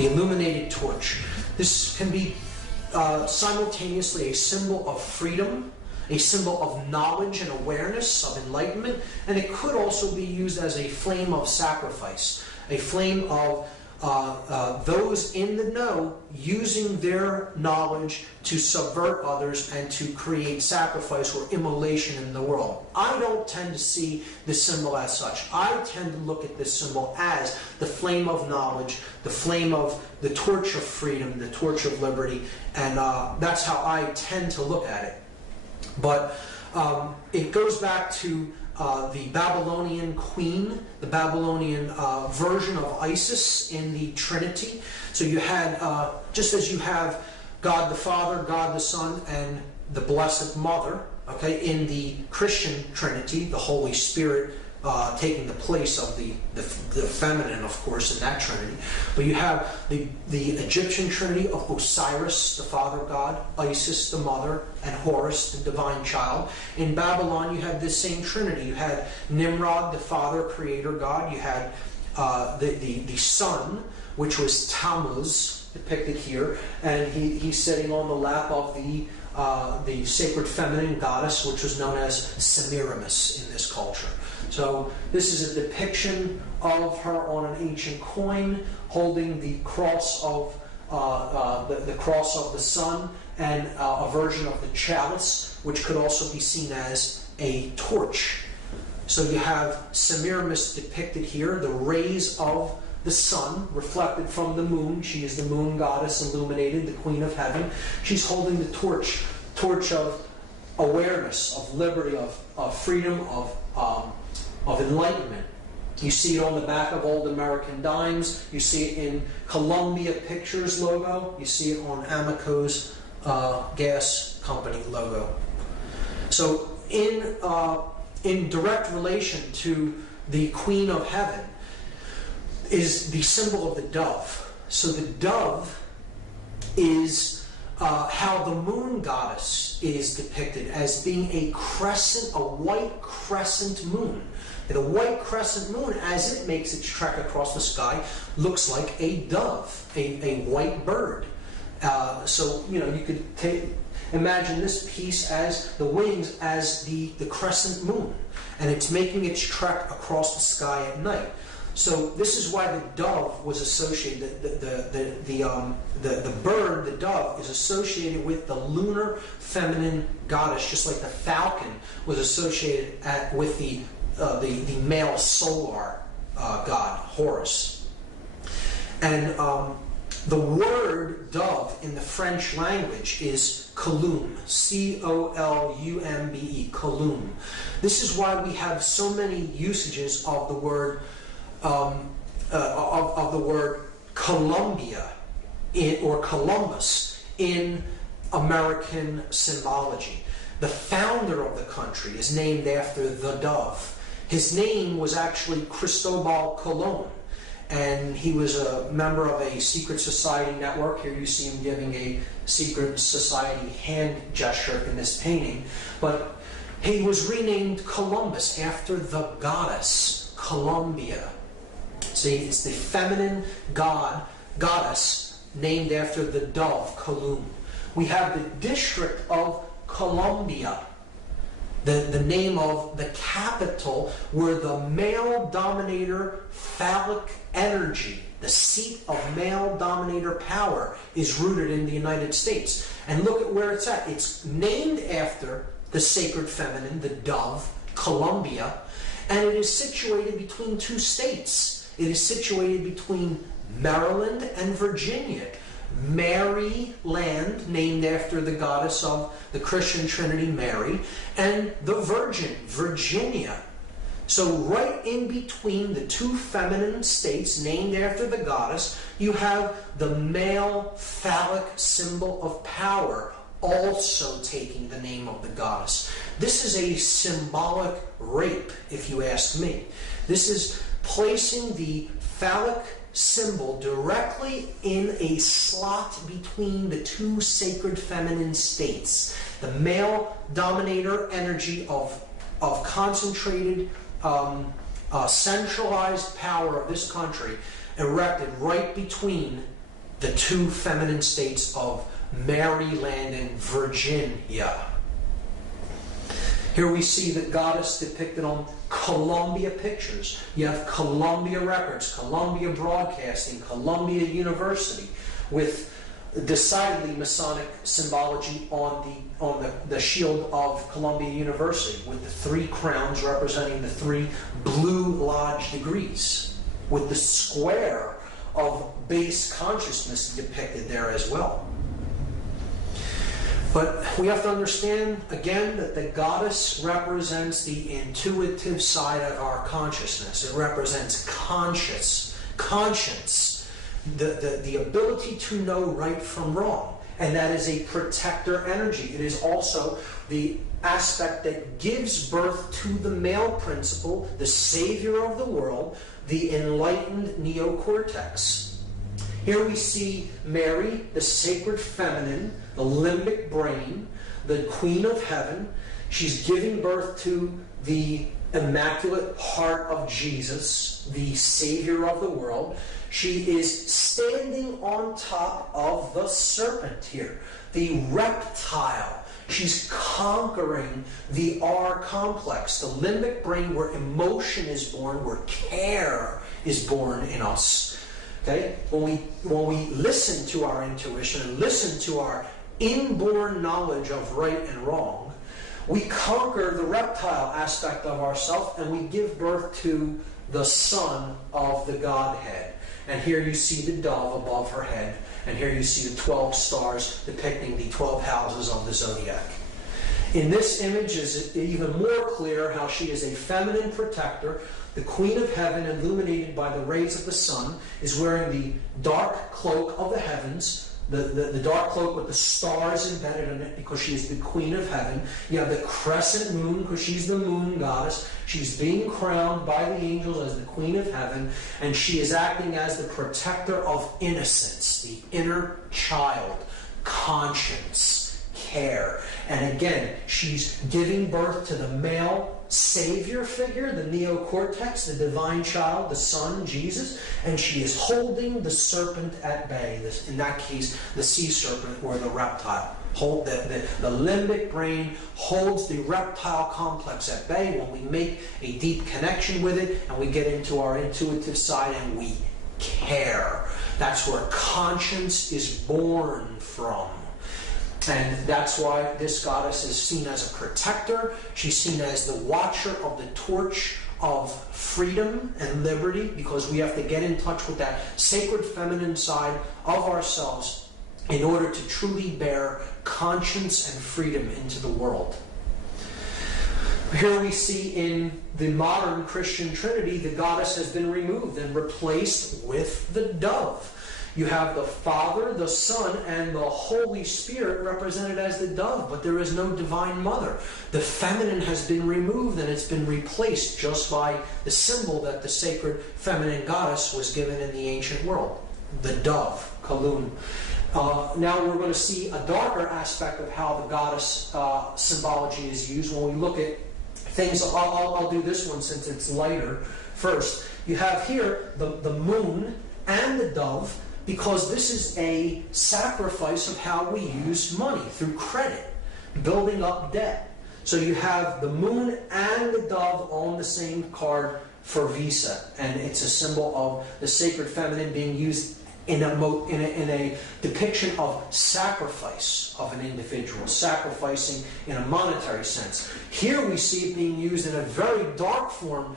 the illuminated torch. This can be simultaneously a symbol of freedom, a symbol of knowledge and awareness, of enlightenment, and it could also be used as a flame of sacrifice, a flame of those in the know using their knowledge to subvert others and to create sacrifice or immolation in the world. I don't tend to see this symbol as such. I tend to look at this symbol as the flame of knowledge, the flame of the torch of freedom, the torch of liberty, and that's how I tend to look at it. But it goes back to the Babylonian queen, the Babylonian version of Isis in the Trinity. So you had, just as you have God the Father, God the Son, and the Blessed Mother, okay, in the Christian Trinity, the Holy Spirit taking the place of the feminine, of course, in that Trinity. But you have the Egyptian Trinity of Osiris, the Father God, Isis, the Mother, and Horus, the Divine Child. In Babylon, you have this same Trinity. You had Nimrod, the Father, Creator God. You had the Son, which was Tammuz, depicted here, and he's sitting on the lap of the sacred feminine goddess, which was known as Semiramis in this culture. So this is a depiction of her on an ancient coin, holding the cross of the cross of the sun, and a version of the chalice, which could also be seen as a torch. So you have Semiramis depicted here, the rays of the sun reflected from the moon. She is the moon goddess illuminated, the queen of heaven. She's holding the torch of awareness, of liberty, of freedom, of enlightenment. You see it on the back of old American dimes. You see it in Columbia Pictures logo. You see it on Amoco's gas company logo. So in direct relation to the Queen of Heaven is the symbol of the dove. So the dove is how the moon goddess is depicted as being a crescent, a white crescent moon. And the white crescent moon, as it makes its trek across the sky, looks like a dove, a white bird. So, you could imagine this piece as the wings as the crescent moon. And it's making its trek across the sky at night. So this is why the dove was associated, the bird, the dove, is associated with the lunar feminine goddess, just like the falcon was associated with the male solar god, Horus. And the word dove in the French language is columbe, C-O-L-U-M-B-E, columbe. This is why we have so many usages of the word of the word Columbia or Columbus in American symbology. The founder of the country is named after the dove. His name was actually Cristobal Colon, and he was a member of a secret society network. Here you see him giving a secret society hand gesture in this painting. But he was renamed Columbus after the goddess Columbia. See, it's the feminine goddess named after the dove, Columbe. We have the district of Columbia, the name of the capital where the male dominator phallic energy, the seat of male dominator power, is rooted in the United States. And look at where it's at. It's named after the sacred feminine, the dove, Columbia, and it is situated between two states. It is situated between Maryland and Virginia. Maryland, named after the goddess of the Christian Trinity, Mary, and the Virgin, Virginia. So right in between the two feminine states named after the goddess, you have the male phallic symbol of power also taking the name of the goddess. This is a symbolic rape, if you ask me. This is placing the phallic symbol directly in a slot between the two sacred feminine states. The male dominator energy of concentrated, centralized power of this country erected right between the two feminine states of Maryland and Virginia. Here we see the goddess depicted on Columbia pictures. You have Columbia Records, Columbia Broadcasting, Columbia University, with decidedly Masonic symbology on the shield of Columbia University, with the three crowns representing the three Blue Lodge degrees, with the square of base consciousness depicted there as well. But we have to understand, again, that the goddess represents the intuitive side of our consciousness. It represents conscience, the ability to know right from wrong. And that is a protector energy. It is also the aspect that gives birth to the male principle, the savior of the world, the enlightened neocortex. Here we see Mary, the sacred feminine, the limbic brain, the queen of heaven. She's giving birth to the immaculate heart of Jesus, the savior of the world. She is standing on top of the serpent here, the reptile. She's conquering the R complex, the limbic brain, where emotion is born, where care is born in us. Okay? When we listen to our intuition and listen to our inborn knowledge of right and wrong, we conquer the reptile aspect of ourself and we give birth to the Son of the Godhead. And here you see the dove above her head, and here you see the 12 stars depicting the 12 houses of the zodiac. In this image is even more clear how she is a feminine protector. The Queen of Heaven, illuminated by the rays of the sun, is wearing the dark cloak of the heavens, the dark cloak with the stars embedded in it, because she is the Queen of Heaven. You have the crescent moon, because she's the moon goddess. She's being crowned by the angels as the Queen of Heaven, and she is acting as the protector of innocence, the inner child, conscience, care. And again, she's giving birth to the male savior figure, the neocortex, the divine child, the Son, Jesus, and she is holding the serpent at bay. In that case, the sea serpent or the reptile. The limbic brain holds the reptile complex at bay when we make a deep connection with it and we get into our intuitive side and we care. That's where conscience is born from. And that's why this goddess is seen as a protector. She's seen as the watcher of the torch of freedom and liberty, because we have to get in touch with that sacred feminine side of ourselves in order to truly bear conscience and freedom into the world. Here we see in the modern Christian Trinity, the goddess has been removed and replaced with the dove. You have the Father, the Son, and the Holy Spirit represented as the dove, but there is no divine mother. The feminine has been removed and it's been replaced just by the symbol that the sacred feminine goddess was given in the ancient world, the dove, Kalun. Now we're going to see a darker aspect of how the goddess symbology is used. When we look at things, I'll do this one since it's lighter first. You have here the moon and the dove, because this is a sacrifice of how we use money, through credit, building up debt. So you have the moon and the dove on the same card for Visa, and it's a symbol of the sacred feminine being used in a depiction of sacrifice of an individual, sacrificing in a monetary sense. Here we see it being used in a very dark form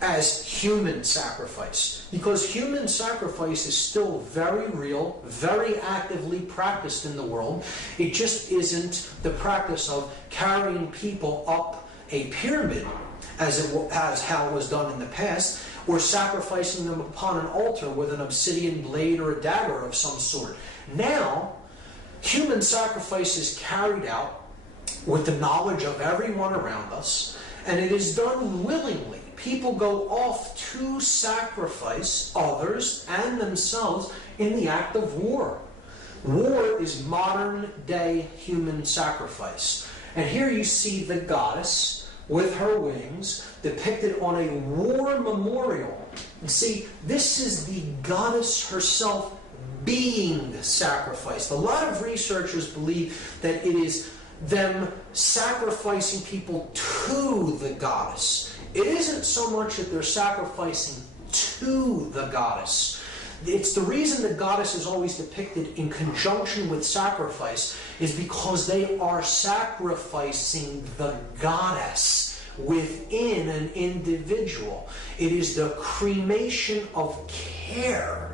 as human sacrifice, because human sacrifice is still very real, very actively practiced in the world. It just isn't the practice of carrying people up a pyramid as how it was done in the past, or sacrificing them upon an altar with an obsidian blade or a dagger of some sort. Now, human sacrifice is carried out with the knowledge of everyone around us, and it is done willingly. People go off to sacrifice others and themselves in the act of war. War is modern day human sacrifice. And here you see the goddess with her wings depicted on a war memorial. And see, this is the goddess herself being sacrificed. A lot of researchers believe that it is them sacrificing people to the goddess. It isn't so much that they're sacrificing to the goddess. It's the reason the goddess is always depicted in conjunction with sacrifice is because they are sacrificing the goddess within an individual. It is the cremation of care,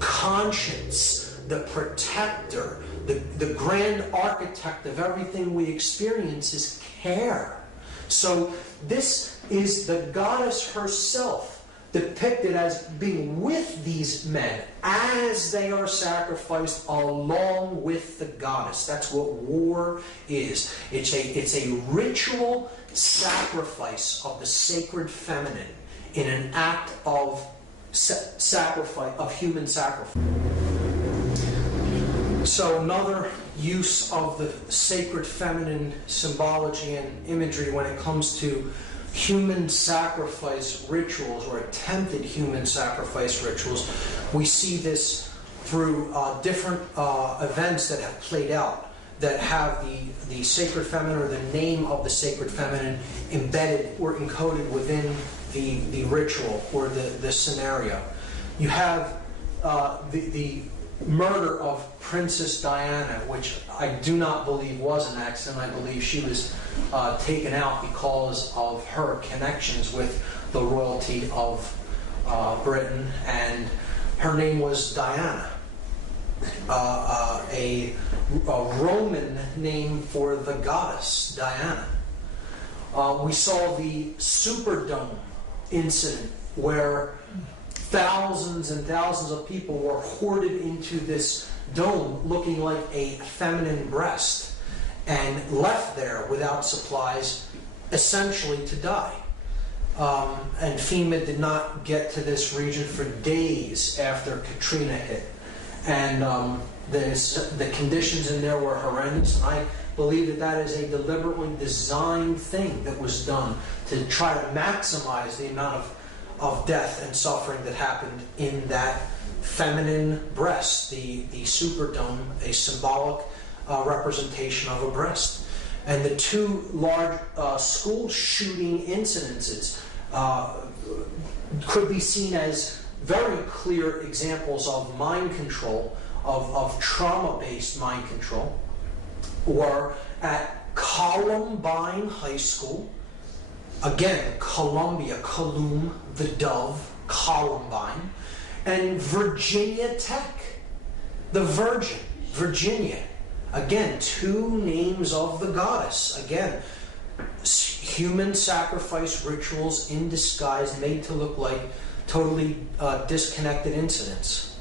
conscience, the protector, the grand architect of everything we experience is care. So this is the goddess herself depicted as being with these men as they are sacrificed along with the goddess. That's what war is. It's a ritual sacrifice of the sacred feminine in an act of sacrifice, of human sacrifice. So another use of the sacred feminine symbology and imagery when it comes to human sacrifice rituals or attempted human sacrifice rituals, we see this through different events that have played out that have the sacred feminine or the name of the sacred feminine embedded or encoded within the ritual or the scenario. You have the murder of Princess Diana, which I do not believe was an accident. I believe she was taken out because of her connections with the royalty of Britain, and her name was Diana, a Roman name for the goddess Diana. We saw the Superdome incident where thousands and thousands of people were hoarded into this dome looking like a feminine breast and left there without supplies, essentially to die. And FEMA did not get to this region for days after Katrina hit. And the conditions in there were horrendous. I believe that is a deliberately designed thing that was done to try to maximize the amount of death and suffering that happened in that feminine breast, the Superdome, a symbolic representation of a breast. And the two large school shooting incidences could be seen as very clear examples of mind control, of trauma-based mind control, or at Columbine High School. Again, Columbia, Colum, the dove, Columbine, and Virginia Tech, the Virgin, Virginia. Again, two names of the goddess. Again, human sacrifice rituals in disguise made to look like totally disconnected incidents.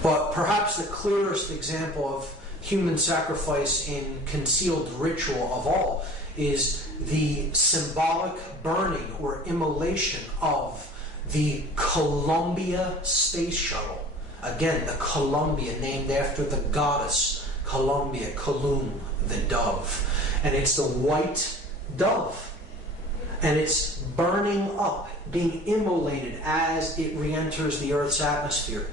But perhaps the clearest example of human sacrifice in concealed ritual of all is the symbolic burning or immolation of the Columbia space shuttle. Again, the Columbia, named after the goddess Columbia, Colum, the dove. And it's the white dove. And it's burning up, being immolated as it re-enters the Earth's atmosphere.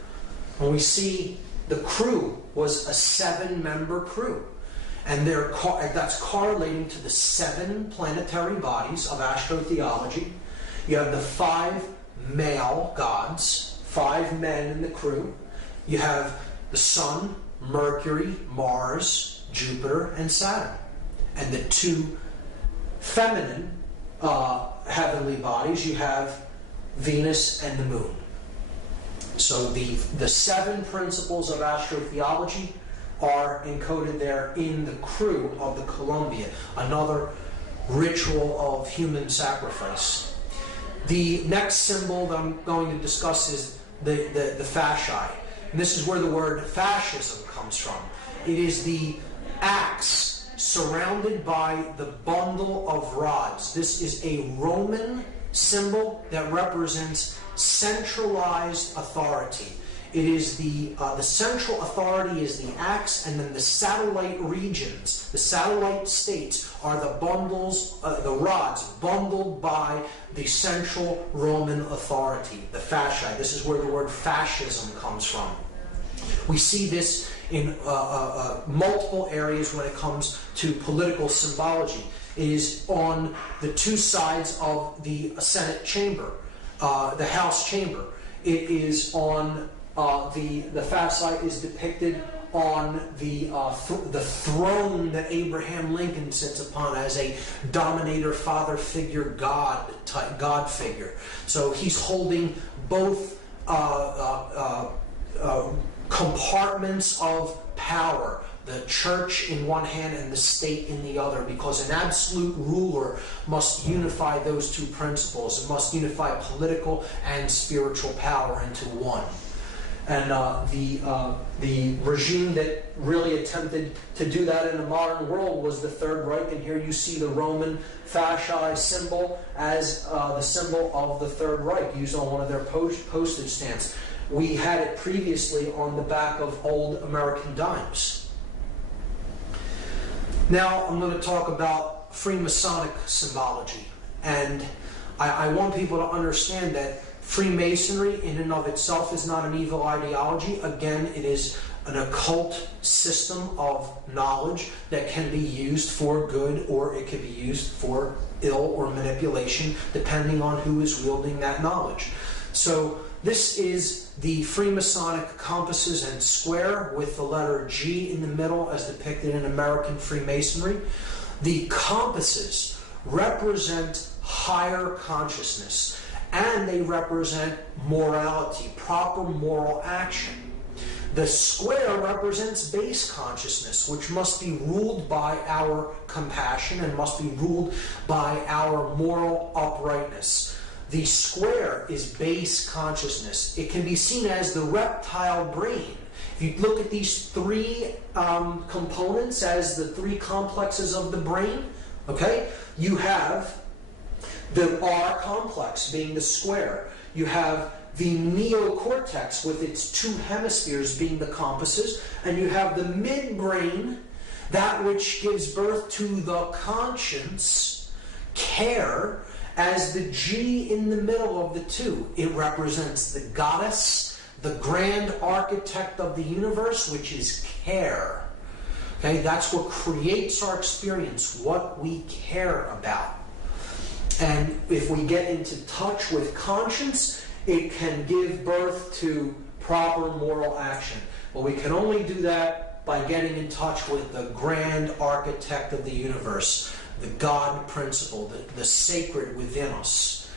And we see the crew was a 7-member crew. And that's correlating to the 7 planetary bodies of astrotheology. You have the 5 male gods, 5 men in the crew. You have the Sun, Mercury, Mars, Jupiter, and Saturn. And the 2 feminine heavenly bodies, you have Venus and the Moon. So the 7 principles of astrotheology are encoded there in the crew of the Columbia, another ritual of human sacrifice. The next symbol that I'm going to discuss is the fasci. And this is where the word fascism comes from. It is the axe surrounded by the bundle of rods. This is a Roman symbol that represents centralized authority. It is the central authority is the axe, and then the satellite regions, the satellite states are the bundles, the rods bundled by the central Roman authority, the fasci. This is where the word fascism comes from. We see this in multiple areas when it comes to political symbology. It is on the two sides of the Senate chamber, the House chamber. It is on the fasci is depicted on the throne that Abraham Lincoln sits upon as a dominator, father figure, God figure. So he's holding both compartments of power, the church in one hand and the state in the other, because an absolute ruler must unify those two principles. It must unify political and spiritual power into one. And the regime that really attempted to do that in the modern world was the Third Reich. And here you see the Roman fasci symbol as the symbol of the Third Reich, used on one of their postage stamps. We had it previously on the back of old American dimes. Now I'm going to talk about Freemasonic symbology. And I want people to understand that Freemasonry in and of itself is not an evil ideology. Again, it is an occult system of knowledge that can be used for good, or it can be used for ill or manipulation, depending on who is wielding that knowledge. So this is the Freemasonic compasses and square with the letter G in the middle as depicted in American Freemasonry. The compasses represent higher consciousness, and they represent morality, proper moral action. The square represents base consciousness, which must be ruled by our compassion and must be ruled by our moral uprightness. The square is base consciousness. It can be seen as the reptile brain. If you look at these three components as the three complexes of the brain, okay, you have the R complex being the square. You have the neocortex with its two hemispheres being the compasses, and you have the midbrain, that which gives birth to the conscience, care, as the G in the middle of the two. It represents the goddess, the grand architect of the universe, which is care. Okay, that's what creates our experience, what we care about. And if we get into touch with conscience, it can give birth to proper moral action. But we can only do that by getting in touch with the grand architect of the universe, the God principle, the sacred within us.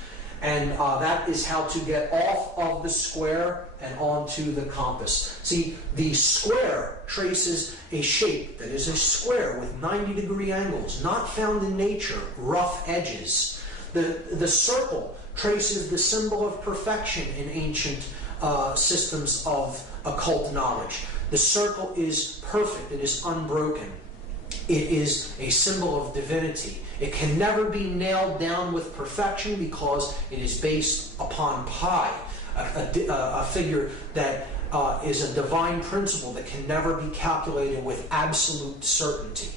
And that is how to get off of the square and onto the compass. See, the square traces a shape that is a square with 90-degree angles, not found in nature, rough edges. The circle traces the symbol of perfection in ancient systems of occult knowledge. The circle is perfect. It is unbroken. It is a symbol of divinity. It can never be nailed down with perfection because it is based upon pi, a figure that is a divine principle that can never be calculated with absolute certainty.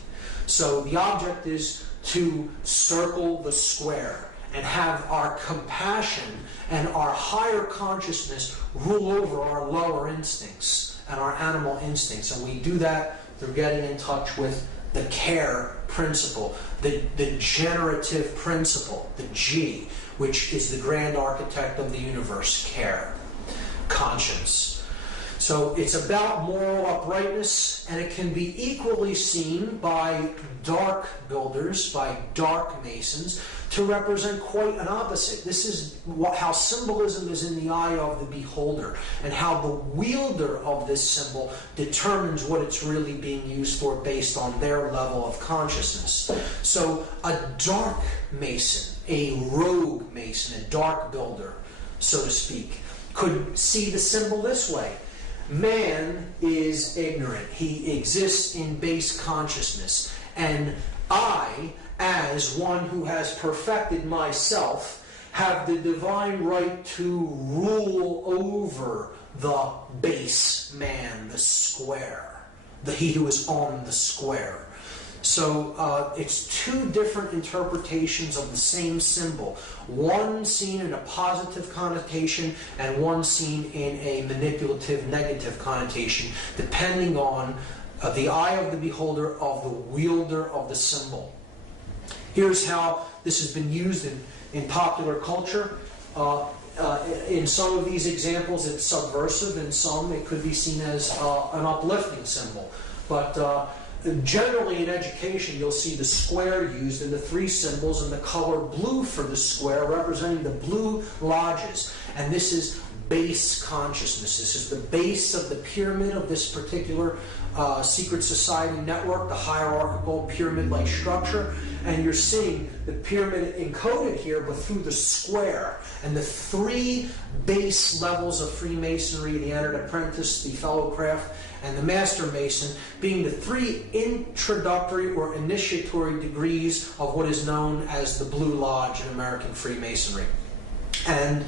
So the object is to circle the square and have our compassion and our higher consciousness rule over our lower instincts and our animal instincts. And we do that through getting in touch with the care principle, the generative principle, the G, which is the grand architect of the universe, care, conscience. So it's about moral uprightness, and it can be equally seen by dark builders, by dark masons, to represent quite an opposite. This is how symbolism is in the eye of the beholder, and how the wielder of this symbol determines what it's really being used for based on their level of consciousness. So a dark mason, a rogue mason, a dark builder, so to speak, could see the symbol this way. Man is ignorant. He exists in base consciousness. And I, as one who has perfected myself, have the divine right to rule over the base man, the square, he who is on the square. So it's two different interpretations of the same symbol, one seen in a positive connotation and one seen in a manipulative negative connotation, depending on the eye of the beholder, of the wielder of the symbol. Here's how this has been used in popular culture. In some of these examples, it's subversive. In some, it could be seen as an uplifting symbol. But generally in education, you'll see the square used in the three symbols and the color blue for the square representing the blue lodges. And this is base consciousness. This is the base of the pyramid of this particular secret society network, the hierarchical pyramid-like structure. And you're seeing the pyramid encoded here, but through the square. And the three base levels of Freemasonry, the entered apprentice, the fellow craft, and the master mason, being the three introductory or initiatory degrees of what is known as the Blue Lodge in American Freemasonry. And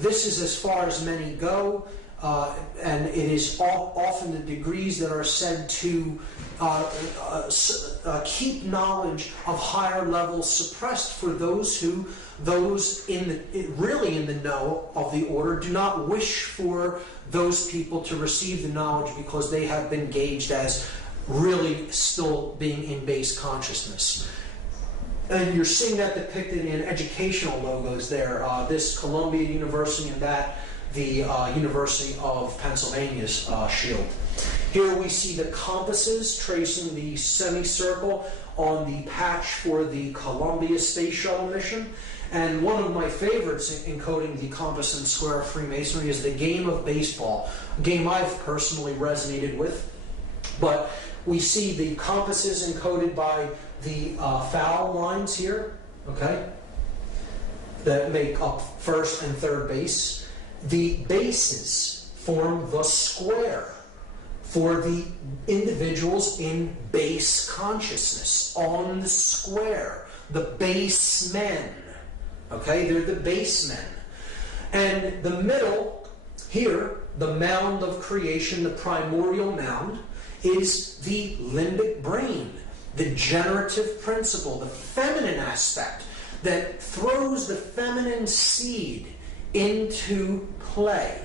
this is as far as many go, and it is often the degrees that are said to keep knowledge of higher levels suppressed for those really in the know of the order do not wish for those people to receive the knowledge because they have been gauged as really still being in base consciousness. And you're seeing that depicted in educational logos there. This Columbia University and that the University of Pennsylvania's shield. Here we see the compasses tracing the semicircle on the patch for the Columbia Space Shuttle mission. And one of my favorites encoding the compass and square of Freemasonry is the game of baseball, a game I've personally resonated with. But we see the compasses encoded by the foul lines here, okay, that make up first and third base. The bases form the square for the individuals in base consciousness, on the square, the base men. Okay, they're the base men. And the middle, here, the mound of creation, the primordial mound, is the limbic brain, the generative principle, the feminine aspect that throws the feminine seed into play.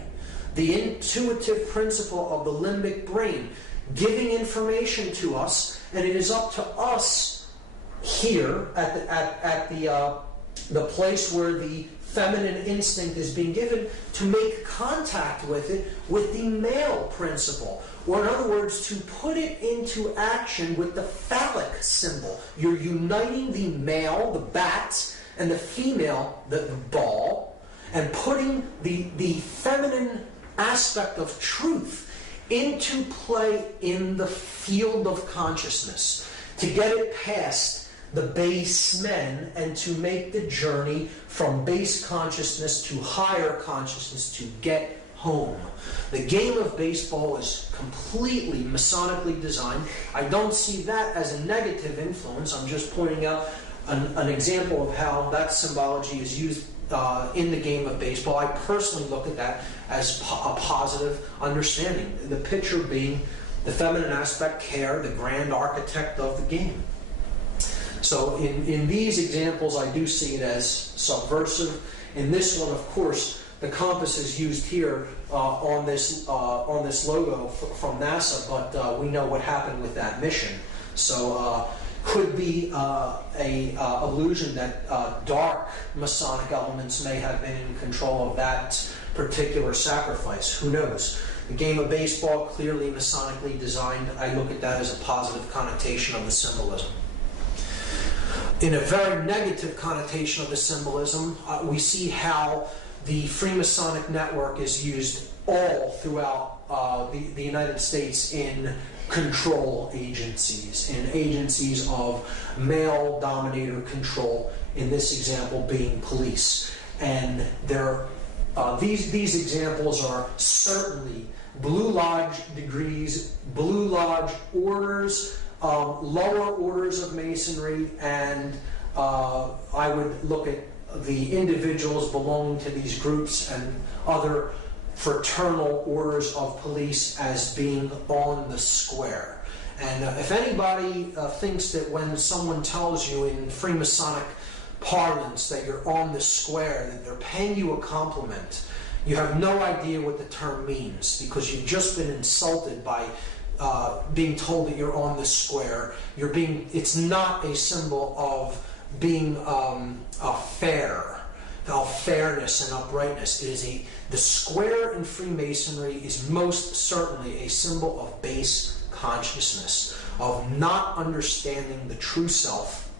The intuitive principle of the limbic brain, giving information to us, and it is up to us here at the place where the feminine instinct is being given to make contact with it with the male principle. Or in other words, to put it into action with the phallic symbol. You're uniting the male, the bat, and the female, the ball, and putting the feminine aspect of truth into play in the field of consciousness to get it past the base men and to make the journey from base consciousness to higher consciousness to get home. The game of baseball is completely Masonically designed. I don't see that as a negative influence. I'm just pointing out an example of how that symbology is used in the game of baseball. I personally look at that as a positive understanding. The pitcher being the feminine aspect, care, the grand architect of the game. So in these examples, I do see it as subversive. In this one, of course, the compass is used here on this logo from NASA, but we know what happened with that mission. So could be a illusion that dark Masonic elements may have been in control of that particular sacrifice. Who knows? The game of baseball, clearly Masonically designed. I look at that as a positive connotation of the symbolism. In a very negative connotation of the symbolism, we see how the Freemasonic network is used all throughout the United States in control agencies, in agencies of male dominator control, in this example being police. And these examples are certainly Blue Lodge degrees, Blue Lodge orders, lower orders of Masonry, and I would look at the individuals belonging to these groups and other fraternal orders of police as being on the square. And if anybody thinks that when someone tells you in Freemasonic parlance that you're on the square, that they're paying you a compliment, you have no idea what the term means, because you've just been insulted by being told that you're on the square. It's not a symbol of being fairness and uprightness. The square in Freemasonry is most certainly a symbol of base consciousness, of not understanding the true self.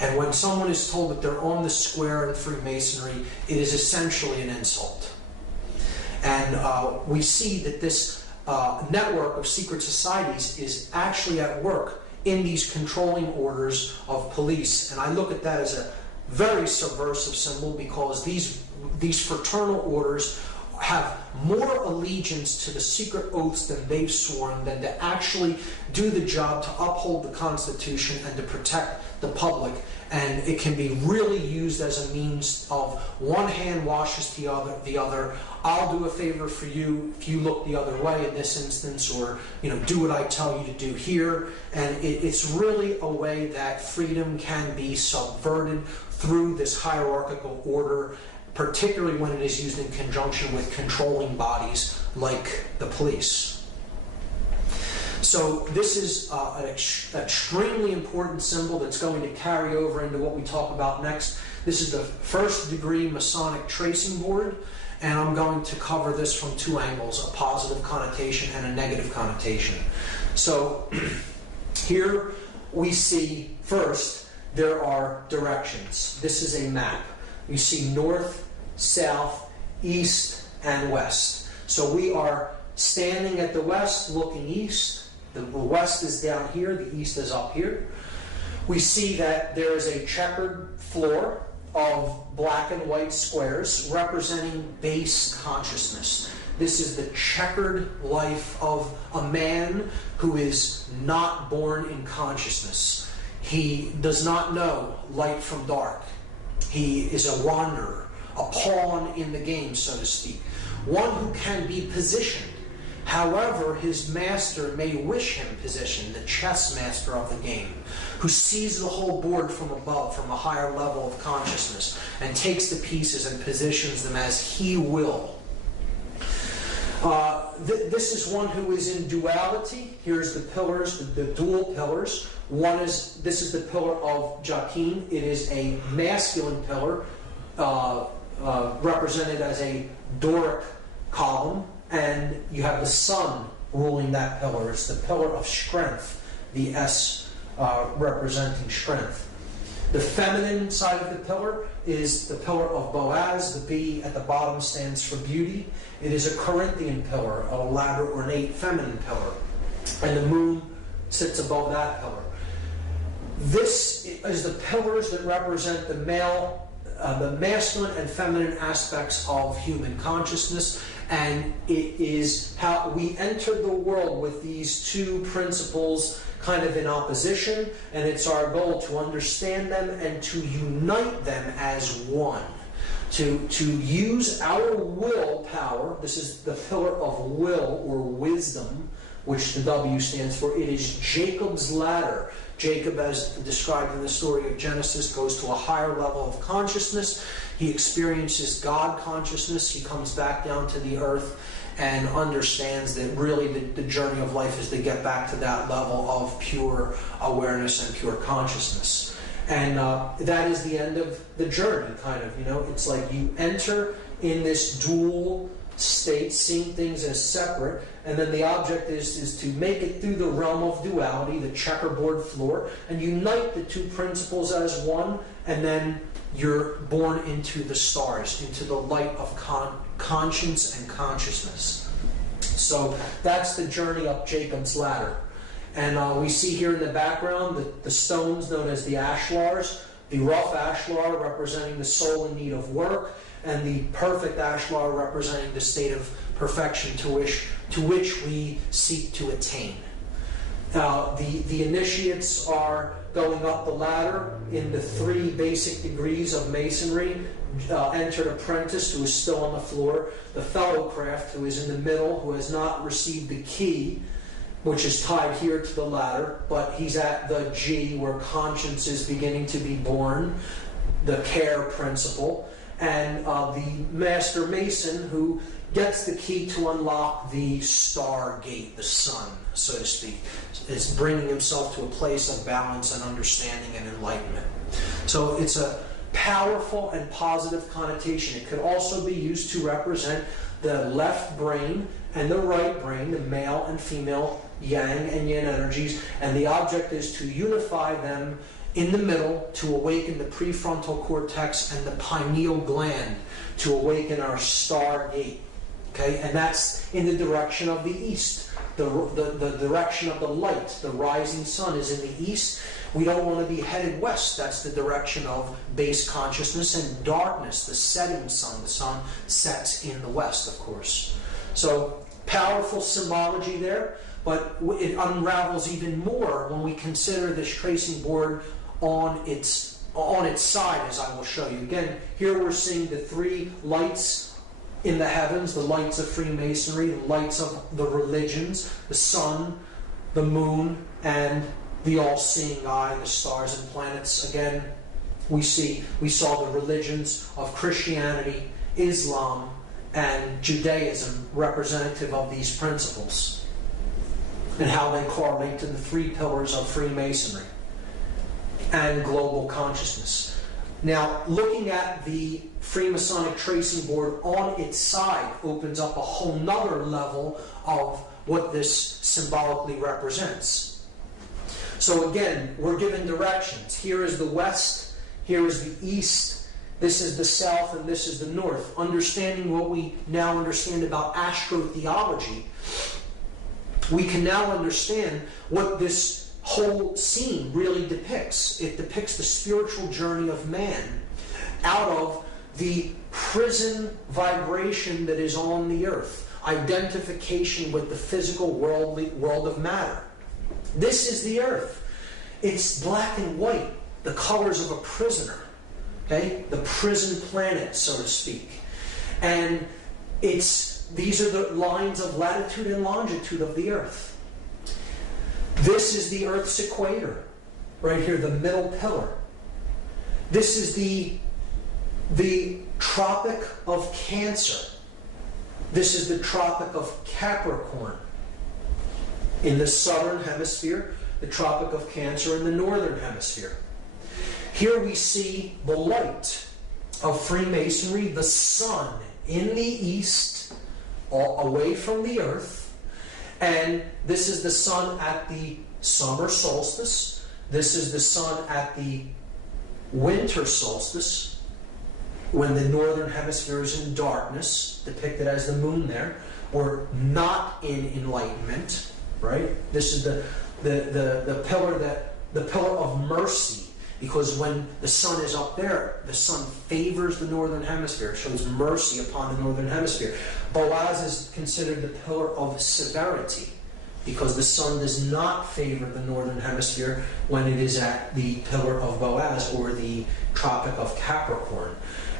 And when someone is told that they're on the square in Freemasonry, it is essentially an insult. And we see that this network of secret societies is actually at work in these controlling orders of police. And I look at that as a very subversive symbol, because these fraternal orders have more allegiance to the secret oaths than they've sworn than to actually do the job to uphold the Constitution and to protect the public. And it can be really used as a means of one hand washes the other. I'll do a favor for you if you look the other way in this instance, or do what I tell you to do here. And it's really a way that freedom can be subverted through this hierarchical order, particularly when it is used in conjunction with controlling bodies like the police. So this is an extremely important symbol that's going to carry over into what we talk about next. This is the first degree Masonic tracing board, and I'm going to cover this from two angles, a positive connotation and a negative connotation. So here we see, first, there are directions. This is a map. You see north, south, east, and west. So we are standing at the west, looking east. The west is down here, the east is up here. We see that there is a checkered floor of black and white squares representing base consciousness. This is the checkered life of a man who is not born in consciousness. He does not know light from dark. He is a wanderer, a pawn in the game, so to speak. One who can be positioned. However, his master may wish him positioned, the chess master of the game, who sees the whole board from above, from a higher level of consciousness, and takes the pieces and positions them as he will. This is one who is in duality. Here's the pillars, the dual pillars. This is the pillar of Jachin. It is a masculine pillar, represented as a Doric column, and you have the sun ruling that pillar. It's the pillar of strength, the S representing strength. The feminine side of the pillar is the pillar of Boaz. The B at the bottom stands for beauty. It is a Corinthian pillar, an elaborate, ornate, feminine pillar. And the moon sits above that pillar. This is the pillars that represent the masculine and feminine aspects of human consciousness, and it is how we enter the world with these two principles kind of in opposition, and it's our goal to understand them and to unite them as one. To use our will power. This is the pillar of will or wisdom, which the W stands for. It is Jacob's ladder. Jacob, as described in the story of Genesis, goes to a higher level of consciousness. He experiences God consciousness. He comes back down to the earth and understands that really the journey of life is to get back to that level of pure awareness and pure consciousness. And that is the end of the journey, kind of. It's like you enter in this dual state, seeing things as separate, and then the object is to make it through the realm of duality, the checkerboard floor, and unite the two principles as one, and then you're born into the stars, into the light of conscience and consciousness. So that's the journey up Jacob's ladder. And we see here in the background the stones known as the ashlars, the rough ashlar representing the soul in need of work, and the perfect ashlar representing the state of perfection to which we seek to attain. The initiates are going up the ladder in the 3 basic degrees of masonry. Entered apprentice, who is still on the floor. The fellowcraft, who is in the middle, who has not received the key, which is tied here to the ladder, but he's at the G, where conscience is beginning to be born, the care principle. And the master mason, who gets the key to unlock the star gate, the sun, so to speak, is bringing himself to a place of balance and understanding and enlightenment. So it's a powerful and positive connotation. It could also be used to represent the left brain and the right brain, the male and female yang and yin energies, and the object is to unify them in the middle to awaken the prefrontal cortex and the pineal gland, to awaken our star gate. Okay, and that's in the direction of the east. The direction of the light, the rising sun, is in the east. We don't want to be headed west. That's the direction of base consciousness, and darkness, the setting sun. The sun sets in the west, of course. So, powerful symbology there, but it unravels even more when we consider this tracing board on its side, as I will show you. Again, here we're seeing the 3 lights in the heavens, the lights of Freemasonry, the lights of the religions, the sun, the moon, and the all-seeing eye, the stars and planets. Again, we saw the religions of Christianity, Islam, and Judaism representative of these principles, and how they correlate to the 3 pillars of Freemasonry and global consciousness. Now, looking at the Freemasonic tracing board on its side opens up a whole nother level of what this symbolically represents. So again, we're given directions. Here is the west, here is the east, this is the south, and this is the north. Understanding what we now understand about astrotheology, we can now understand what this whole scene really depicts. It depicts the spiritual journey of man out of the prison vibration that is on the earth, identification with the physical world of matter. This is the earth. It's black and white, the colors of a prisoner, okay? The prison planet, so to speak. And these are the lines of latitude and longitude of the earth. This is the Earth's equator, right here, the middle pillar. This is the Tropic of Cancer. This is the Tropic of Capricorn. In the southern hemisphere, the Tropic of Cancer in the northern hemisphere. Here we see the light of Freemasonry, the sun in the east, away from the earth. And this is the sun at the summer solstice. This is the sun at the winter solstice, when the northern hemisphere is in darkness, depicted as the moon there. We're not in enlightenment, right? This is the pillar of mercy, because when the sun is up there, the sun favors the northern hemisphere, shows mercy upon the northern hemisphere. Boaz is considered the pillar of severity, because the sun does not favor the northern hemisphere when it is at the pillar of Boaz, or the Tropic of Capricorn.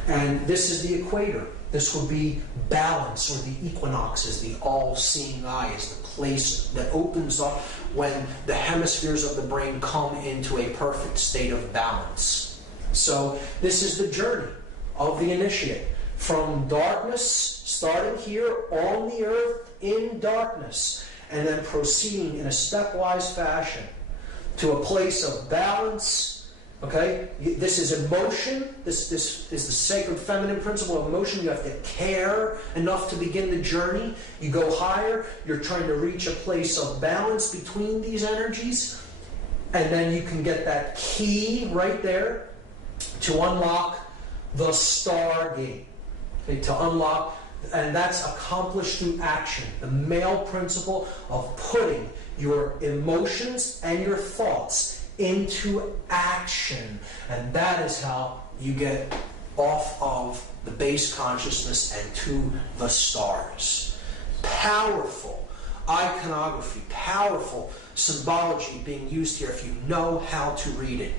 And this is the equator. This would be balance, or the equinoxes, the all-seeing eye, is the place that opens up when the hemispheres of the brain come into a perfect state of balance. So this is the journey of the initiate, from darkness, starting here on the earth in darkness, and then proceeding in a stepwise fashion to a place of balance. Okay, this is emotion. This is the sacred feminine principle of emotion. You have to care enough to begin the journey. You go higher. You're trying to reach a place of balance between these energies. And then you can get that key right there to unlock the stargate. Okay, to unlock, and that's accomplished through action. The male principle of putting your emotions and your thoughts into action. And that is how you get off of the base consciousness and to the stars. Powerful iconography, powerful symbology being used here if you know how to read it.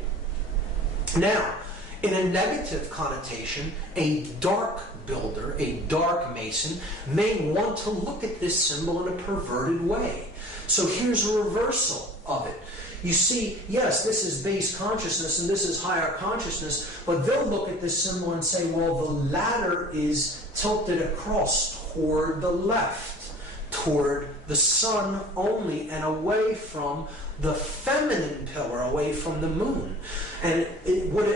Now, in a negative connotation, a dark builder, a dark mason, may want to look at this symbol in a perverted way. So here's a reversal of it. You see, yes, this is base consciousness and this is higher consciousness, but they'll look at this symbol and say, well, the latter is tilted across toward the left, toward the sun only, and away from the feminine pillar, away from the moon. And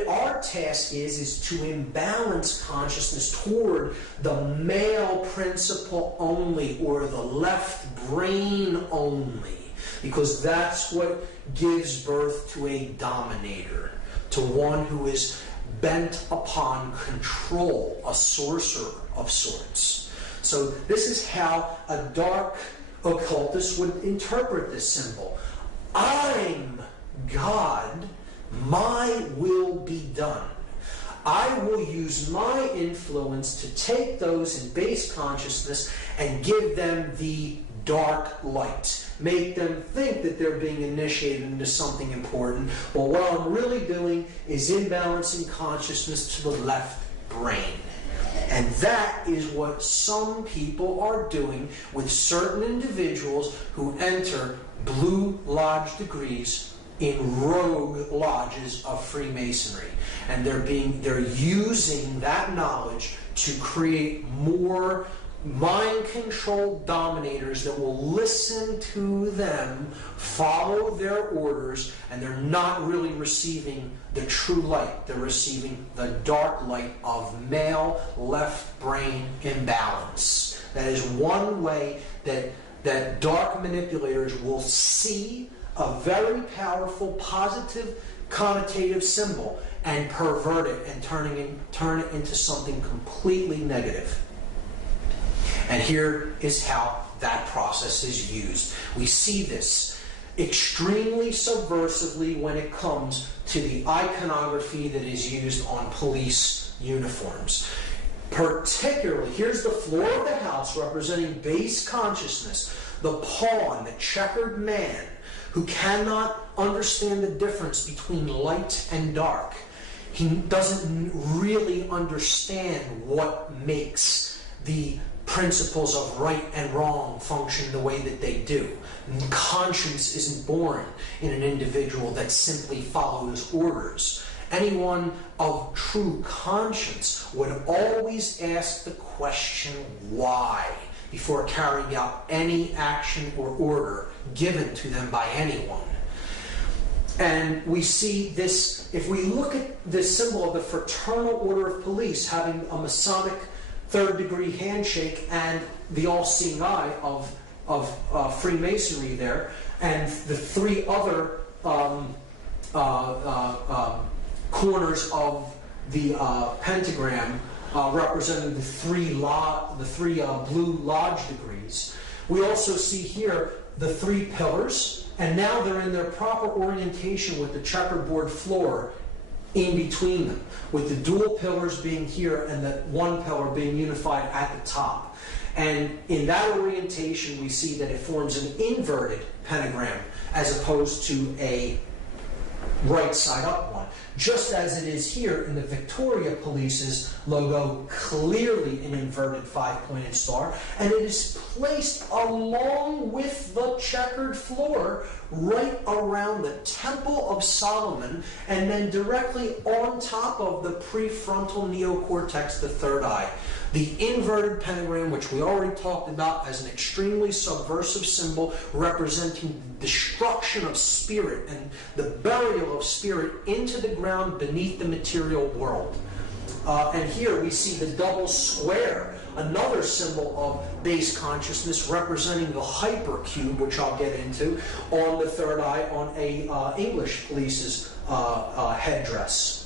our task is to imbalance consciousness toward the male principle only, or the left brain only, because that's what gives birth to a dominator, to one who is bent upon control, a sorcerer of sorts. So this is how a dark occultist would interpret this symbol. I'm God, my will be done. I will use my influence to take those in base consciousness and give them the dark light. Make them think that they're being initiated into something important, but what I'm really doing is imbalancing consciousness to the left brain. And that is what some people are doing with certain individuals who enter Blue Lodge degrees in rogue lodges of Freemasonry. And they're using that knowledge to create more mind-controlled dominators that will listen to them, follow their orders, and they're not really receiving the true light. They're receiving the dark light of male left brain imbalance. That is one way that dark manipulators will see a very powerful, positive, connotative symbol and pervert it and turn it into something completely negative. And here is how that process is used. We see this extremely subversively when it comes to the iconography that is used on police uniforms. Particularly, here's the floor of the house representing base consciousness, the pawn, the checkered man, who cannot understand the difference between light and dark. He doesn't really understand what makes the principles of right and wrong function the way that they do. Conscience isn't born in an individual that simply follows orders. Anyone of true conscience would always ask the question, why, before carrying out any action or order given to them by anyone. And we see this, if we look at the symbol of the Fraternal Order of Police having a Masonic third-degree handshake and the all-seeing eye of Freemasonry there, and the three other corners of the pentagram representing the three blue lodge degrees. We also see here the three pillars, and now they're in their proper orientation with the checkerboard floor in between them, with the dual pillars being here and the one pillar being unified at the top. And in that orientation, we see that it forms an inverted pentagram as opposed to a right side up one, just as it is here in the Victoria Police's logo, clearly an inverted five-pointed star, and it is placed along with the checkered floor right around the Temple of Solomon, and then directly on top of the prefrontal neocortex, the third eye. The inverted pentagram, which we already talked about as an extremely subversive symbol representing destruction of spirit and the burial of spirit into the ground beneath the material world. And here we see the double square, another symbol of base consciousness representing the hypercube, which I'll get into, on the third eye on a English police's headdress.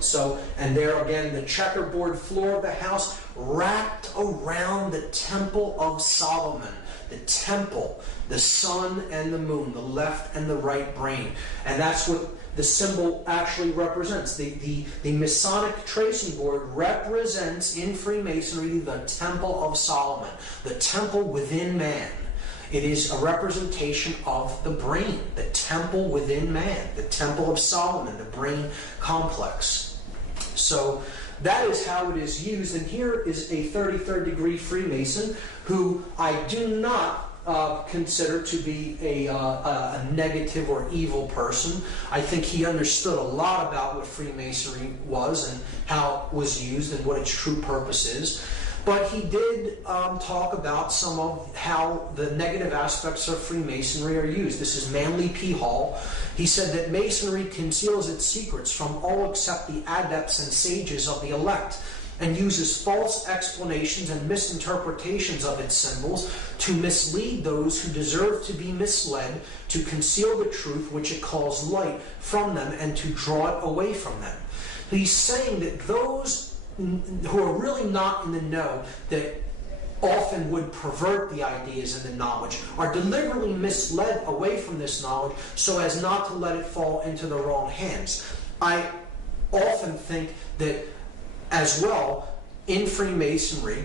So, and there again, the checkerboard floor of the house wrapped around the Temple of Solomon. The temple, the sun and the moon, the left and the right brain. And that's what the symbol actually represents. The Masonic tracing board represents in Freemasonry the Temple of Solomon, the temple within man. It is a representation of the brain, the temple within man, the temple of Solomon, the brain complex. So that is how it is used. And here is a 33rd degree Freemason who I do not consider to be a negative or evil person. I think he understood a lot about what Freemasonry was and how it was used and what its true purpose is. But he did talk about some of how the negative aspects of Freemasonry are used. This is Manly P. Hall. He said that Masonry conceals its secrets from all except the adepts and sages of the elect, and uses false explanations and misinterpretations of its symbols to mislead those who deserve to be misled, to conceal the truth which it calls light from them, and to draw it away from them. He's saying that those who are really not in the know, that often would pervert the ideas and the knowledge, are deliberately misled away from this knowledge so as not to let it fall into the wrong hands. I often think that as well, in Freemasonry,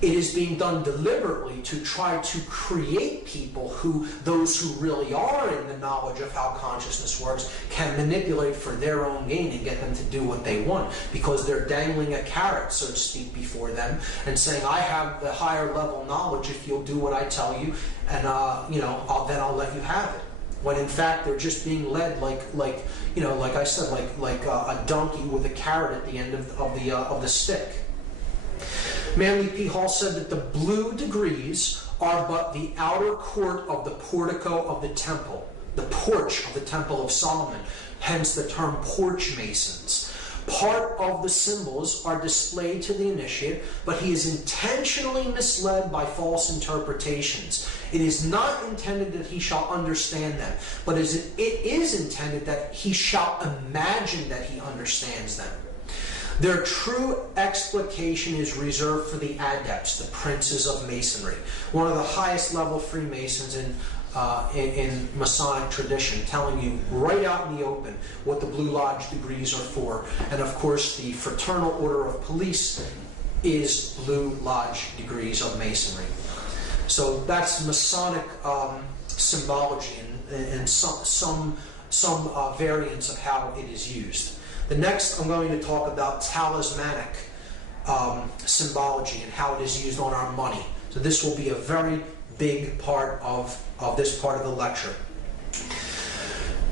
it is being done deliberately to try to create people who, those who really are in the knowledge of how consciousness works, can manipulate for their own gain and get them to do what they want, because they're dangling a carrot, so to speak, before them and saying, I have the higher level knowledge if you'll do what I tell you, and then I'll let you have it. When in fact they're just being led like I said, like a donkey with a carrot at the end of the stick. Manly P. Hall said that the blue degrees are but the outer court of the portico of the temple, the porch of the Temple of Solomon, hence the term porch masons. Part of the symbols are displayed to the initiate, but he is intentionally misled by false interpretations. It is not intended that he shall understand them, but it is intended that he shall imagine that he understands them. Their true explication is reserved for the adepts, the princes of Masonry, one of the highest level Freemasons in Masonic tradition, telling you right out in the open what the Blue Lodge degrees are for. And of course, the Fraternal Order of Police is Blue Lodge degrees of Masonry. So that's Masonic symbology and some variants of how it is used. The next, I'm going to talk about talismanic symbology and how it is used on our money. So this will be a very big part of this part of the lecture.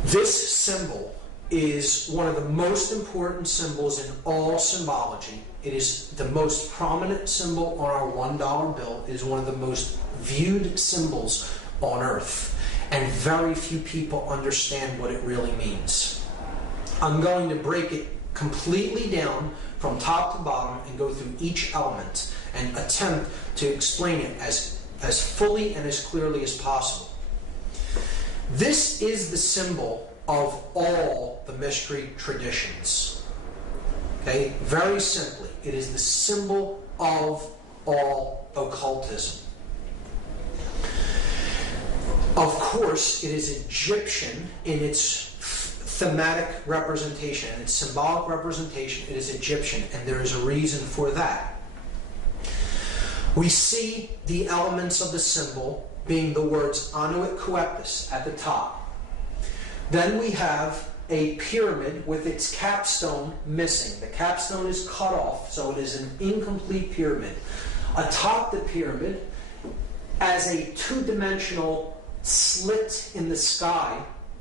This symbol is one of the most important symbols in all symbology. It is the most prominent symbol on our $1 bill. It is one of the most viewed symbols on earth. And very few people understand what it really means. I'm going to break it completely down from top to bottom and go through each element and attempt to explain it as fully and as clearly as possible. This is the symbol of all the mystery traditions. Okay? Very simply, it is the symbol of all occultism. Of course, it is Egyptian in its thematic representation, and its symbolic representation. It is Egyptian, and there is a reason for that. We see the elements of the symbol being the words Anuit Coeptus at the top. Then we have a pyramid with its capstone missing. The capstone is cut off, so it is an incomplete pyramid. Atop the pyramid, as a two-dimensional slit in the sky,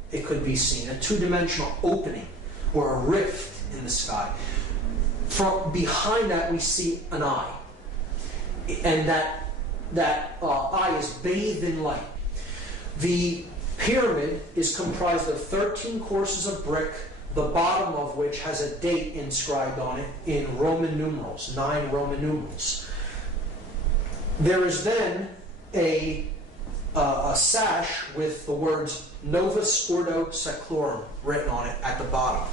it could be seen, a two-dimensional opening or a rift in the sky. From behind that, we see an eye, and that eye is bathed in light. The pyramid is comprised of 13 courses of brick, the bottom of which has a date inscribed on it in Roman numerals, 9 Roman numerals. There is then a sash with the words Novus Ordo Seclorum written on it at the bottom.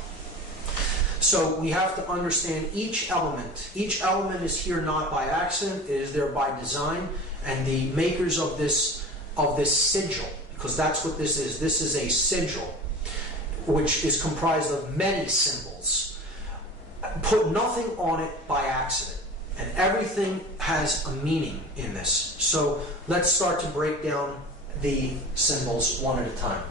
So we have to understand each element. Each element is here not by accident, it is there by design, and the makers of this sigil, because that's what this is a sigil, which is comprised of many symbols, put nothing on it by accident. And everything has a meaning in this. So let's start to break down the symbols one at a time.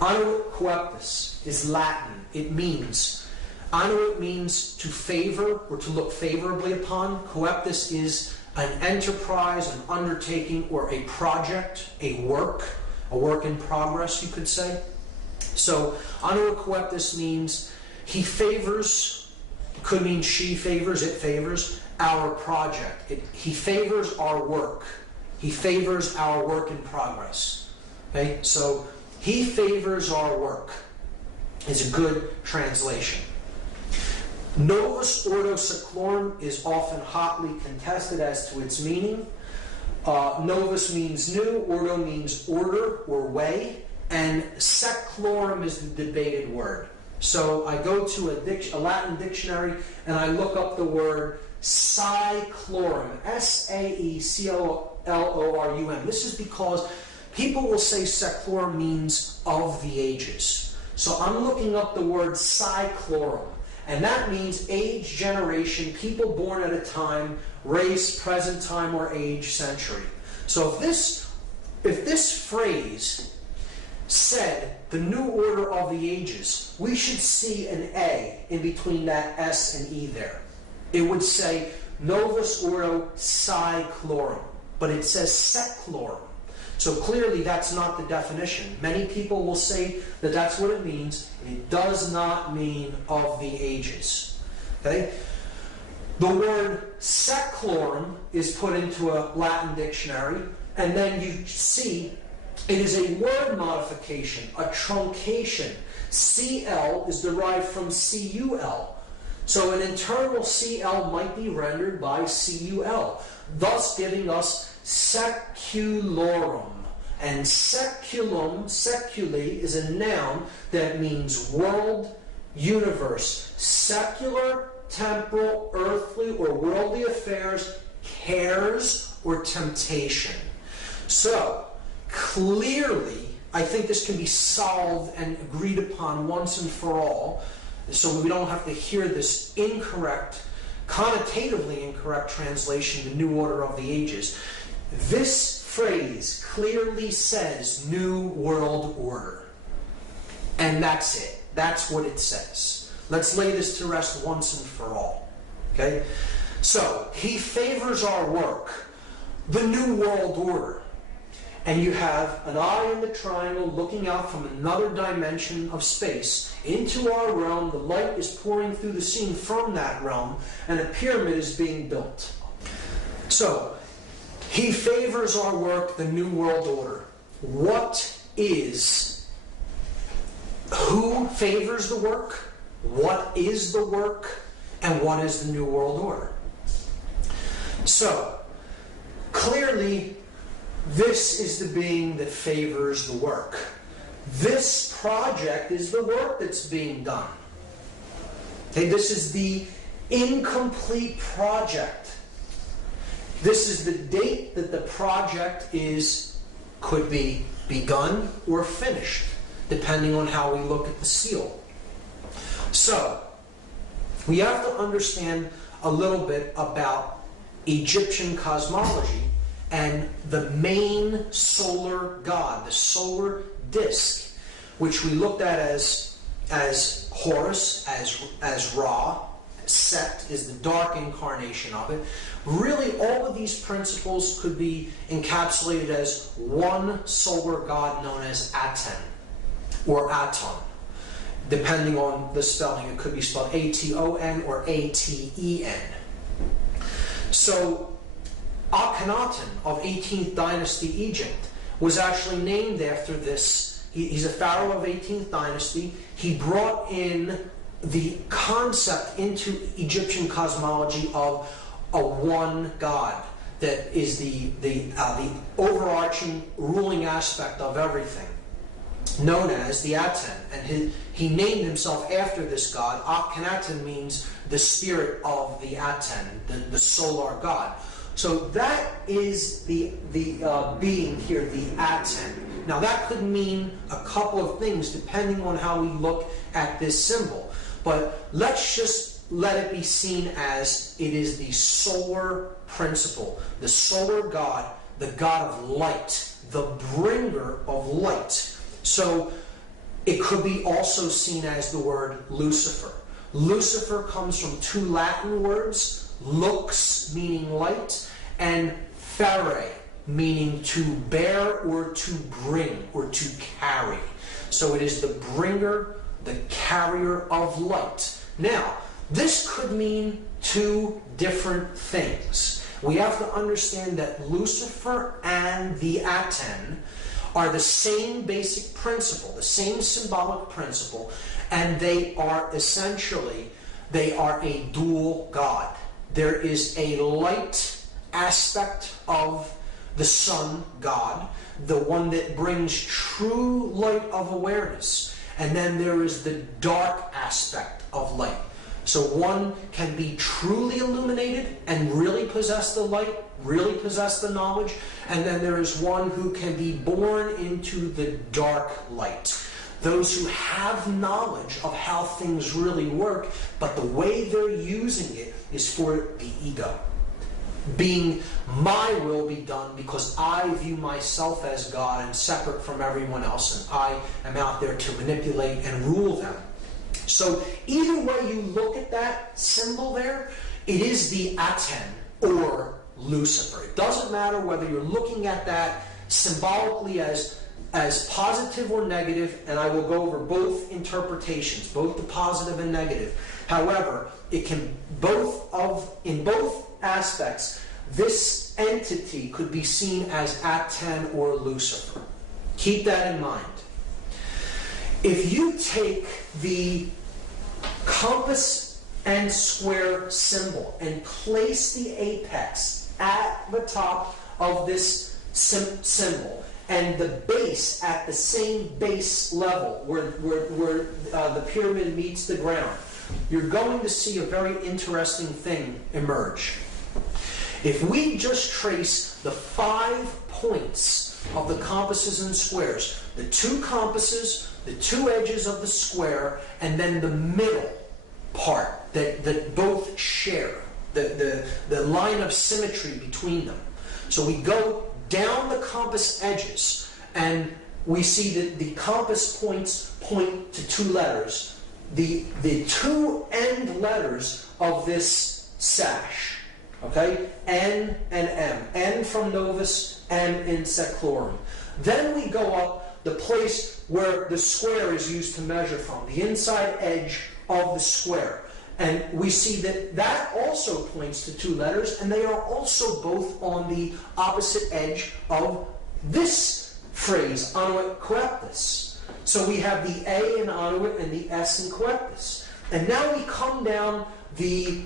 Annuit coeptis is Latin. It means, annuit means to favor or to look favorably upon. Coeptis is an enterprise, an undertaking, or a project, a work in progress, you could say. So annuit coeptis means he favors, could mean she favors, it favors, our project. He favors our work. He favors our work in progress. Okay, so he favors our work is a good translation. Novus Ordo Seclorum is often hotly contested as to its meaning. Novus means new, Ordo means order or way, and seclorum is the debated word. So I go to a Latin dictionary and I look up the word saeclorum, S-A-E-C-O-L-O-R-U-M. This is because people will say seclorum means of the ages. So I'm looking up the word saeclorum, and that means age, generation, people born at a time, race, present time, or age, century. So if this phrase said the new order of the ages, we should see an A in between that S and E there. It would say Novus Ordo Saeclorum, but it says seclorum. So clearly that's not the definition. Many people will say that that's what it means. It does not mean of the ages. Okay? The word seclorum is put into a Latin dictionary, and then you see it is a word modification, a truncation. CL is derived from CUL. So an internal CL might be rendered by CUL, thus giving us seculorum. And seculum, seculi, is a noun that means world, universe, secular, temporal, earthly, or worldly affairs, cares, or temptation. So, clearly, I think this can be solved and agreed upon once and for all, so we don't have to hear this incorrect, connotatively incorrect translation, the new order of the ages. This phrase clearly says New World Order. And that's it. That's what it says. Let's lay this to rest once and for all. Okay? So, he favors our work, the New World Order. And you have an eye in the triangle looking out from another dimension of space into our realm. The light is pouring through the scene from that realm, and a pyramid is being built. So, he favors our work, the New World Order. Who favors the work? What is the work? And what is the New World Order? So, clearly, this is the being that favors the work. This project is the work that's being done. Okay, this is the incomplete project. This is the date that the project could be begun or finished, depending on how we look at the seal. So, we have to understand a little bit about Egyptian cosmology and the main solar god, the solar disk, which we looked at as Horus, as Ra. Set is the dark incarnation of it. Really, all of these principles could be encapsulated as one solar god known as Aten, or Aton. Depending on the spelling, it could be spelled A-T-O-N or A-T-E-N. So, Akhenaten of 18th dynasty Egypt was actually named after this. He's a pharaoh of 18th dynasty. He brought in the concept into Egyptian cosmology of a one God that is the overarching ruling aspect of everything, known as the Aten. And he named himself after this god. Akhenaten means the spirit of the Aten, the solar god. So that is the being here, the Aten. Now that could mean a couple of things depending on how we look at this symbol. But let's just let it be seen as it is the solar principle, the solar God, the God of light, the bringer of light. So it could be also seen as the word Lucifer. Lucifer comes from two Latin words, lux meaning light, and fere meaning to bear or to bring or to carry. So it is the bringer, the carrier of light. Now, this could mean two different things. We have to understand that Lucifer and the Aten are the same basic principle, the same symbolic principle, and they are essentially, they are a dual God. There is a light aspect of the sun God, the one that brings true light of awareness. And then there is the dark aspect of light. So one can be truly illuminated and really possess the light, really possess the knowledge. And then there is one who can be born into the dark light. Those who have knowledge of how things really work, but the way they're using it is for the ego. Being my will be done because I view myself as God and separate from everyone else, and I am out there to manipulate and rule them. So either way you look at that symbol there, it is the Aten or Lucifer. It doesn't matter whether you're looking at that symbolically as positive or negative, and I will go over both interpretations, both the positive and negative. However, it can in both aspects, this entity could be seen as Aten or Lucifer. Keep that in mind. If you take the compass and square symbol and place the apex at the top of this symbol, and the base at the same base level where the pyramid meets the ground, you're going to see a very interesting thing emerge. If we just trace the 5 points of the compasses and squares, the 2 compasses, the 2 edges of the square, and then the middle part that both share, the line of symmetry between them. So we go down the compass edges, and we see that the compass points point to 2 letters. The 2 end letters of this sash, okay? N and M. N from Novus, M in Seclorum. Then we go up the place where the square is used to measure from, the inside edge of the square. And we see that that also points to 2 letters, and they are also both on the opposite edge of this phrase, Anuit Coeptus. So we have the A in Anuit and the S in Coeptus. And now we come down the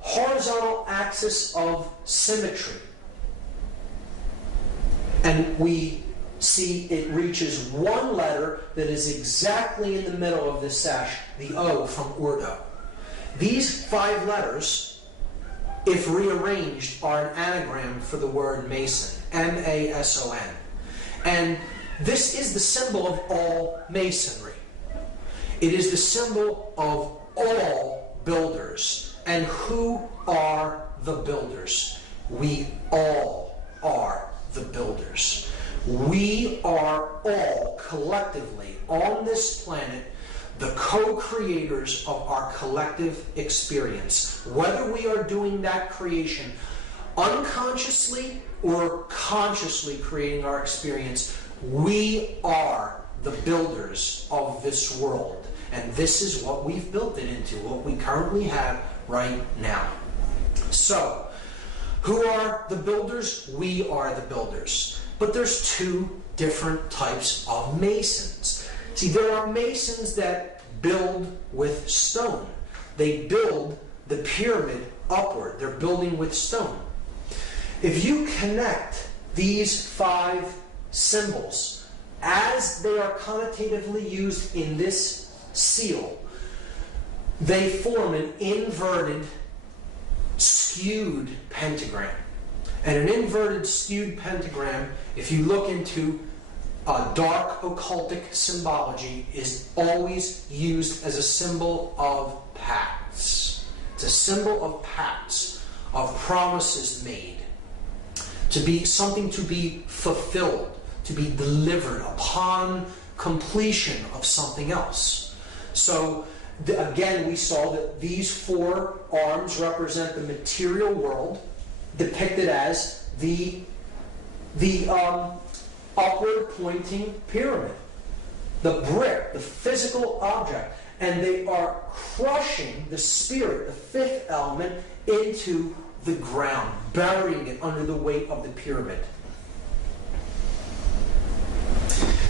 horizontal axis of symmetry. And we see it reaches 1 letter that is exactly in the middle of this sash, the O from Urdu. These 5 letters, if rearranged, are an anagram for the word Mason, M-A-S-O-N. And this is the symbol of all masonry. It is the symbol of all builders. And who are the builders? We all are the builders. We are all collectively on this planet the co-creators of our collective experience. Whether we are doing that creation unconsciously or consciously creating our experience, we are the builders of this world. And this is what we've built it into, what we currently have right now. So, who are the builders? We are the builders. But there's 2 different types of masons. See, there are masons that build with stone. They build the pyramid upward. They're building with stone. If you connect these 5 symbols as they are connotatively used in this seal, they form an inverted, skewed pentagram. And an inverted, skewed pentagram, if you look into dark occultic symbology, is always used as a symbol of pact. pacts. It's a symbol of pacts, of promises made, to be something to be fulfilled, to be delivered upon completion of something else. So again, we saw that these four arms represent the material world, depicted as the upward pointing pyramid, the brick, the physical object, and they are crushing the spirit, the fifth element, into the ground, burying it under the weight of the pyramid.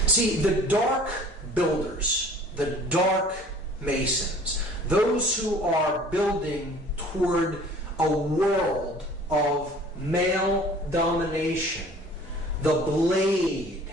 See, the dark builders, the dark masons, those who are building toward a world of male domination, the blade.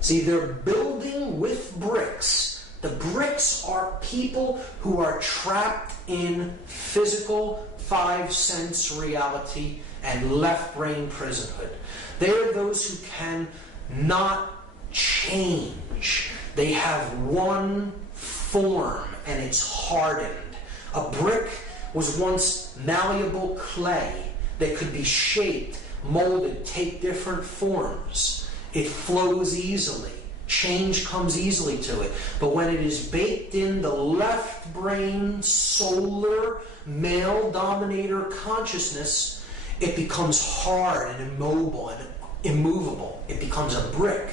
See, they're building with bricks. The bricks are people who are trapped in physical five-sense reality and left-brain prisonhood. They are those who can not change. They have one form, and it's hardened. A brick was once malleable clay that could be shaped, molded, take different forms. It flows easily. Change comes easily to it. But when it is baked in the left brain, solar, male dominator consciousness, it becomes hard and immobile and immovable. It becomes a brick.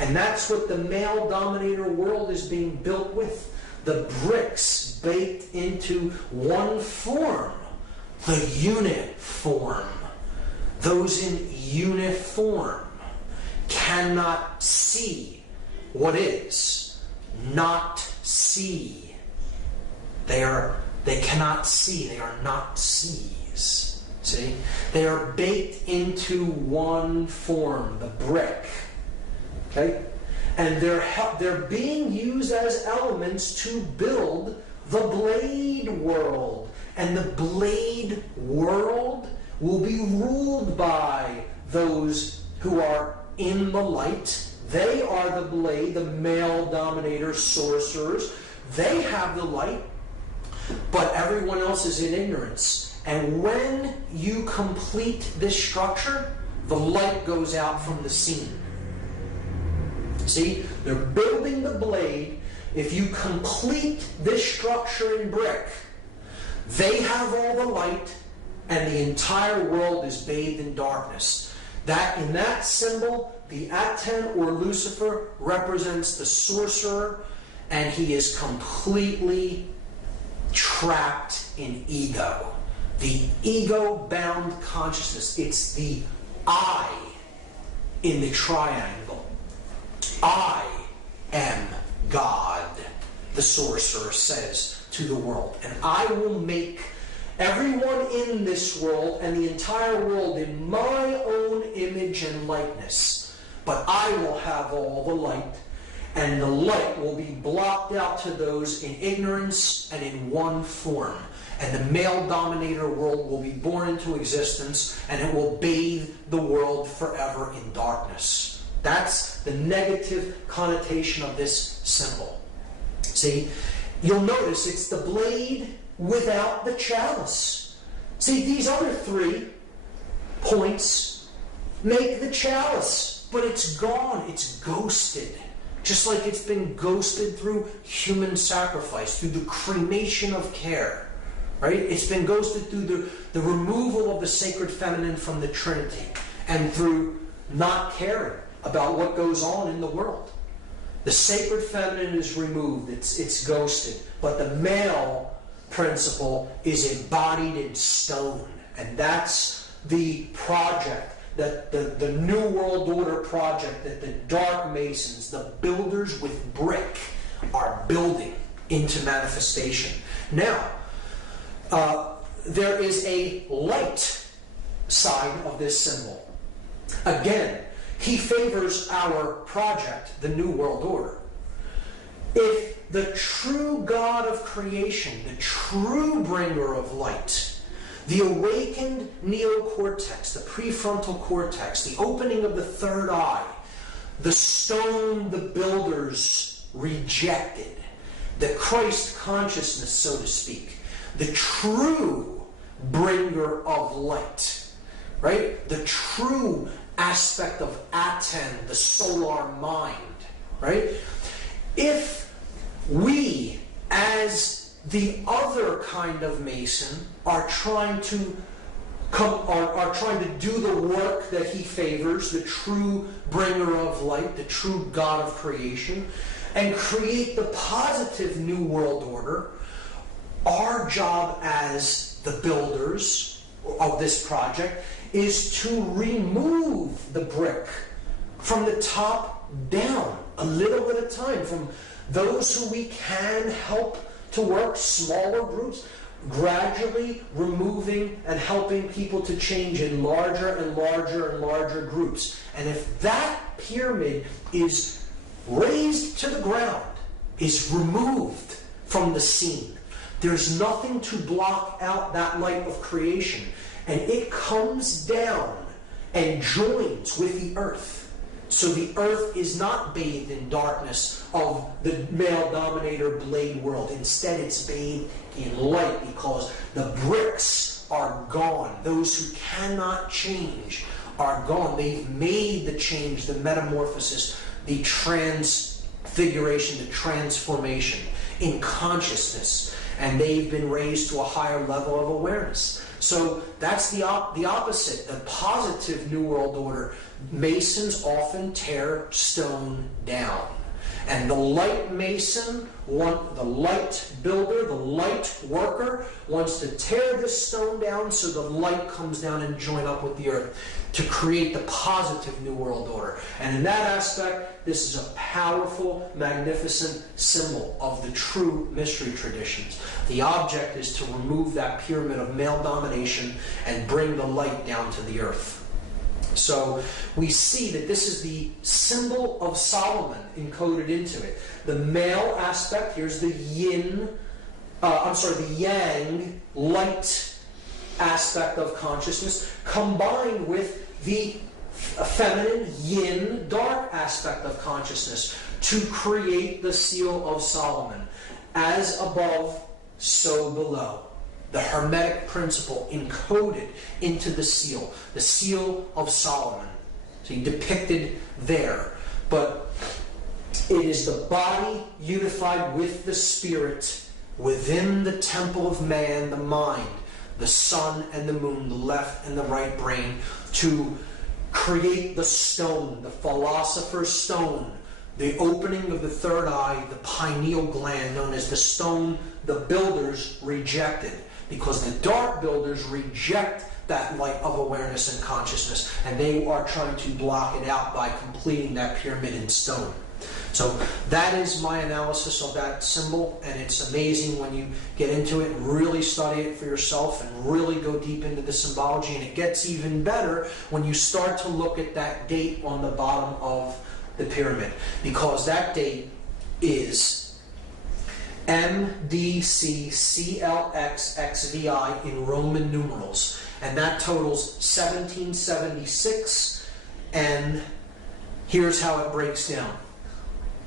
And that's what the male dominator world is being built with. The bricks baked into one form, the unit form. Those in uniform cannot see what is, not see. They cannot see. They are not sees. See? They are baked into one form, the brick. Okay? And they're being used as elements to build the blade world. And the blade world will be ruled by those who are in the light. They are the blade, the male dominator sorcerers. They have the light, but everyone else is in ignorance. And when you complete this structure, the light goes out from the scene. See, they're building the blade. If you complete this structure in brick, they have all the light, and the entire world is bathed in darkness. In that symbol, the Aten or Lucifer represents the sorcerer, and he is completely trapped in ego. The ego-bound consciousness. It's the I in the triangle. I am God, the sorcerer says to the world. And I will make everyone in this world and the entire world in my own image and likeness. But I will have all the light, and the light will be blocked out to those in ignorance and in one form. And the male dominator world will be born into existence, and it will bathe the world forever in darkness. That's the negative connotation of this symbol. See, you'll notice it's the blade without the chalice. See, these other 3 points make the chalice, but it's gone, it's ghosted. Just like it's been ghosted through human sacrifice, through the cremation of care. Right? It's been ghosted through the removal of the sacred feminine from the Trinity, and through not caring about what goes on in the world. The sacred feminine is removed, it's ghosted, but the male principle is embodied in stone. And that's the project, that the New World Order project that the Dark Masons, the builders with brick, are building into manifestation. Now, there is a light side of this symbol. Again, he favors our project, the New World Order. If the true God of creation, the true bringer of light, the awakened neocortex, the prefrontal cortex, the opening of the third eye, the stone the builders rejected, the Christ consciousness, so to speak, the true bringer of light, right? The true aspect of Aten, the solar mind, right? If we, as the other kind of Mason, are trying to do the work that he favors, the true bringer of light, the true God of creation, and create the positive New World Order, our job as the builders of this project is to remove the brick from the top down, a little at a time, from those who we can help to work, smaller groups, gradually removing and helping people to change in larger and larger and larger groups. And if that pyramid is razed to the ground, is removed from the scene, there's nothing to block out that light of creation. And it comes down and joins with the earth. So the earth is not bathed in darkness of the male dominator blade world. Instead, it's bathed in light because the bricks are gone. Those who cannot change are gone. They've made the change, the metamorphosis, the transfiguration, the transformation in consciousness. And they've been raised to a higher level of awareness. So that's the opposite, the positive New World Order. Masons often tear stone down. And the light mason, the light builder, the light worker, wants to tear this stone down so the light comes down and join up with the earth to create the positive New World Order. And in that aspect, this is a powerful, magnificent symbol of the true mystery traditions. The object is to remove that pyramid of male domination and bring the light down to the earth. So we see that this is the symbol of Solomon encoded into it. The male aspect, here's the the yang light aspect of consciousness, combined with the feminine yin dark aspect of consciousness to create the seal of Solomon. As above, so below. The Hermetic principle encoded into the seal of Solomon. So he depicted there. But it is the body unified with the spirit within the temple of man, the mind, the sun and the moon, the left and the right brain, to create the stone, the philosopher's stone, the opening of the third eye, the pineal gland, known as the stone the builders rejected. Because the dark builders reject that light of awareness and consciousness, and they are trying to block it out by completing that pyramid in stone. So that is my analysis of that symbol, and it's amazing when you get into it and really study it for yourself and really go deep into the symbology. And it gets even better when you start to look at that date on the bottom of the pyramid, because that date is MDCCLXXVI in Roman numerals, and that totals 1776. And here's how it breaks down.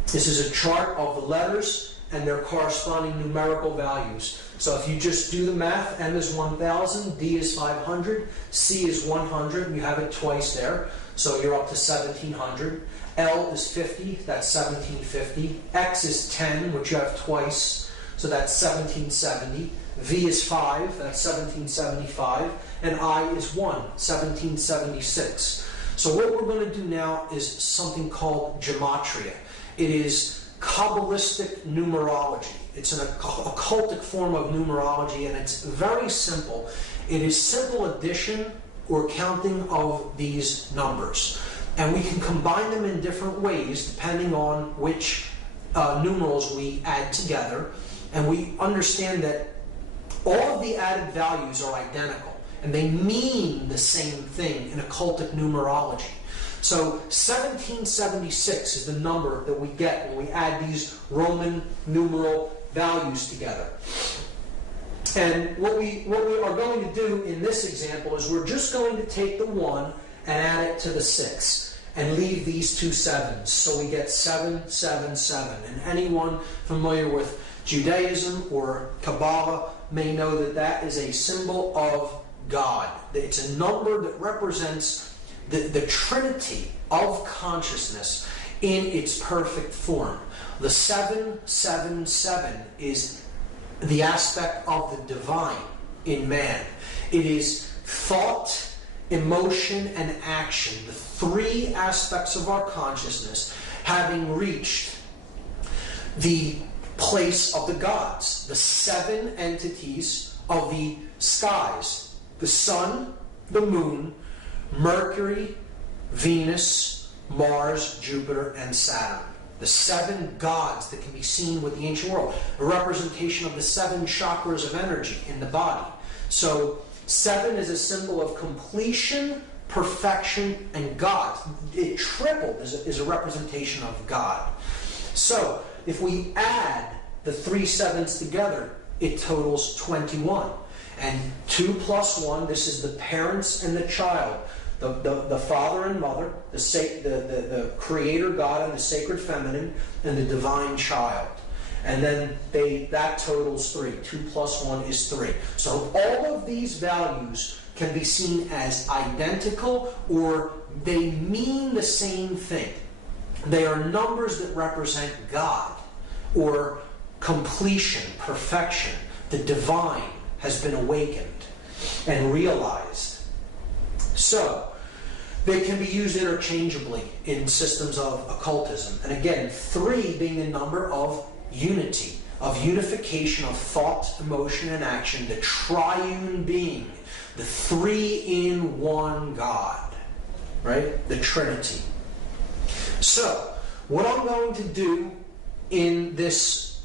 This is a chart of the letters and their corresponding numerical values. So if you just do the math, M is 1000, D is 500, C is 100, you have it twice there, so you're up to 1700. L is 50, that's 1750. X is 10, which you have twice, so that's 1770. V is 5, that's 1775. And I is 1, 1776. So what we're going to do now is something called gematria. It is Kabbalistic numerology. It's an occultic form of numerology, and it's very simple. It is simple addition or counting of these numbers. And we can combine them in different ways depending on which numerals we add together. And we understand that all of the added values are identical, and they mean the same thing in occultic numerology. So 1776 is the number that we get when we add these Roman numeral values together. And what we are going to do in this example is we're just going to take the 1 and add it to the 6 and leave these two 7s. So we get 777. And anyone familiar with Judaism or Kabbalah may know that that is a symbol of God. It's a number that represents the Trinity of consciousness in its perfect form. The 777 is the aspect of the divine in man. It is thought, emotion, and action, the three aspects of our consciousness, having reached the place of the gods, the seven entities of the skies: the sun, the moon, Mercury, Venus, Mars, Jupiter, and Saturn. The seven gods that can be seen with the ancient world, a representation of the seven chakras of energy in the body. So 7 is a symbol of completion, perfection, and God. It tripled is a representation of God. So if we add the 3 sevens together, it totals 21. And 2 plus 1, this is the parents and the child, the father and mother, the creator God and the sacred feminine, and the divine child. And then that totals 3. 2 plus 1 is 3. So all of these values can be seen as identical, or they mean the same thing. They are numbers that represent God, or completion, perfection. The divine has been awakened and realized. So they can be used interchangeably in systems of occultism. And again, 3 being the number of unity, of unification of thought, emotion, and action, the triune being, the 3-in-1 God, right? The Trinity. So, what I'm going to do in this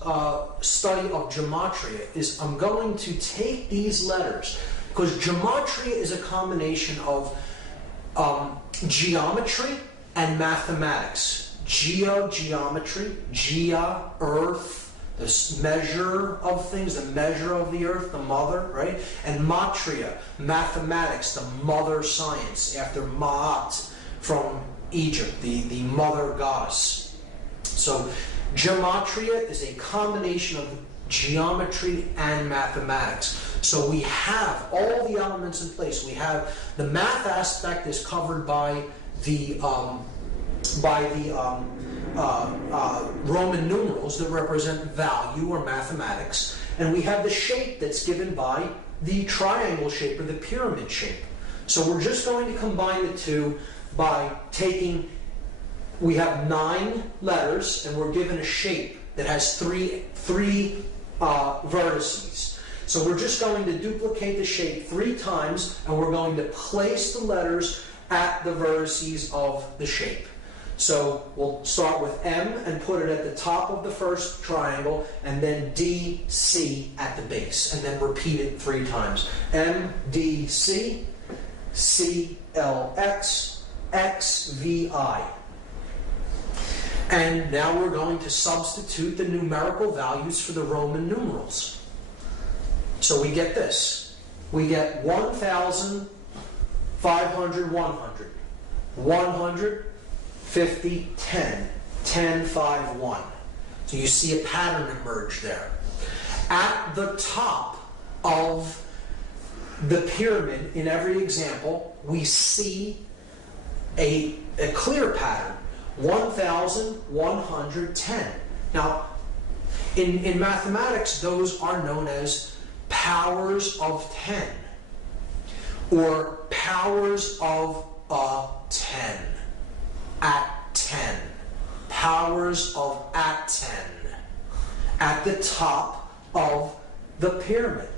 study of gematria is I'm going to take these letters, because gematria is a combination of geometry and mathematics. Geometry, earth, the measure of things, the measure of the earth, the mother, right? And matria, mathematics, the mother science, after Ma'at from Egypt, the mother goddess. So gematria is a combination of geometry and mathematics. So we have all the elements in place. We have the math aspect is covered by the Roman numerals that represent value or mathematics, and we have the shape that's given by the triangle shape or the pyramid shape. So we're just going to combine the two by taking, we have 9 letters, and we're given a shape that has three vertices. So we're just going to duplicate the shape 3 times, and we're going to place the letters at the vertices of the shape. So we'll start with M and put it at the top of the first triangle, and then D, C at the base, and then repeat it 3 times. M, D, C, C, L, X, X, V, I. And now we're going to substitute the numerical values for the Roman numerals. So we get this. We get 1,000, 500, 100. 100, 50, 10. 10, 5, 1. So you see a pattern emerge there. At the top of the pyramid, in every example, we see a clear pattern. 1,110. Now, in mathematics, those are known as powers of 10, or powers of a 10, at 10, powers of at 10, at the top of the pyramid.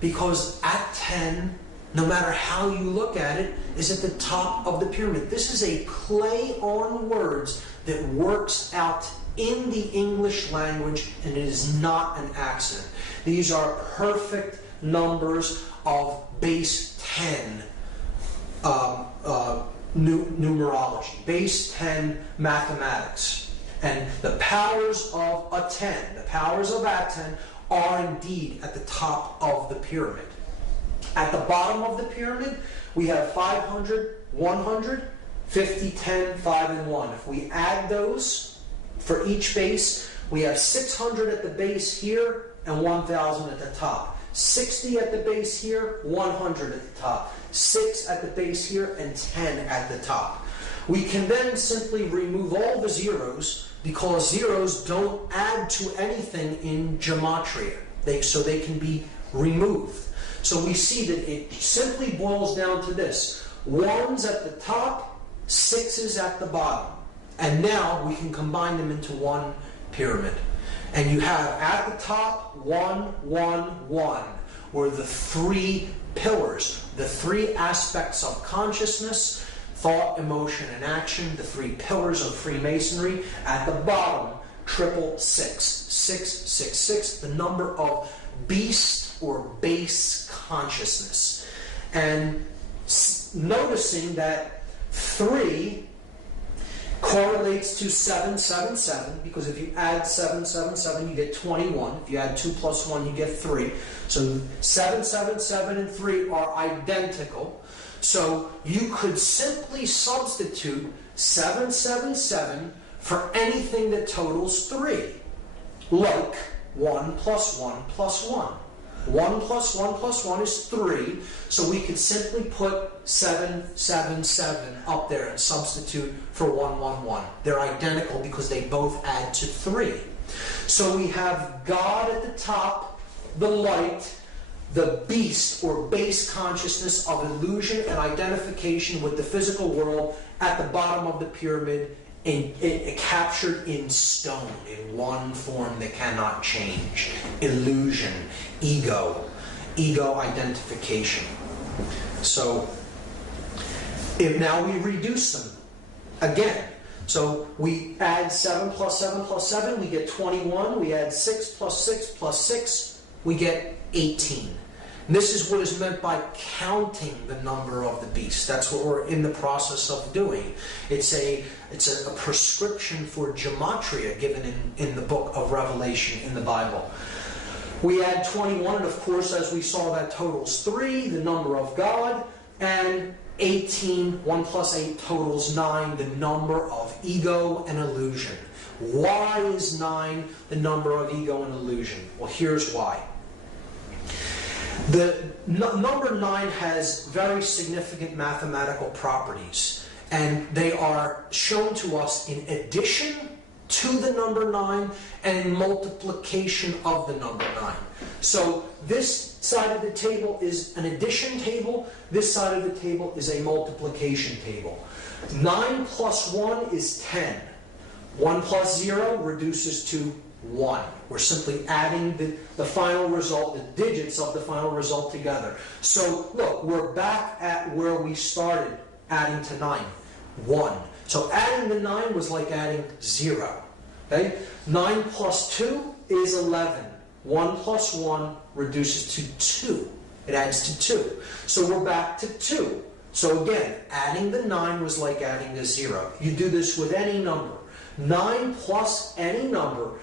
Because at 10, no matter how you look at it, is at the top of the pyramid. This is a play on words that works out in the English language, and it is not an accident. These are perfect numbers of base 10 numerology, base 10 mathematics. And the powers of a 10, the powers of at 10, are indeed at the top of the pyramid. At the bottom of the pyramid, we have 500, 100, 50, 10, 5, and 1. If we add those for each base, we have 600 at the base here and 1,000 at the top. 60 at the base here, 100 at the top, 6 at the base here, and 10 at the top. We can then simply remove all the zeros because zeros don't add to anything in gematria. So they can be removed. So we see that it simply boils down to this. 1's at the top, 6's at the bottom. And now we can combine them into one pyramid. And you have at the top 1, 1, 1, where the three pillars, the three aspects of consciousness, thought, emotion, and action, the three pillars of Freemasonry. At the bottom, 666, 666, the number of beast or base consciousness. And noticing that 3 correlates to 777, because if you add 777, you get 21. If you add 2 plus 1, you get 3. So 777 and 3 are identical. So you could simply substitute 777 for anything that totals 3. Like 1 plus 1 plus 1. 1 plus 1 plus 1 is 3, so we could simply put 777 up there and substitute for 111. They're identical because they both add to 3. So we have God at the top, the light, the beast or base consciousness of illusion and identification with the physical world at the bottom of the pyramid, captured in stone, in one form that cannot change. Illusion, ego identification. So, if now we reduce them again. So we add 7 plus 7 plus 7, we get 21. We add 6 plus 6 plus 6, we get 18. And this is what is meant by counting the number of the beast. That's what we're in the process of doing. It's a prescription for gematria given in the book of Revelation in the Bible. We add 21, and of course, as we saw, that totals 3, the number of God, and 18, 1 plus 8 totals 9, the number of ego and illusion. Why is 9 the number of ego and illusion? Well, here's why. The number 9 has very significant mathematical properties, and they are shown to us in addition to the number 9 and in multiplication of the number 9. So this side of the table is an addition table, this side of the table is a multiplication table. 9 plus 1 is 10. 1 plus 0 reduces to 1. We're simply adding the final result, the digits of the final result together. So look, we're back at where we started adding to 9. 1. So adding the 9 was like adding 0. Okay? 9 plus 2 is 11. 1 plus 1 reduces to 2. It adds to 2. So we're back to 2. So again, adding the 9 was like adding a 0. You do this with any number. 9 plus any number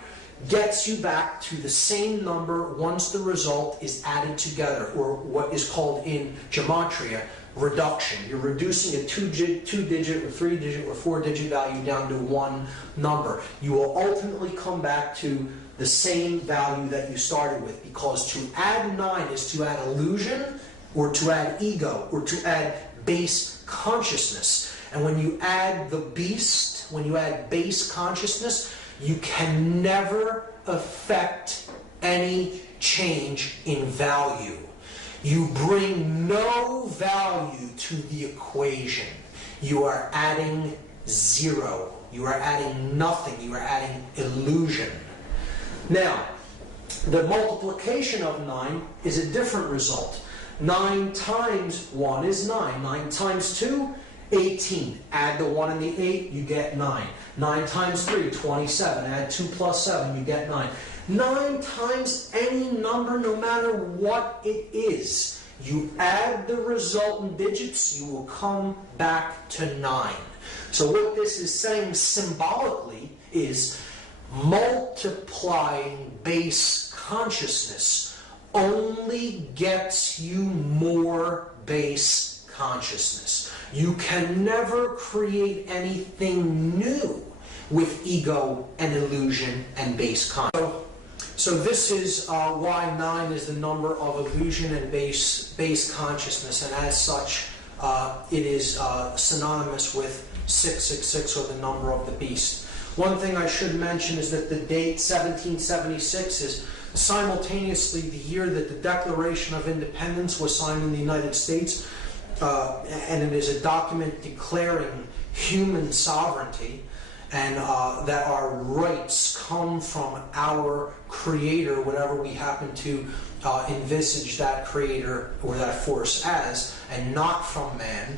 gets you back to the same number once the result is added together, or what is called in gematria reduction. You're reducing a 2-digit or 3-digit or 4-digit value down to one number. You will ultimately come back to the same value that you started with, because to add 9 is to add illusion, or to add ego, or to add base consciousness. And when you add the beast, when you add base consciousness, you can never affect any change in value. You bring no value to the equation. You are adding 0. You are adding nothing. You are adding illusion. Now, the multiplication of 9 is a different result. 9 times 1 is 9. 9 times 2, 18. Add the 1 and the 8, you get 9. 9 times 3, 27. Add 2 plus 7, you get 9. 9 times any number, no matter what it is. You add the resultant digits, you will come back to 9. So what this is saying symbolically is multiplying base consciousness only gets you more base consciousness. You can never create anything new with ego and illusion and base consciousness. So this is why 9 is the number of illusion and base consciousness, and as such, it is synonymous with 666, or the number of the beast. One thing I should mention is that the date 1776 is simultaneously the year that the Declaration of Independence was signed in the United States, and it is a document declaring human sovereignty, and that our rights come from our Creator, whatever we happen to envisage that Creator or that force as, and not from man.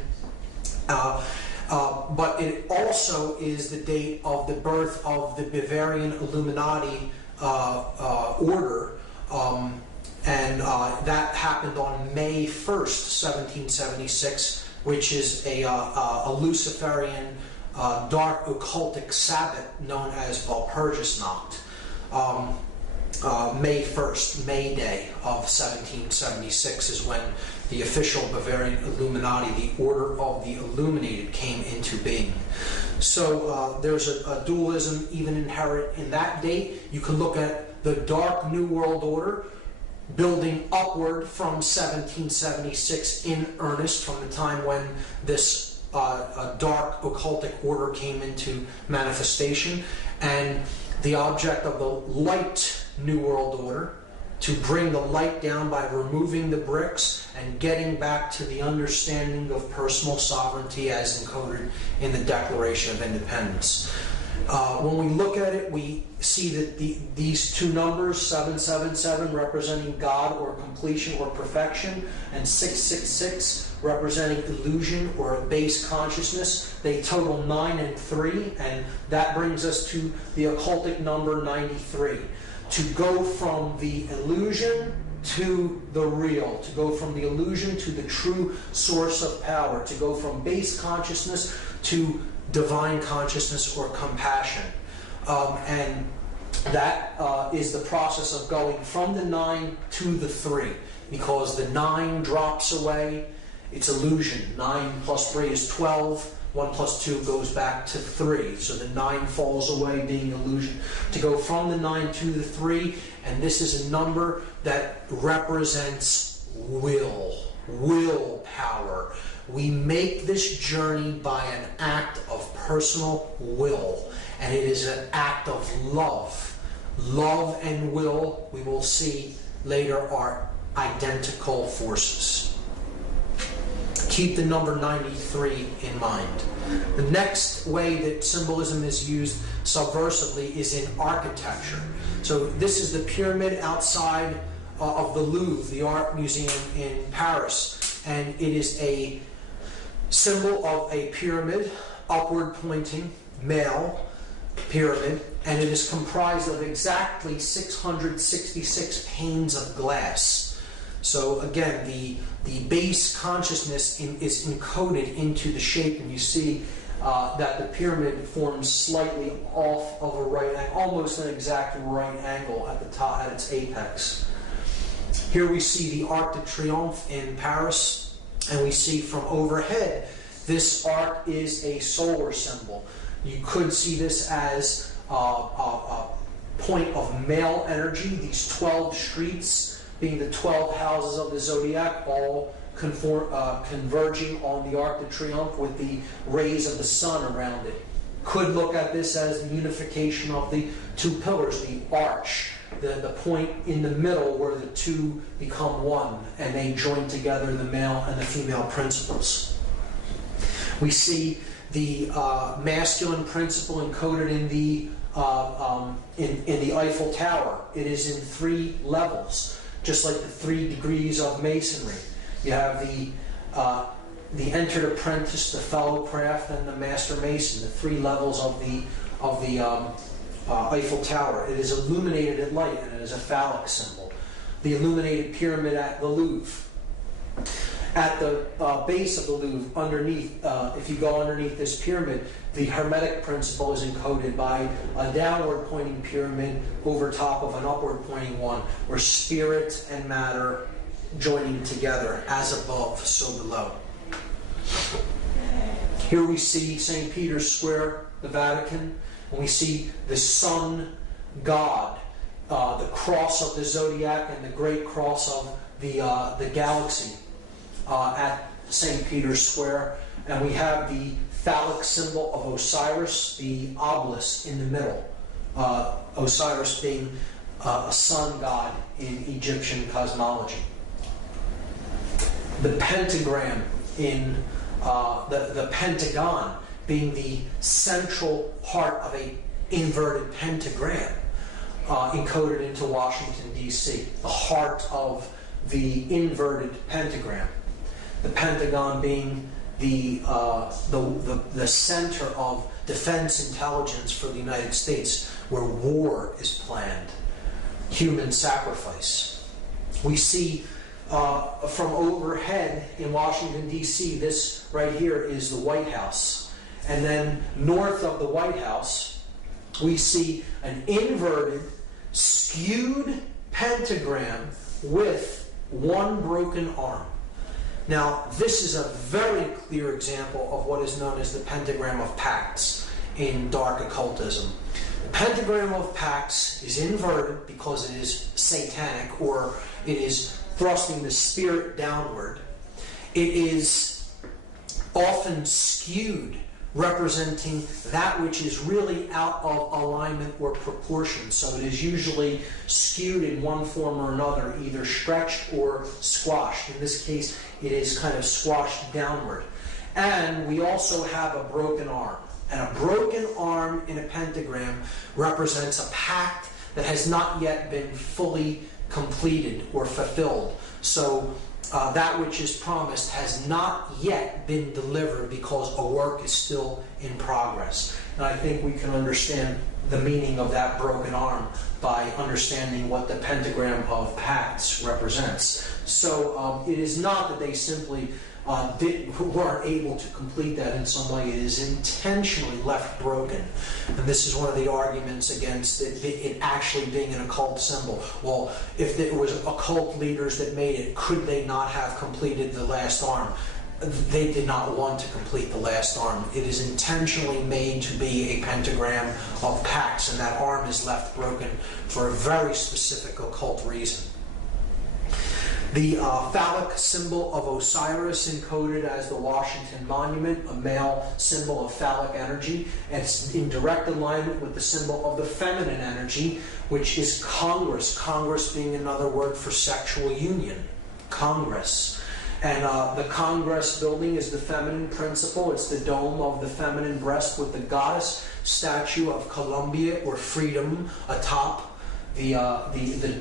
But it also is the date of the birth of the Bavarian Illuminati order, and that happened on May 1st, 1776, which is a Luciferian dark occultic Sabbath known as Walpurgisnacht. May 1st, May Day of 1776 is when the official Bavarian Illuminati, the Order of the Illuminated, came into being. So there's a dualism even inherent in that date. You can look at the Dark New World Order building upward from 1776 in earnest, from the time when this dark occultic order came into manifestation, and the object of the light New World Order to bring the light down by removing the bricks and getting back to the understanding of personal sovereignty as encoded in the Declaration of Independence. When we look at it, we see that these two numbers, 777 representing God or completion or perfection, and 666 representing illusion or base consciousness, they total 9 and 3, and that brings us to the occultic number 93. To go from the illusion to the real, to go from the illusion to the true source of power, to go from base consciousness to divine consciousness or compassion. And that is the process of going from the 9 to the 3, because the 9 drops away, it's illusion. 9 plus 3 is 12. 1 plus 2 goes back to 3. So the 9 falls away, being illusion. To go from the 9 to the 3, and this is a number that represents willpower. We make this journey by an act of personal will, and it is an act of love. Love and will, we will see later, are identical forces. Keep the number 93 in mind. The next way that symbolism is used subversively is in architecture. So this is the pyramid outside of the Louvre, the art museum in Paris, and it is a symbol of a pyramid, upward pointing, male pyramid, and it is comprised of exactly 666 panes of glass. So again, the base consciousness is encoded into the shape, and you see that the pyramid forms slightly off of a right angle, almost an exact right angle at the top, at its apex. Here we see the Arc de Triomphe in Paris, and we see from overhead, this arc is a solar symbol. You could see this as a point of male energy, these 12 streets being the 12 houses of the zodiac, all converging on the Arc de Triomphe with the rays of the sun around it. Could look at this as the unification of the two pillars, the arch, the point in the middle where the two become one, and they join together the male and the female principles. We see the masculine principle encoded in the Eiffel Tower. It is in 3 levels. Just like the 3 degrees of masonry. You have the entered apprentice, the fellow craft, and the master mason, the 3 levels of the Eiffel Tower. It is illuminated at light, and it is a phallic symbol. The illuminated pyramid at the Louvre. At the base of the Louvre, underneath, if you go underneath this pyramid, the Hermetic principle is encoded by a downward pointing pyramid over top of an upward pointing one, where spirit and matter joining together, as above, so below. Here we see St. Peter's Square, the Vatican, and we see the sun god the cross of the zodiac and the great cross of the galaxy at St. Peter's Square. And we have the phallic symbol of Osiris, the obelisk in the middle. Osiris being a sun god in Egyptian cosmology. The pentagram in the pentagon being the central part of a inverted pentagram encoded into Washington, D.C., the heart of the inverted pentagram. The Pentagon being the center of defense intelligence for the United States, where war is planned, human sacrifice. We see from overhead in Washington, D.C., this right here is the White House. And then north of the White House, we see an inverted, skewed pentagram with one broken arm. Now, this is a very clear example of what is known as the pentagram of Pax in dark occultism. The pentagram of Pax is inverted because it is satanic, or it is thrusting the spirit downward. It is often skewed, representing that which is really out of alignment or proportion. So it is usually skewed in one form or another, either stretched or squashed. In this case, it is kind of squashed downward. And we also have a broken arm. And a broken arm in a pentagram represents a pact that has not yet been fully completed or fulfilled. So that which is promised has not yet been delivered because a work is still in progress. And I think we can understand the meaning of that broken arm by understanding what the pentagram of Pax represents. So it is not that they simply weren't able to complete that in some way. It is intentionally left broken. And this is one of the arguments against it actually being an occult symbol. Well, if there was occult leaders that made it, could they not have completed the last arm? They did not want to complete the last arm. It is intentionally made to be a pentagram of Pax, and that arm is left broken for a very specific occult reason. The phallic symbol of Osiris, encoded as the Washington Monument, a male symbol of phallic energy. And it's in direct alignment with the symbol of the feminine energy, which is Congress. Congress being another word for sexual union. Congress. And the Congress building is the feminine principle. It's the dome of the feminine breast with the goddess statue of Columbia, or freedom, atop the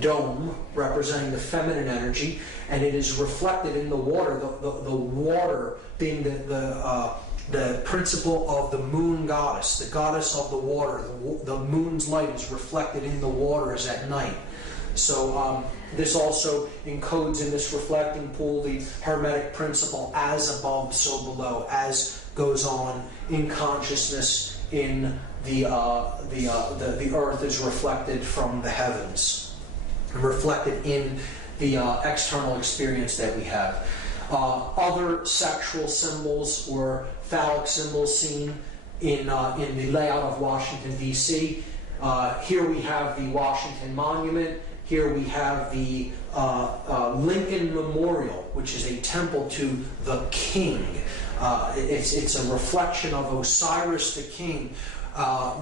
dome, representing the feminine energy, and it is reflected in the water. The water being the principle of the moon goddess, the goddess of the water. The moon's light is reflected in the waters at night. So this also encodes in this reflecting pool the Hermetic principle, as above, so below, as goes on in consciousness in the earth is reflected from the heavens, and reflected in the external experience that we have. Other sexual symbols or phallic symbols seen in the layout of Washington, D.C. Here we have the Washington Monument. Here we have the Lincoln Memorial, which is a temple to the king. It's a reflection of Osiris the king,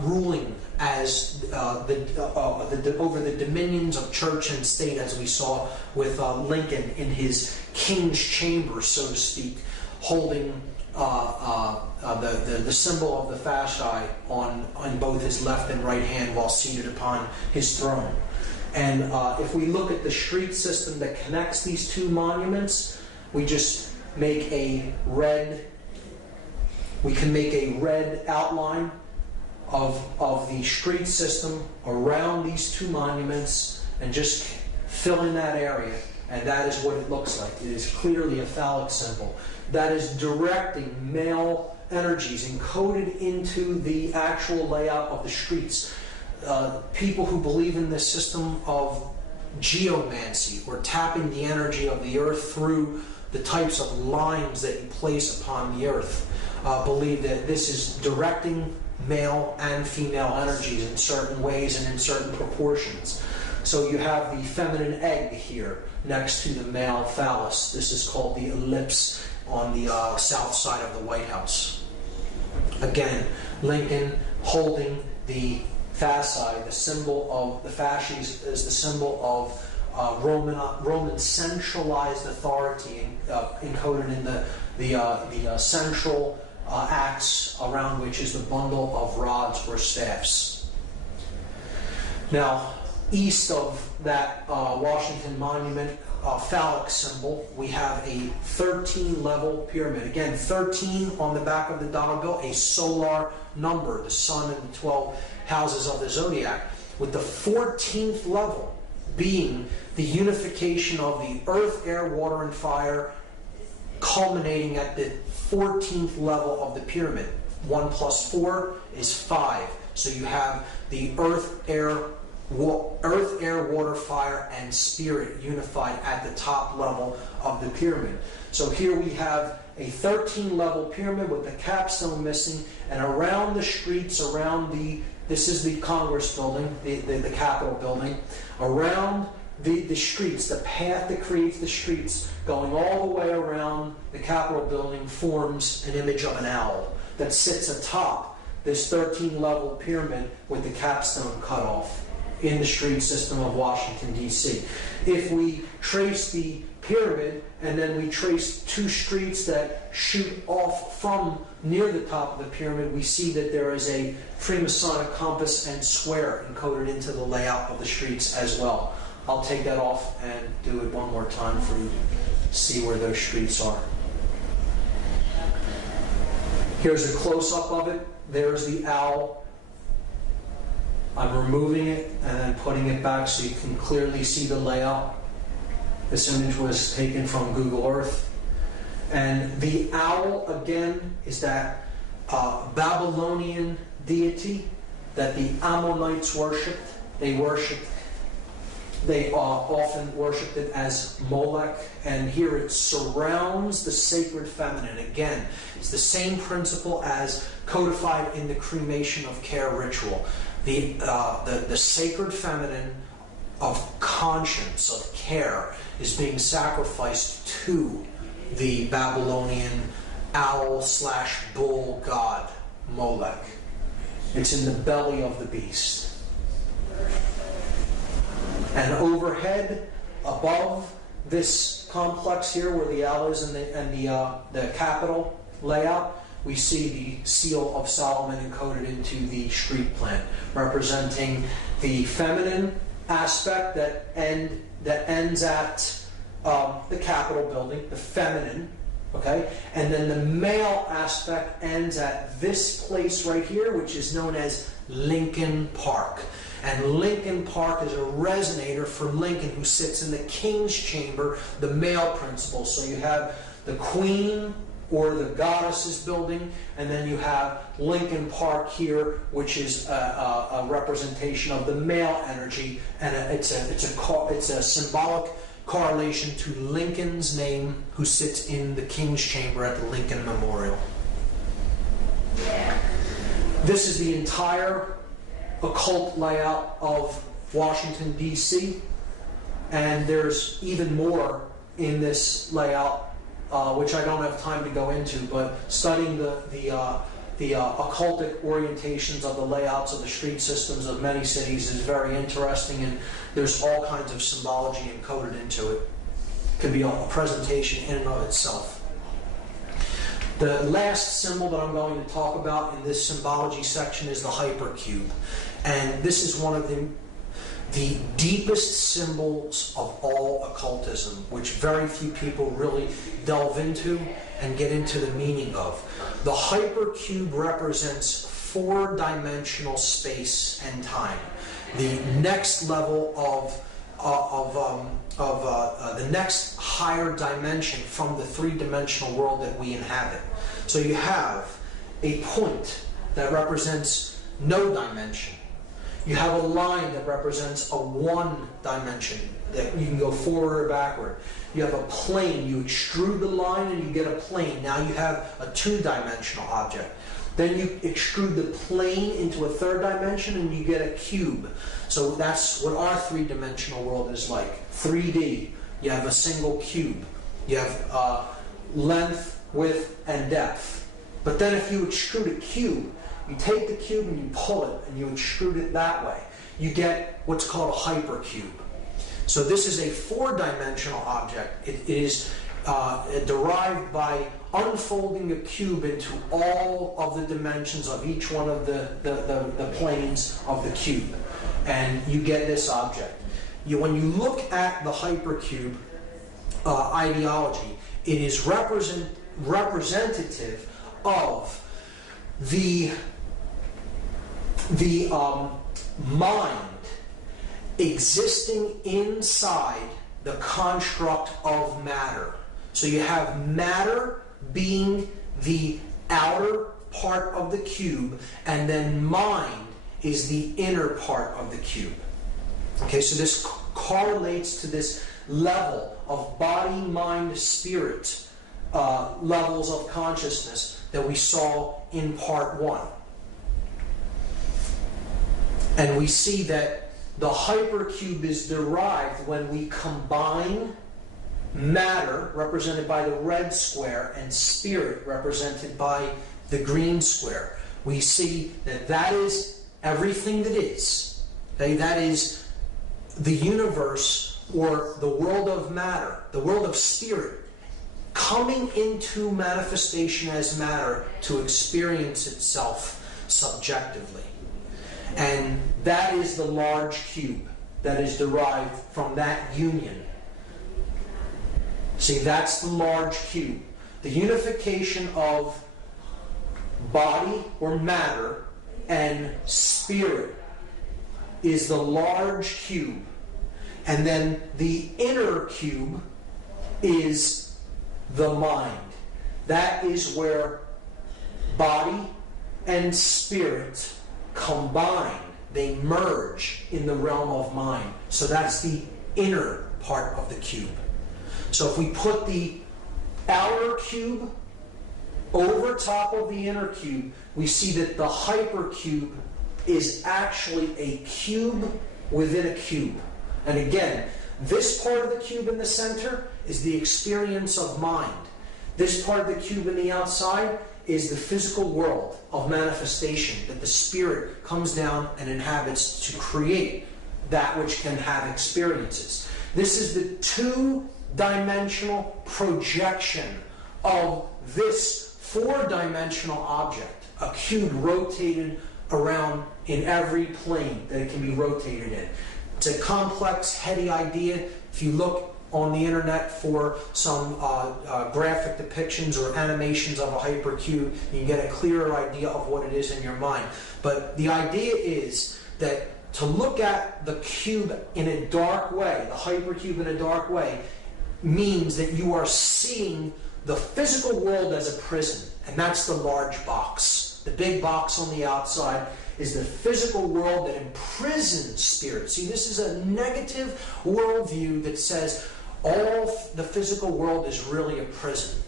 ruling as over the dominions of church and state, as we saw with Lincoln in his king's chamber, so to speak, holding the symbol of the fasci on both his left and right hand while seated upon his throne. And if we look at the street system that connects these two monuments, we just make a red. We can make a red outline of the street system around these two monuments and just fill in that area, and that is what it looks like. It is clearly a phallic symbol that is directing male energies encoded into the actual layout of the streets. People who believe in this system of geomancy, or tapping the energy of the earth through the types of lines that you place upon the earth, believe that this is directing male and female energies in certain ways and in certain proportions. So you have the feminine egg here next to the male phallus. This is called the ellipse on the south side of the White House. Again, Lincoln holding the fasci, the symbol of the fasces is the symbol of Roman centralized authority encoded in the central axe around which is the bundle of rods or staffs. Now, east of that Washington Monument phallic symbol, we have a 13-level pyramid. Again, 13 on the back of the dollar bill, a solar number, the sun and the 12 houses of the zodiac, with the 14th level being the unification of the earth, air, water, and fire, culminating at the 14th level of the pyramid. 1 plus 4 is 5. So you have the earth, air, water, fire, and spirit unified at the top level of the pyramid. So here we have a 13-level pyramid with the capstone missing, and around the streets, this is the Congress building, the Capitol building, around the streets, the path that creates the streets, going all the way around the Capitol building, forms an image of an owl that sits atop this 13-level pyramid with the capstone cut off in the street system of Washington, D.C. If we trace the pyramid and then we trace 2 streets that shoot off from near the top of the pyramid, we see that there is a Freemasonic compass and square encoded into the layout of the streets as well. I'll take that off and do it one more time for you to see where those streets are. Here's a close-up of it. There's the owl. I'm removing it and then putting it back so you can clearly see the layout. This image was taken from Google Earth. And the owl, again, is that Babylonian deity that the Ammonites worshipped. They often worshipped it as Molech, and here it surrounds the sacred feminine. Again, it's the same principle as codified in the cremation of care ritual. The sacred feminine of conscience, of care, is being sacrificed to the Babylonian owl/bull god, Molech. It's in the belly of the beast. And overhead, above this complex here, where the owl is and the Capitol layout, we see the seal of Solomon encoded into the street plan, representing the feminine aspect that ends at the Capitol building, the feminine, okay, and then the male aspect ends at this place right here, which is known as Lincoln Park. And Lincoln Park is a resonator for Lincoln, who sits in the King's Chamber, the male principle. So you have the Queen or the Goddess's building, and then you have Lincoln Park here, which is a representation of the male energy, and it's a symbolic correlation to Lincoln's name, who sits in the King's Chamber at the Lincoln Memorial. This is the entire occult layout of Washington, D.C., and there's even more in this layout, which I don't have time to go into, but studying the occultic orientations of the layouts of the street systems of many cities is very interesting, and there's all kinds of symbology encoded into it. It could be a presentation in and of itself. The last symbol that I'm going to talk about in this symbology section is the hypercube. And this is one of the deepest symbols of all occultism, which very few people really delve into and get into the meaning of. The hypercube represents 4-dimensional space and time. The next level the next higher dimension from the 3-dimensional world that we inhabit. So you have a point that represents no dimension. You have a line that represents a 1 dimension, that you can go forward or backward. You have a plane. You extrude the line and you get a plane. Now you have a 2-dimensional object. Then you extrude the plane into a third dimension and you get a cube. So that's what our three-dimensional world is like. 3D, you have a single cube. You have length, width, and depth. But then if you extrude a cube, you take the cube and you pull it and you extrude it that way. You get what's called a hypercube. So this is a four-dimensional object. It is derived by unfolding a cube into all of the dimensions of each one of the planes of the cube. And you get this object. When you look at the hypercube ideology, it is representative of the mind existing inside the construct of matter. So you have matter being the outer part of the cube, and then mind is the inner part of the cube. Okay, so this correlates to this level of body, mind, spirit levels of consciousness that we saw in part 1. And we see that the hypercube is derived when we combine matter, represented by the red square, and spirit, represented by the green square. We see that that is everything that is. Okay? That is the universe, or the world of matter, the world of spirit, coming into manifestation as matter to experience itself subjectively. And that is the large cube that is derived from that union. See, that's the large cube. The unification of body or matter and spirit is the large cube. And then the inner cube is the mind. That is where body and spirit combine. They merge in the realm of mind. So that's the inner part of the cube. So if we put the outer cube over top of the inner cube, we see that the hypercube is actually a cube within a cube. And again, this part of the cube in the center is the experience of mind. This part of the cube in the outside is the physical world of manifestation that the spirit comes down and inhabits to create that which can have experiences. This is the two-dimensional projection of this four-dimensional object, a cube rotated around in every plane that it can be rotated in. It's a complex, heady idea. If you look on the internet for some graphic depictions or animations of a hypercube, you can get a clearer idea of what it is in your mind. But the idea is that to look at the cube in a dark way, the hypercube in a dark way, means that you are seeing the physical world as a prison. And that's the large box. The big box on the outside is the physical world that imprisons spirit. See, this is a negative worldview that says all the physical world is really a prison.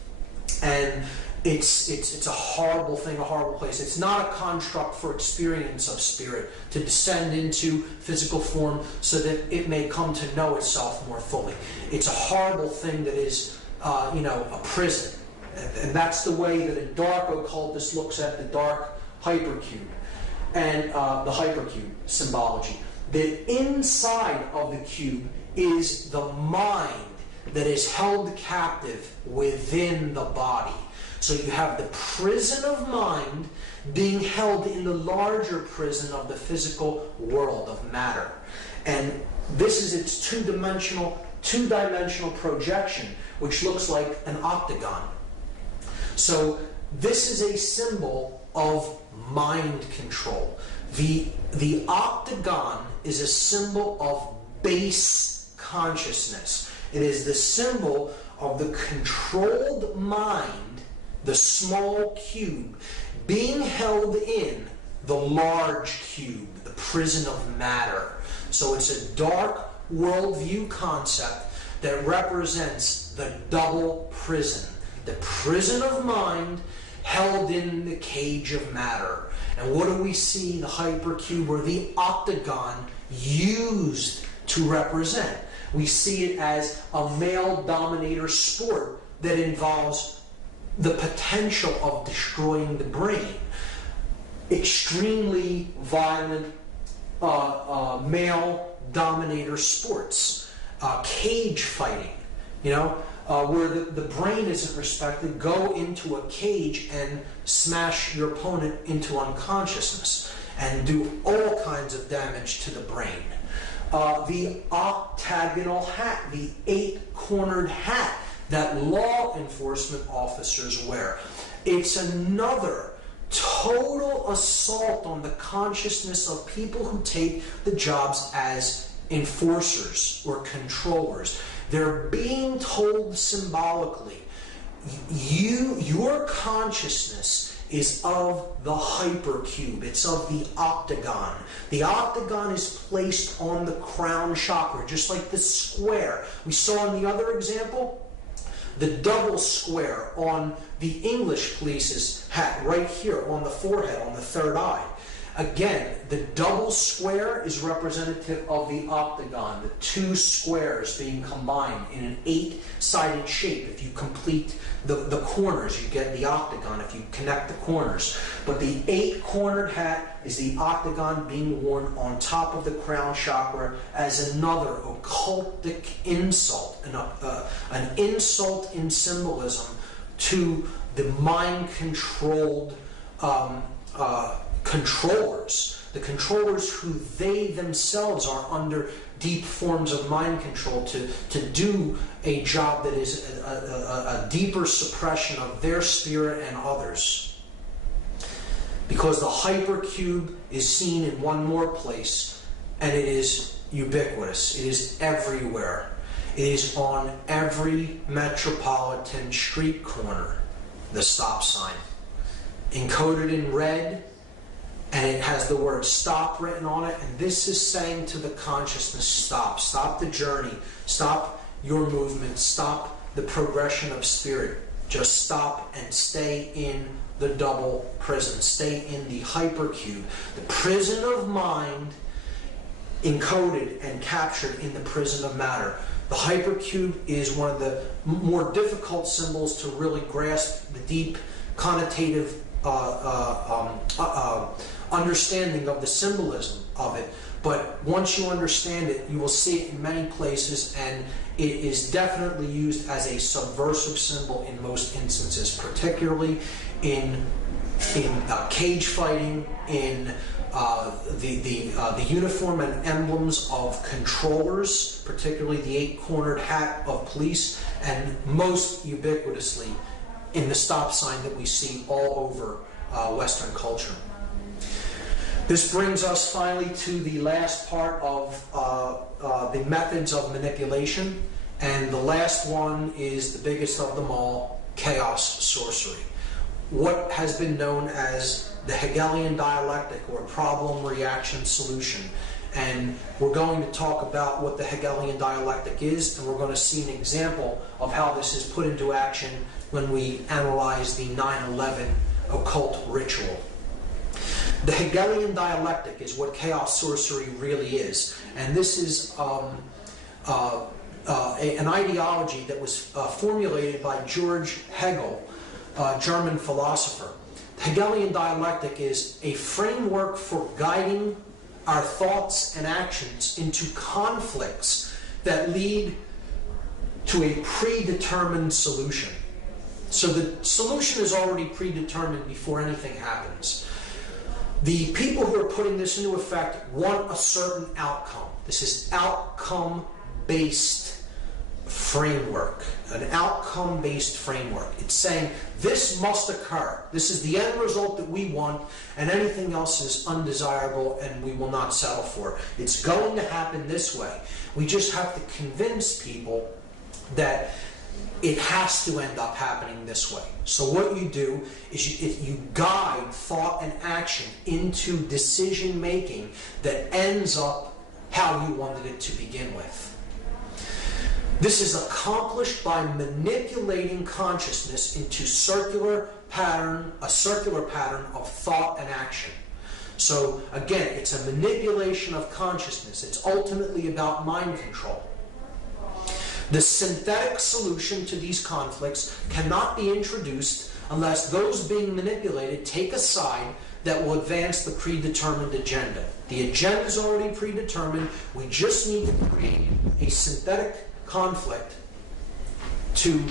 And it's a horrible thing, a horrible place. It's not a construct for experience of spirit to descend into physical form so that it may come to know itself more fully. It's a horrible thing that is, a prison. And that's the way that a dark occultist looks at the dark hypercube and the hypercube symbology. The inside of the cube is the mind that is held captive within the body. So you have the prison of mind being held in the larger prison of the physical world of matter. And this is its two-dimensional projection, which looks like an octagon. So this is a symbol of mind control. The octagon is a symbol of base consciousness. It is the symbol of the controlled mind, the small cube, being held in the large cube, the prison of matter. So it's a dark worldview concept that represents the double prison. The prison of mind held in the cage of matter. And what do we see the hypercube or the octagon used to represent? We see it as a male dominator sport that involves the potential of destroying the brain. Extremely violent male dominator sports, cage fighting, where the brain isn't respected. Go into a cage and smash your opponent into unconsciousness and do all kinds of damage to the brain. The octagonal hat, the 8-cornered hat that law enforcement officers wear. It's another total assault on the consciousness of people who take the jobs as enforcers or controllers. They're being told symbolically, your consciousness is of the hypercube. It's of the octagon. The octagon is placed on the crown chakra, just like the square. We saw in the other example, the double square on the English police's hat, right here on the forehead, on the third eye. Again, the double square is representative of the octagon, the two squares being combined in an 8-sided shape. If you complete the corners, you get the octagon if you connect the corners. But the 8-cornered hat is the octagon being worn on top of the crown chakra as another occultic insult, an insult in symbolism to the mind-controlled controllers, the controllers who they themselves are under deep forms of mind control to do a job that is a deeper suppression of their spirit and others. Because the hypercube is seen in one more place, and it is ubiquitous. It is everywhere. It is on every metropolitan street corner, the stop sign. Encoded in red, and it has the word stop written on it, and this is saying to the consciousness, stop. Stop the journey. Stop your movement. Stop the progression of spirit. Just stop and stay in the double prison. Stay in the hypercube. The prison of mind encoded and captured in the prison of matter. The hypercube is one of the more difficult symbols to really grasp the deep connotative understanding of the symbolism of it. But once you understand it, you will see it in many places, and it is definitely used as a subversive symbol in most instances, particularly in cage fighting, in the uniform and emblems of controllers, particularly the 8-cornered hat of police, and most ubiquitously in the stop sign that we see all over Western culture. This brings us finally to the last part of the methods of manipulation, and the last one is the biggest of them all, chaos sorcery. What has been known as the Hegelian dialectic, or problem, reaction, solution. And we're going to talk about what the Hegelian dialectic is, and we're going to see an example of how this is put into action when we analyze the 9/11 occult ritual. The Hegelian dialectic is what chaos sorcery really is, and this is an ideology that was formulated by George Hegel, a German philosopher. The Hegelian dialectic is a framework for guiding our thoughts and actions into conflicts that lead to a predetermined solution. So the solution is already predetermined before anything happens. The people who are putting this into effect want a certain outcome. This is outcome-based framework, an outcome-based framework. It's saying this must occur. This is the end result that we want, and anything else is undesirable and we will not settle for. It's going to happen this way. We just have to convince people that it has to end up happening this way. So what you do is you guide thought and action into decision making that ends up how you wanted it to begin with. This is accomplished by manipulating consciousness into a circular pattern of thought and action. So again, it's a manipulation of consciousness. It's ultimately about mind control. The synthetic solution to these conflicts cannot be introduced unless those being manipulated take a side that will advance the predetermined agenda. The agenda is already predetermined. We just need to create a synthetic conflict to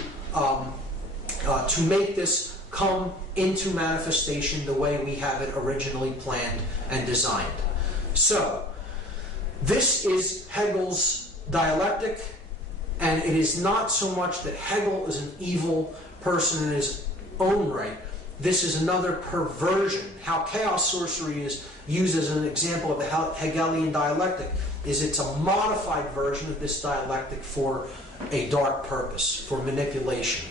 make this come into manifestation the way we have it originally planned and designed. So, this is Hegel's dialectic, and it is not so much that Hegel is an evil person in his own right. This is another perversion. How chaos sorcery is used as an example of the Hegelian dialectic is it's a modified version of this dialectic for a dark purpose, for manipulation.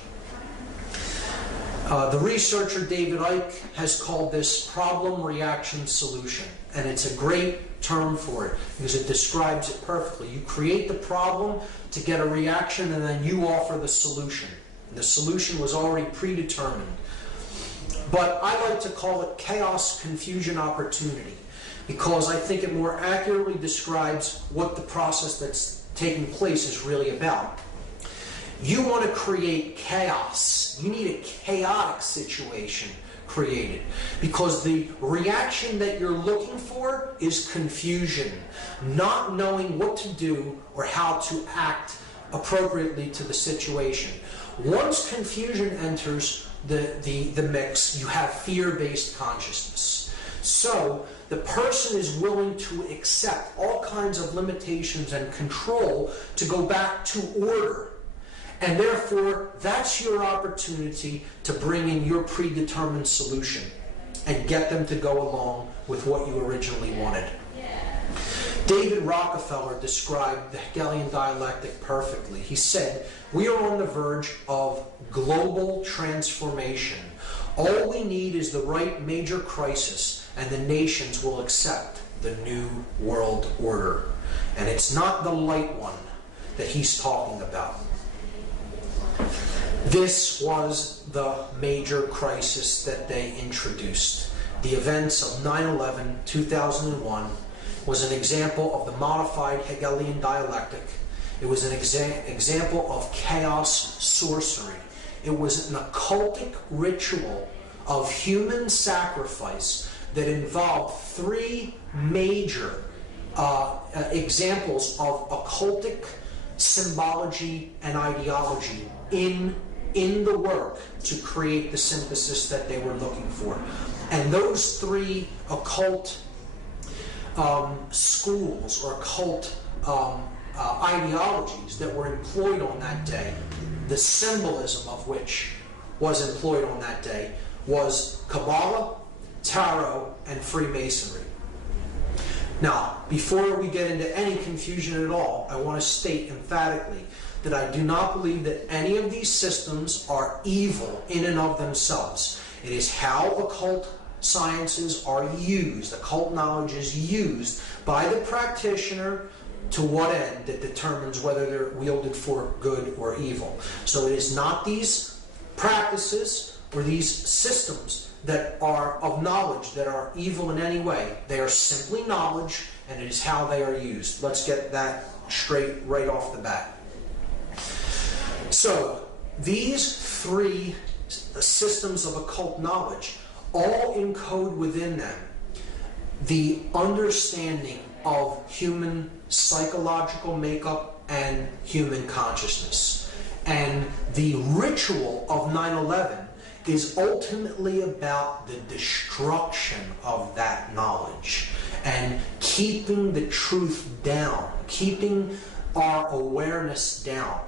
The researcher David Icke has called this problem, reaction, solution. And it's a great term for it because it describes it perfectly. You create the problem to get a reaction, and then you offer the solution. And the solution was already predetermined. But I like to call it chaos, confusion, opportunity, because I think it more accurately describes what the process that's taking place is really about. You want to create chaos. You need a chaotic situation created, because the reaction that you're looking for is confusion, not knowing what to do or how to act appropriately to the situation. Once confusion enters the mix, you have fear-based consciousness. So the person is willing to accept all kinds of limitations and control to go back to order. And therefore, that's your opportunity to bring in your predetermined solution and get them to go along with what you originally wanted. David Rockefeller described the Hegelian dialectic perfectly. He said, "We are on the verge of global transformation. All we need is the right major crisis, and the nations will accept the new world order." And it's not the light one that he's talking about. This was the major crisis that they introduced. The events of 9/11, 2001, was an example of the modified Hegelian dialectic. It was an example of chaos sorcery. It was an occultic ritual of human sacrifice that involved three major examples of occultic symbology and ideology in the work to create the synthesis that they were looking for. And those three occult schools or occult ideologies that were employed on that day, the symbolism of which was employed on that day, was Kabbalah, Tarot, and Freemasonry. Now, before we get into any confusion at all, I want to state emphatically that I do not believe that any of these systems are evil in and of themselves. It is how occult sciences are used, occult knowledge is used by the practitioner to what end that determines whether they're wielded for good or evil. So it is not these practices or these systems that are of knowledge that are evil in any way. They are simply knowledge, and it is how they are used. Let's get that straight right off the bat. So, these three systems of occult knowledge all encode within them the understanding of human psychological makeup and human consciousness. And the ritual of 9/11 is ultimately about the destruction of that knowledge and keeping the truth down, keeping our awareness down,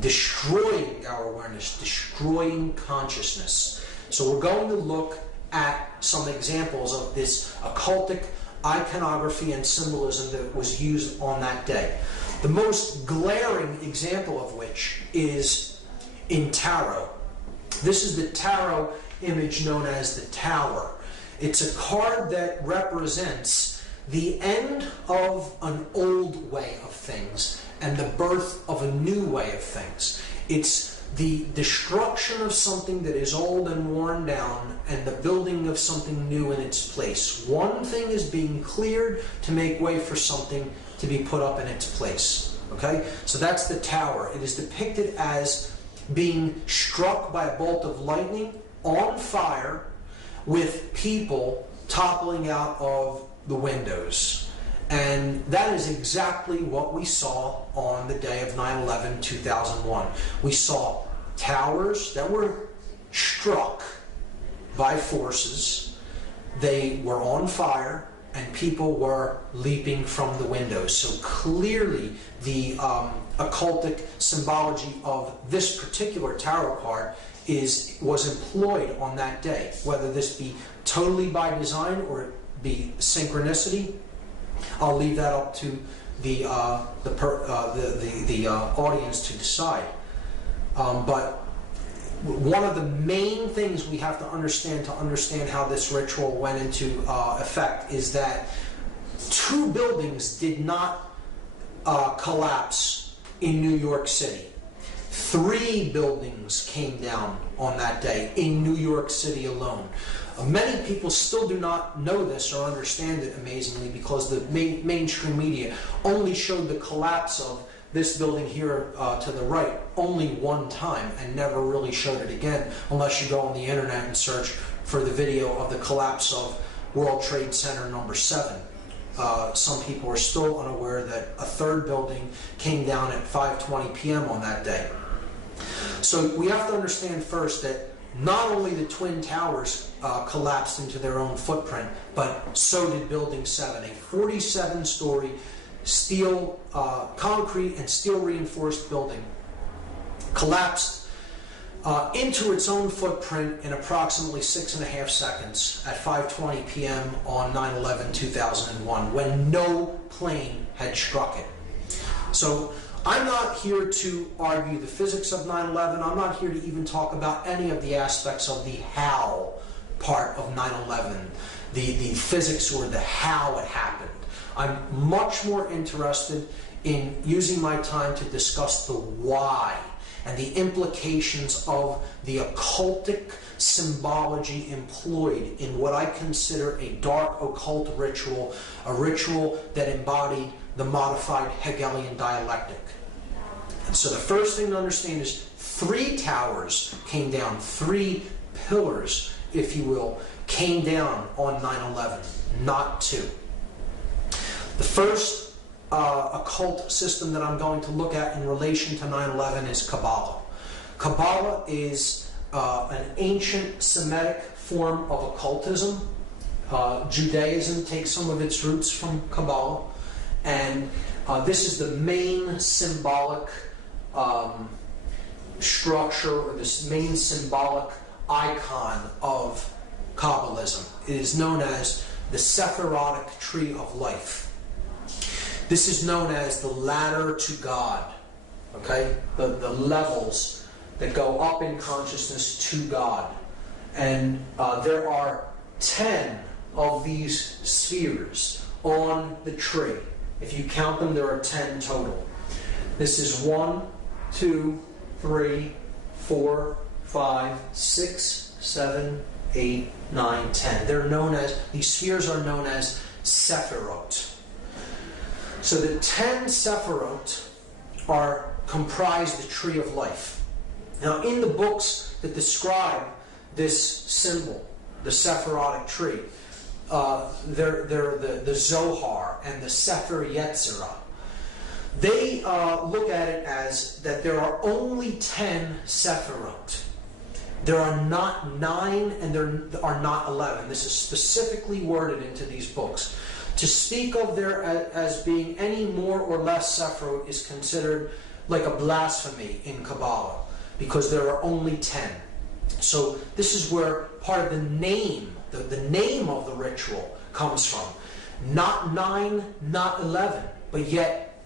destroying our awareness, destroying consciousness. So we're going to look at some examples of this occultic iconography and symbolism that was used on that day. The most glaring example of which is in tarot. This is the tarot image known as the Tower. It's a card that represents the end of an old way of things and the birth of a new way of things. It's the destruction of something that is old and worn down and the building of something new in its place. One thing is being cleared to make way for something to be put up in its place. Okay? So that's the tower. It is depicted as being struck by a bolt of lightning, on fire, with people toppling out of the windows. And that is exactly what we saw on the day of 9/11, 2001. We saw towers that were struck by forces. They were on fire, and people were leaping from the windows. So clearly the occultic symbology of this particular tarot card was employed on that day. Whether this be totally by design or it be synchronicity, I'll leave that up to the audience to decide. But one of the main things we have to understand how this ritual went into effect is that 2 buildings did not collapse in New York City. 3 buildings came down on that day in New York City alone. Many people still do not know this or understand it, amazingly, because the mainstream media only showed the collapse of this building here to the right only one time and never really showed it again, unless you go on the internet and search for the video of the collapse of World Trade Center number 7. Some people are still unaware that a 3rd building came down at 5:20 p.m. on that day. So we have to understand first that not only the Twin Towers collapsed into their own footprint, but so did Building 7, a 47-story steel, concrete and steel reinforced building, collapsed into its own footprint in approximately 6.5 seconds at 5:20 p.m. on 9/11/2001, when no plane had struck it. So I'm not here to argue the physics of 9/11. I'm not here to even talk about any of the aspects of the how part of 9/11, the physics or the how it happened. I'm much more interested in using my time to discuss the why and the implications of the occultic symbology employed in what I consider a dark occult ritual, a ritual that embodied the modified Hegelian dialectic. And so the first thing to understand is 3 towers came down, 3 pillars, if you will, came down on 9/11, not 2. The first occult system that I'm going to look at in relation to 9/11 is Kabbalah. Kabbalah is an ancient Semitic form of occultism. Judaism takes some of its roots from Kabbalah, and this is the main symbolic structure, or this main symbolic icon of Kabbalism. It is known as the Sephirotic Tree of Life. This is known as the ladder to God, okay? The levels that go up in consciousness to God. And there are 10 of these spheres on the tree. If you count them, there are 10 total. This is 1, 2, 3, 4, 5, 6, 7, 8, 9, 10. They're known as, these spheres are known as Sephirot. So the 10 Sephirot comprise the Tree of Life. Now in the books that describe this symbol, the Sephirotic tree, they're the Zohar and the Sefer Yetzirah. They look at it as that there are only 10 Sephirot. There are not 9 and there are not 11. This is specifically worded into these books. To speak of there as being any more or less Sephirot is considered like a blasphemy in Kabbalah, because there are only 10. So this is where part of the name, the name of the ritual comes from. Not 9, not 11, but yet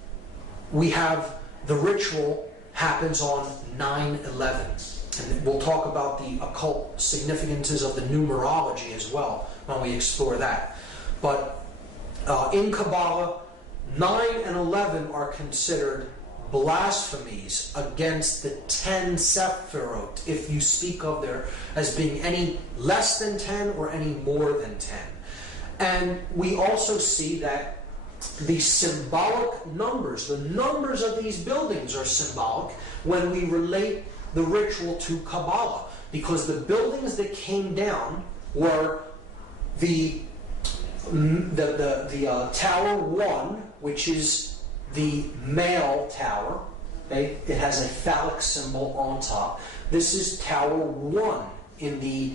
we have the ritual happens on 9/11. And we'll talk about the occult significances of the numerology as well when we explore that. But in Kabbalah, 9 and 11 are considered blasphemies against the 10 Sephirot, if you speak of there as being any less than 10 or any more than 10. And we also see that the symbolic numbers, the numbers of these buildings are symbolic when we relate the ritual to Kabbalah, because the buildings that came down were the Tower 1, which is the male tower. Okay? It has a phallic symbol on top. This is Tower 1 in the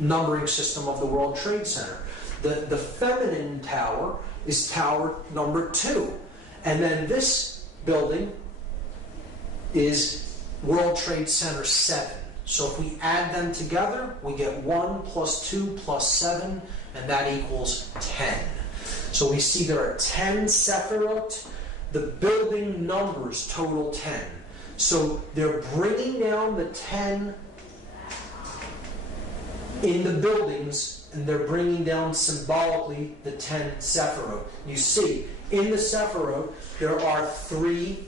numbering system of the World Trade Center. The feminine tower is tower number 2. And then this building is World Trade Center 7. So if we add them together, we get 1 plus 2 plus 7, and that equals 10. So we see there are 10 Sephirot. The building numbers total 10. So they're bringing down the 10 in the buildings, and they're bringing down symbolically the 10 Sephirot. You see, in the Sephirot, there are 3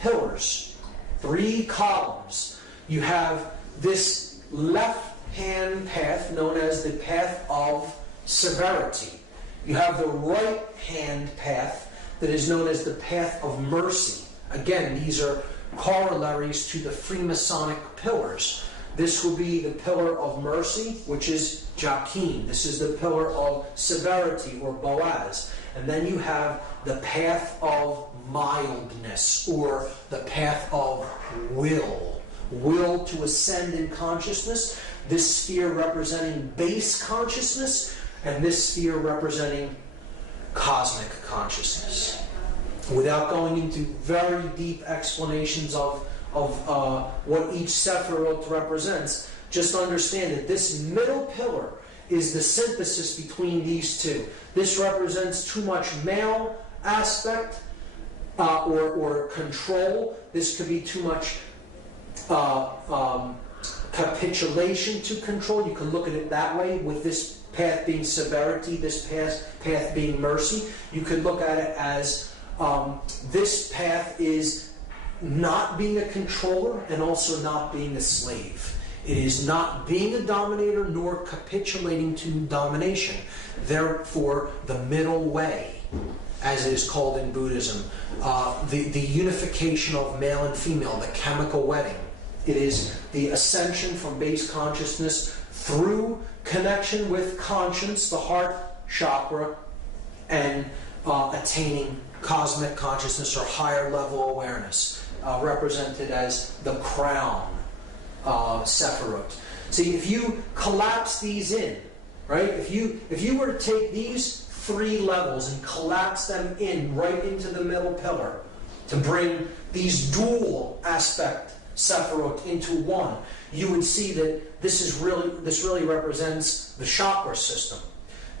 pillars, 3 columns. You have this left-hand path known as the path of severity. You have the right-hand path that is known as the path of mercy. Again, these are corollaries to the Freemasonic pillars. This will be the pillar of mercy, which is Joachim. This is the pillar of severity, or Boaz. And then you have the path of mildness, or the path of will. Will to ascend in consciousness. This sphere representing base consciousness, and this sphere representing cosmic consciousness. Without going into very deep explanations of what each Sephirot represents, just understand that this middle pillar is the synthesis between these two. This represents too much male aspect or control. This could be too much capitulation to control. You can look at it that way, with this path being severity, this path being mercy. You could look at it as this path is not being a controller and also not being a slave. It is not being a dominator nor capitulating to domination. Therefore, the middle way, as it is called in Buddhism, the unification of male and female, the chemical wedding. It is the ascension from base consciousness through connection with conscience, the heart chakra, and attaining cosmic consciousness or higher level awareness, represented as the crown Sephirot. See, if you collapse these in, right? If you were to take these 3 levels and collapse them in right into the middle pillar to bring these dual aspect Sephirot into one, you would see that this really represents the chakra system.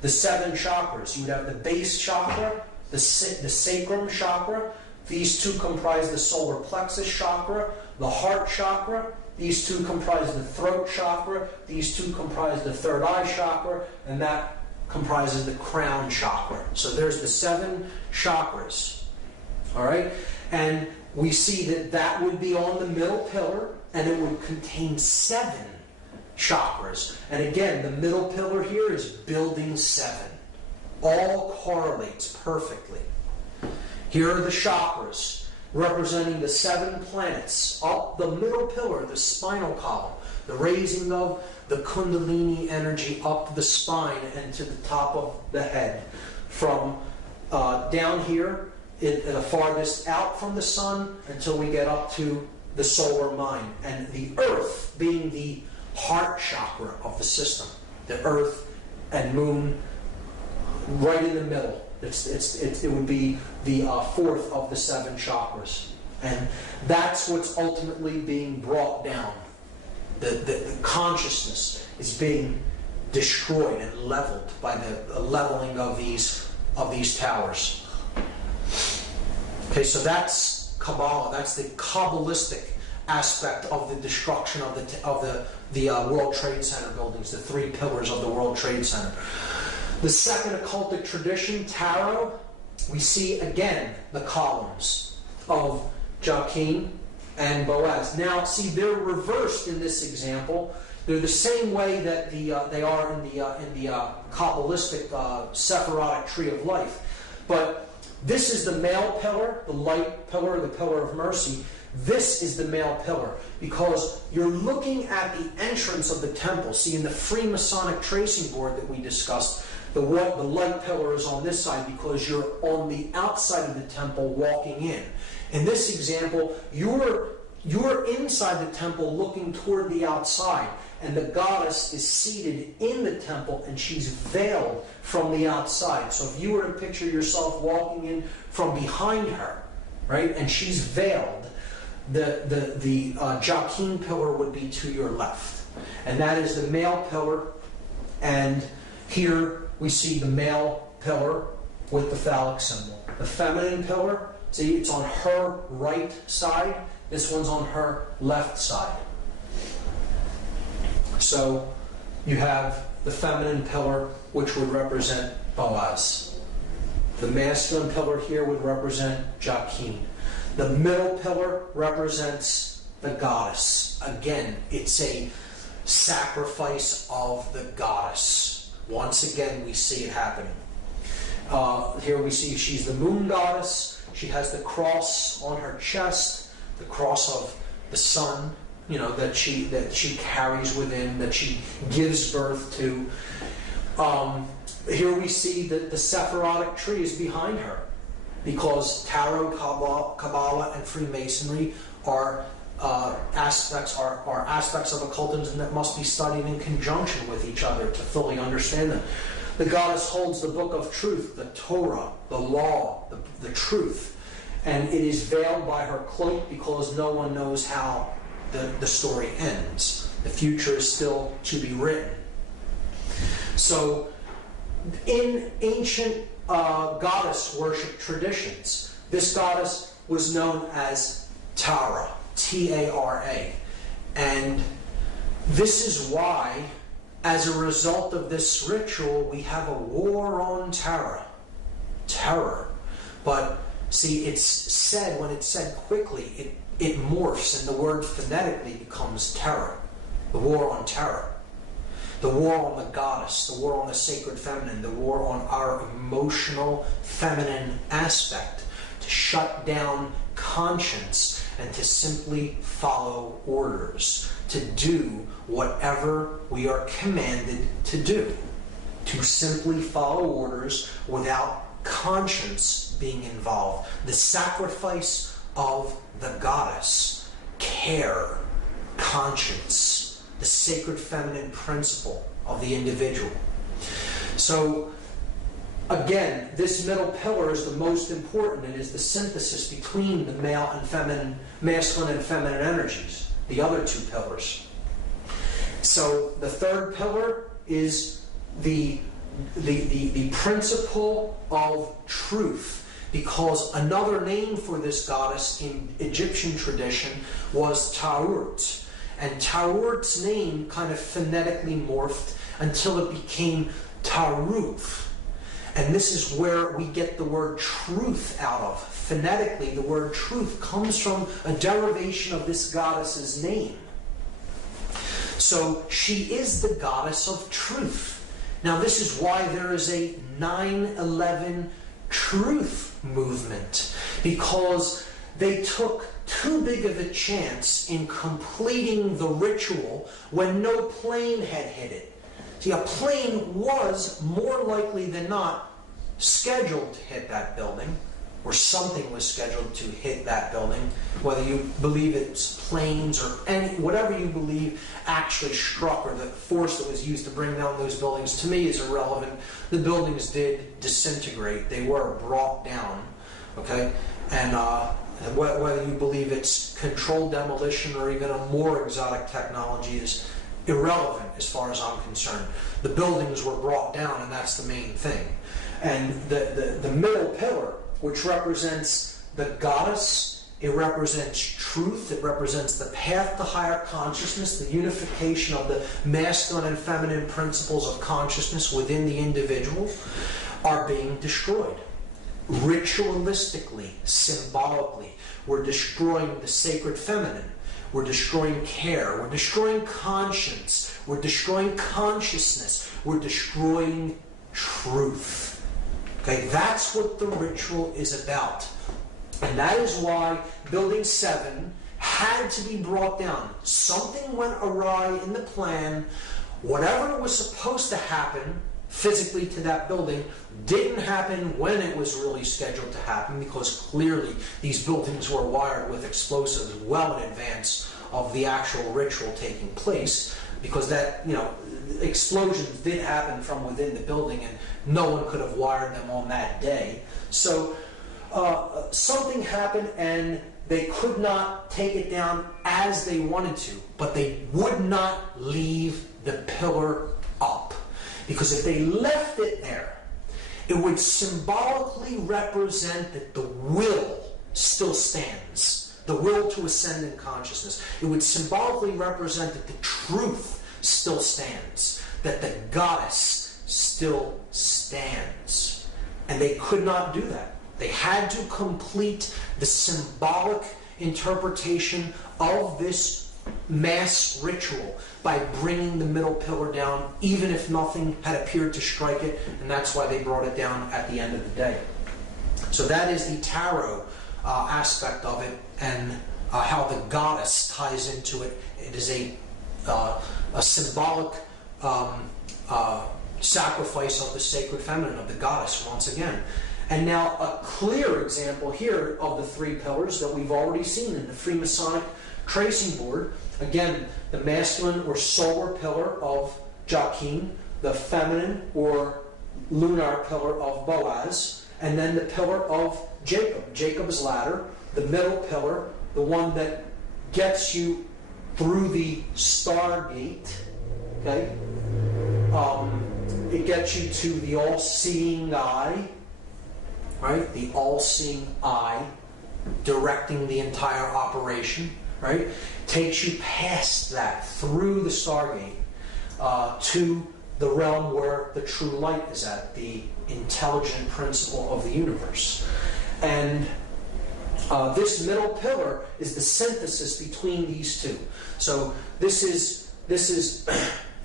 The 7 chakras. You would have the base chakra, the sacrum chakra. These 2 comprise the solar plexus chakra, the heart chakra. These 2 comprise the throat chakra. These 2 comprise the third eye chakra, and that comprises the crown chakra. So there's the 7 chakras. All right? And we see that would be on the middle pillar, and it would contain 7 chakras. And again, the middle pillar here is building 7. All correlates perfectly. Here are the chakras, representing the 7 planets. Up the middle pillar, the spinal column, the raising of the Kundalini energy up the spine and to the top of the head. From down here, the farthest out from the sun until we get up to the solar mind. And the earth being the heart chakra of the system. The earth and moon right in the middle. It would be the 4th of the 7 chakras. And that's what's ultimately being brought down. The consciousness is being destroyed and leveled by the leveling of these towers. Okay, so that's Kabbalah. That's the Kabbalistic aspect of the destruction of the World Trade Center buildings, the 3 pillars of the World Trade Center. The second occultic tradition, Tarot, we see again the columns of Jachin and Boaz. Now, see, they're reversed in this example. They're the same way that they are in the Kabbalistic Sephirotic tree of life. But this is the male pillar, the light pillar, the pillar of mercy. This is the male pillar, because you're looking at the entrance of the temple. See, in the Freemasonic tracing board that we discussed, the light pillar is on this side because you're on the outside of the temple walking in. In this example, you're inside the temple looking toward the outside, and the goddess is seated in the temple, and she's veiled from the outside. So if you were to picture yourself walking in from behind her, right, and she's veiled, the Jachin pillar would be to your left. And that is the male pillar, and here we see the male pillar with the phallic symbol. The feminine pillar, see, it's on her right side. This one's on her left side. So you have the feminine pillar, which would represent Boaz. The masculine pillar here would represent Jachin. The middle pillar represents the goddess. Again, it's a sacrifice of the goddess. Once again, we see it happening. Here we see she's the moon goddess. She has the cross on her chest, the cross of the sun, that she carries within, that she gives birth to. Here we see that the Sephirotic tree is behind her, because Tarot, Kabbalah, and Freemasonry are aspects of occultism that must be studied in conjunction with each other to fully understand them. The goddess holds the book of truth, the Torah, the law, the truth, and it is veiled by her cloak because no one knows how the story ends. The future is still to be written. So, in ancient goddess worship traditions, this goddess was known as Tara, T-A-R-A. And this is why, as a result of this ritual, we have a war on terror. But see, it's said, when it's said quickly, it morphs, and the word phonetically becomes terror. The war on terror. The war on the goddess, the war on the sacred feminine, the war on our emotional feminine aspect, to shut down conscience and to simply follow orders, to do whatever we are commanded to do, to simply follow orders without conscience being involved. The sacrifice of the goddess, care, conscience, the sacred feminine principle of the individual. So, again, this middle pillar is the most important. It is the synthesis between the masculine and feminine energies, the other two pillars. So, the third pillar is the principle of truth, because another name for this goddess in Egyptian tradition was Ta'urt. And Ta'urt's name kind of phonetically morphed until it became Taruth. And this is where we get the word truth out of. Phonetically, the word truth comes from a derivation of this goddess's name. So she is the goddess of truth. Now this is why there is a 9/11 truth movement, because they took too big of a chance in completing the ritual when no plane had hit it. See, a plane was more likely than not scheduled to hit that building, or something was scheduled to hit that building, whether you believe it's planes or whatever you believe actually struck, or the force that was used to bring down those buildings, to me is irrelevant. The buildings did disintegrate. They were brought down, okay? And whether you believe it's controlled demolition or even a more exotic technology is irrelevant as far as I'm concerned. The buildings were brought down, and that's the main thing. And the middle pillar, which represents the goddess, it represents truth, it represents the path to higher consciousness, the unification of the masculine and feminine principles of consciousness within the individual, are being destroyed. ritualistically, symbolically. We're destroying the sacred feminine. We're destroying care. We're destroying conscience. We're destroying consciousness. We're destroying truth. Okay, that's what the ritual is about. And that is why Building 7 had to be brought down. Something went awry in the plan. Whatever was supposed to happen physically to that building didn't happen when it was really scheduled to happen, because clearly these buildings were wired with explosives well in advance of the actual ritual taking place, because that, explosions did happen from within the building and no one could have wired them on that day. So something happened and they could not take it down as they wanted to, but they would not leave the pillar up. Because if they left it there, it would symbolically represent that the will still stands. The will to ascend in consciousness. It would symbolically represent that the truth still stands. That the goddess still stands. And they could not do that. They had to complete the symbolic interpretation of this mass ritual by bringing the middle pillar down, even if nothing had appeared to strike it, and that's why they brought it down at the end of the day. So that is the tarot aspect of it, and how the goddess ties into it. It is a symbolic sacrifice of the sacred feminine, of the goddess, once again. And now a clear example here of the three pillars that we've already seen in the Freemasonic tracing board. Again, the masculine or solar pillar of Joachim, the feminine or lunar pillar of Boaz, and then the pillar of Jacob, Jacob's ladder, the middle pillar, the one that gets you through the stargate. Okay, it gets you to the all-seeing eye, right? The all-seeing eye, directing the entire operation. Right? Takes you past that, through the Stargate, to the realm where the true light is at, the intelligent principle of the universe. And this middle pillar is the synthesis between these two. So this is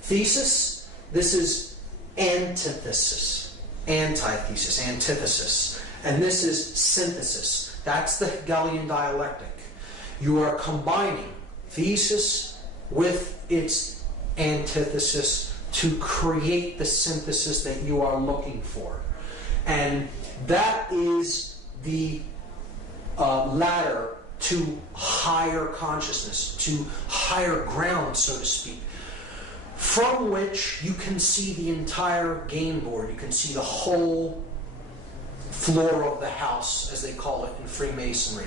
thesis, this is antithesis, antithesis, and this is synthesis. That's the Hegelian dialectic. You are combining thesis with its antithesis to create the synthesis that you are looking for. And that is the ladder to higher consciousness, to higher ground, so to speak, from which you can see the entire game board. You can see the whole floor of the house, as they call it in Freemasonry.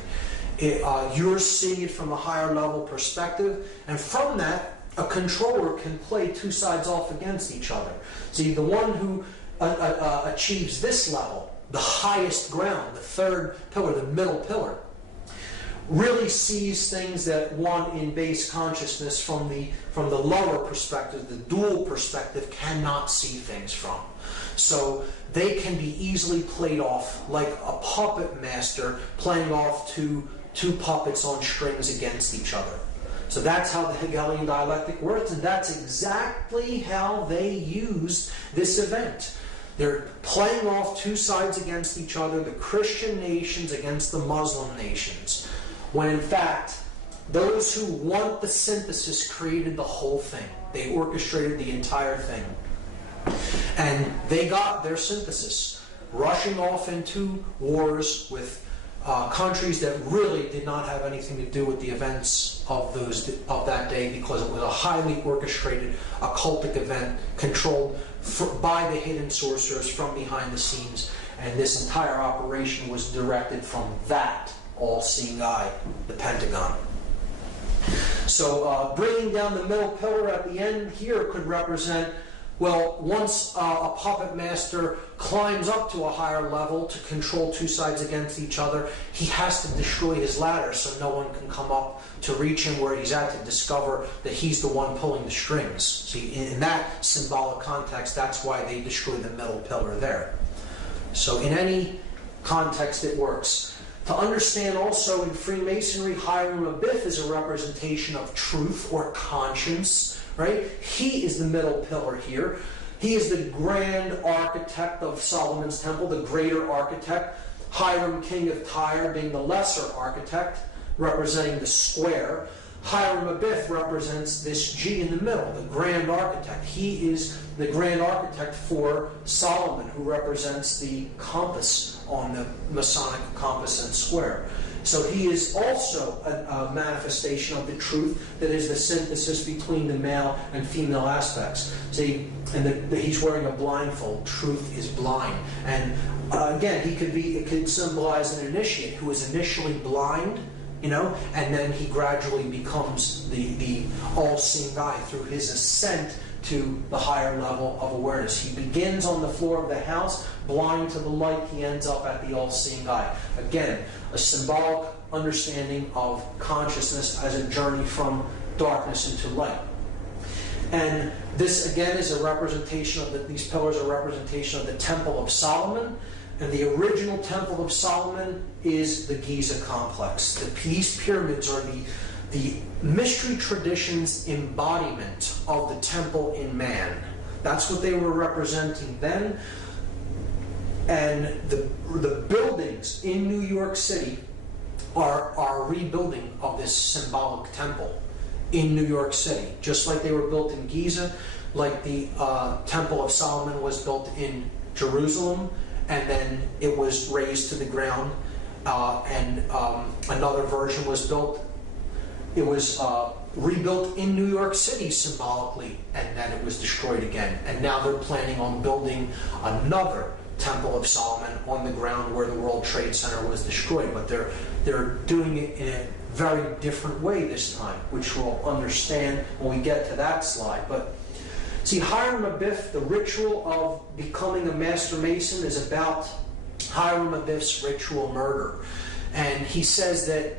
You're seeing it from a higher level perspective, and from that, a controller can play two sides off against each other. See, the one who achieves this level, the highest ground, the third pillar, the middle pillar, really sees things that one in base consciousness from the lower perspective, the dual perspective, cannot see things from. So they can be easily played off like a puppet master playing off two puppets on strings against each other. So that's how the Hegelian dialectic works, and that's exactly how they used this event. They're playing off two sides against each other, the Christian nations against the Muslim nations, when in fact, those who want the synthesis created the whole thing. They orchestrated the entire thing. And they got their synthesis, rushing off into wars with countries that really did not have anything to do with the events of that day, because it was a highly orchestrated occultic event controlled by the hidden sorcerers from behind the scenes, and this entire operation was directed from that all-seeing eye, the Pentagon. So bringing down the middle pillar at the end here could represent, well, once a puppet master climbs up to a higher level to control two sides against each other, he has to destroy his ladder so no one can come up to reach him where he's at to discover that he's the one pulling the strings. See, in that symbolic context, that's why they destroy the middle pillar there. So in any context it works. To understand also in Freemasonry, Hiram Abiff is a representation of truth or conscience, right? He is the middle pillar here. He is the grand architect of Solomon's temple, the greater architect. Hiram, king of Tyre, being the lesser architect, representing the square. Hiram Abiff represents this G in the middle, the grand architect. He is the grand architect for Solomon, who represents the compass on the Masonic compass and square. So he is also a manifestation of the truth that is the synthesis between the male and female aspects. See, and he's wearing a blindfold. Truth is blind. And again, it could symbolize an initiate who is initially blind, and then he gradually becomes the all-seeing guy through his ascent to the higher level of awareness. He begins on the floor of the house, blind to the light. He ends up at the all-seeing eye. Again, a symbolic understanding of consciousness as a journey from darkness into light. And this, again, is a representation of these pillars are a representation of the Temple of Solomon. And the original Temple of Solomon is the Giza complex. These pyramids are the mystery tradition's embodiment of the temple in man. That's what they were representing then. And the buildings in New York City are a rebuilding of this symbolic temple in New York City. Just like they were built in Giza, like the Temple of Solomon was built in Jerusalem, and then it was razed to the ground, and another version was built. It was rebuilt in New York City symbolically, and then it was destroyed again. And now they're planning on building another Temple of Solomon on the ground where the World Trade Center was destroyed. But they're doing it in a very different way this time, which we'll understand when we get to that slide. But see, Hiram Abiff, the ritual of becoming a Master Mason is about Hiram Abiff's ritual murder. And he says that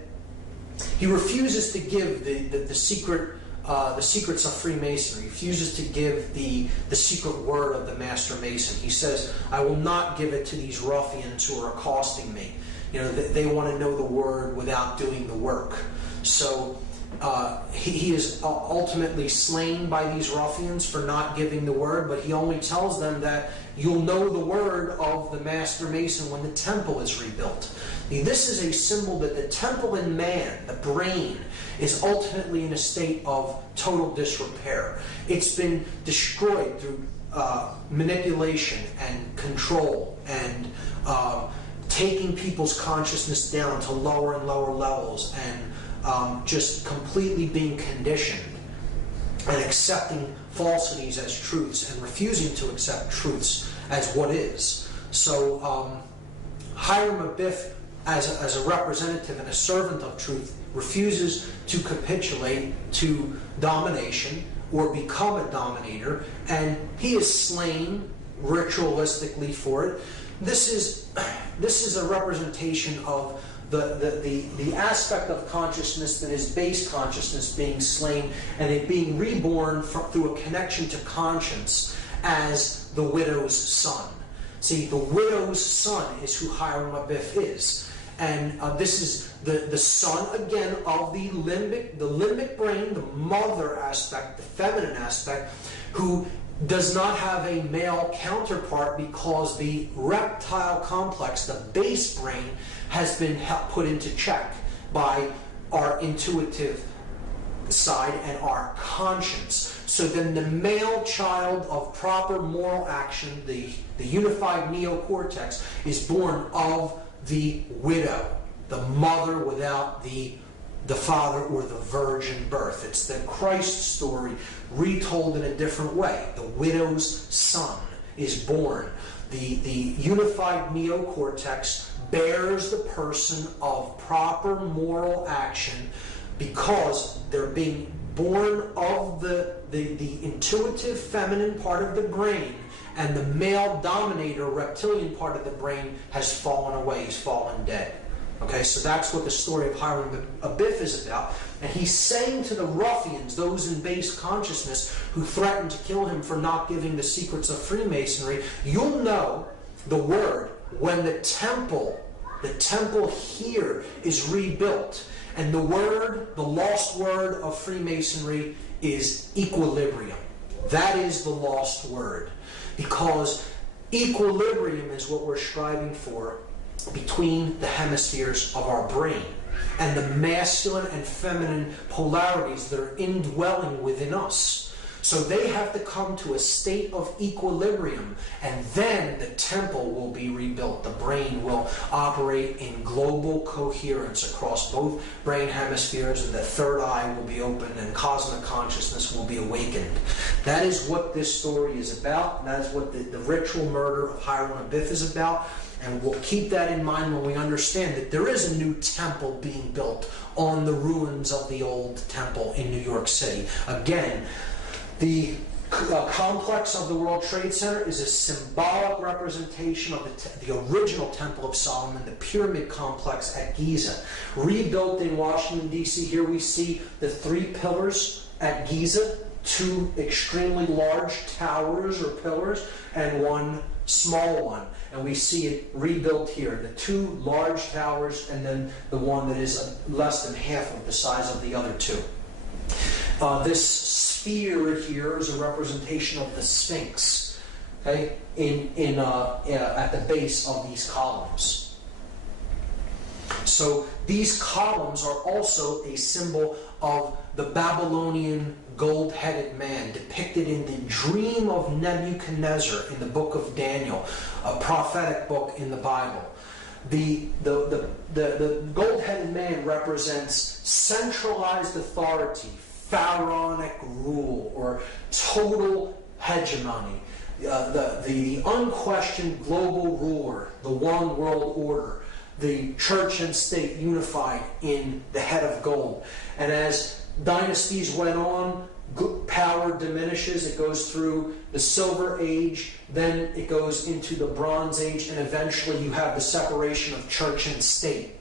he refuses to give the secrets of Freemasonry. He refuses to give the secret word of the Master Mason. He says, I will not give it to these ruffians who are accosting me. They want to know the word without doing the work. So he is ultimately slain by these ruffians for not giving the word, but he only tells them that you'll know the word of the Master Mason when the temple is rebuilt. This is a symbol that the temple in man, the brain, is ultimately in a state of total disrepair. It's been destroyed through manipulation and control and taking people's consciousness down to lower and lower levels and just completely being conditioned and accepting falsities as truths and refusing to accept truths as what is. So Hiram Abiff, as a representative and a servant of truth, refuses to capitulate to domination or become a dominator, and he is slain ritualistically for it. This is a representation of the aspect of consciousness that is base consciousness being slain and it being reborn through a connection to conscience as the widow's son. See, the widow's son is who Hiram Abiff is. And this is the son, again, of the limbic brain, the mother aspect, the feminine aspect, who does not have a male counterpart because the reptile complex, the base brain, has been put into check by our intuitive side and our conscience. So then the male child of proper moral action, the unified neocortex, is born of the widow, the mother without the father or the virgin birth. It's the Christ story retold in a different way. The widow's son is born. The unified neocortex bears the person of proper moral action because they're being born of the intuitive feminine part of the brain, and the male dominator reptilian part of the brain has fallen away. He's fallen dead. Okay, so that's what the story of Hiram Abiff is about. And he's saying to the ruffians, those in base consciousness who threatened to kill him for not giving the secrets of Freemasonry, you'll know the word when the temple here is rebuilt, and the lost word of Freemasonry is equilibrium. That is the lost word, because equilibrium is what we're striving for between the hemispheres of our brain and the masculine and feminine polarities that are indwelling within us. So they have to come to a state of equilibrium, and then the temple will be rebuilt. The brain will operate in global coherence across both brain hemispheres, and the third eye will be opened, and cosmic consciousness will be awakened. That is what this story is about. That is what the ritual murder of Hiram Abiff is about. And we'll keep that in mind when we understand that there is a new temple being built on the ruins of the old temple in New York City. Again, the complex of the World Trade Center is a symbolic representation of the original Temple of Solomon, the pyramid complex at Giza. Rebuilt in Washington, D.C., here we see the 3 pillars at Giza, 2 extremely large towers or pillars, and 1 small one. And we see it rebuilt here, the 2 large towers, and then the one that is less than half of the size of the other 2. This sphere here is a representation of the Sphinx, okay, at the base of these columns. So these columns are also a symbol of the Babylonian gold-headed man depicted in the dream of Nebuchadnezzar in the book of Daniel, a prophetic book in the Bible. The gold-headed man represents centralized authority, pharaonic rule, or total hegemony, the unquestioned global ruler, the one world order, the church and state unified in the head of gold. And as dynasties went on, power diminishes. It goes through the Silver Age, then it goes into the Bronze Age, and eventually you have the separation of church and state.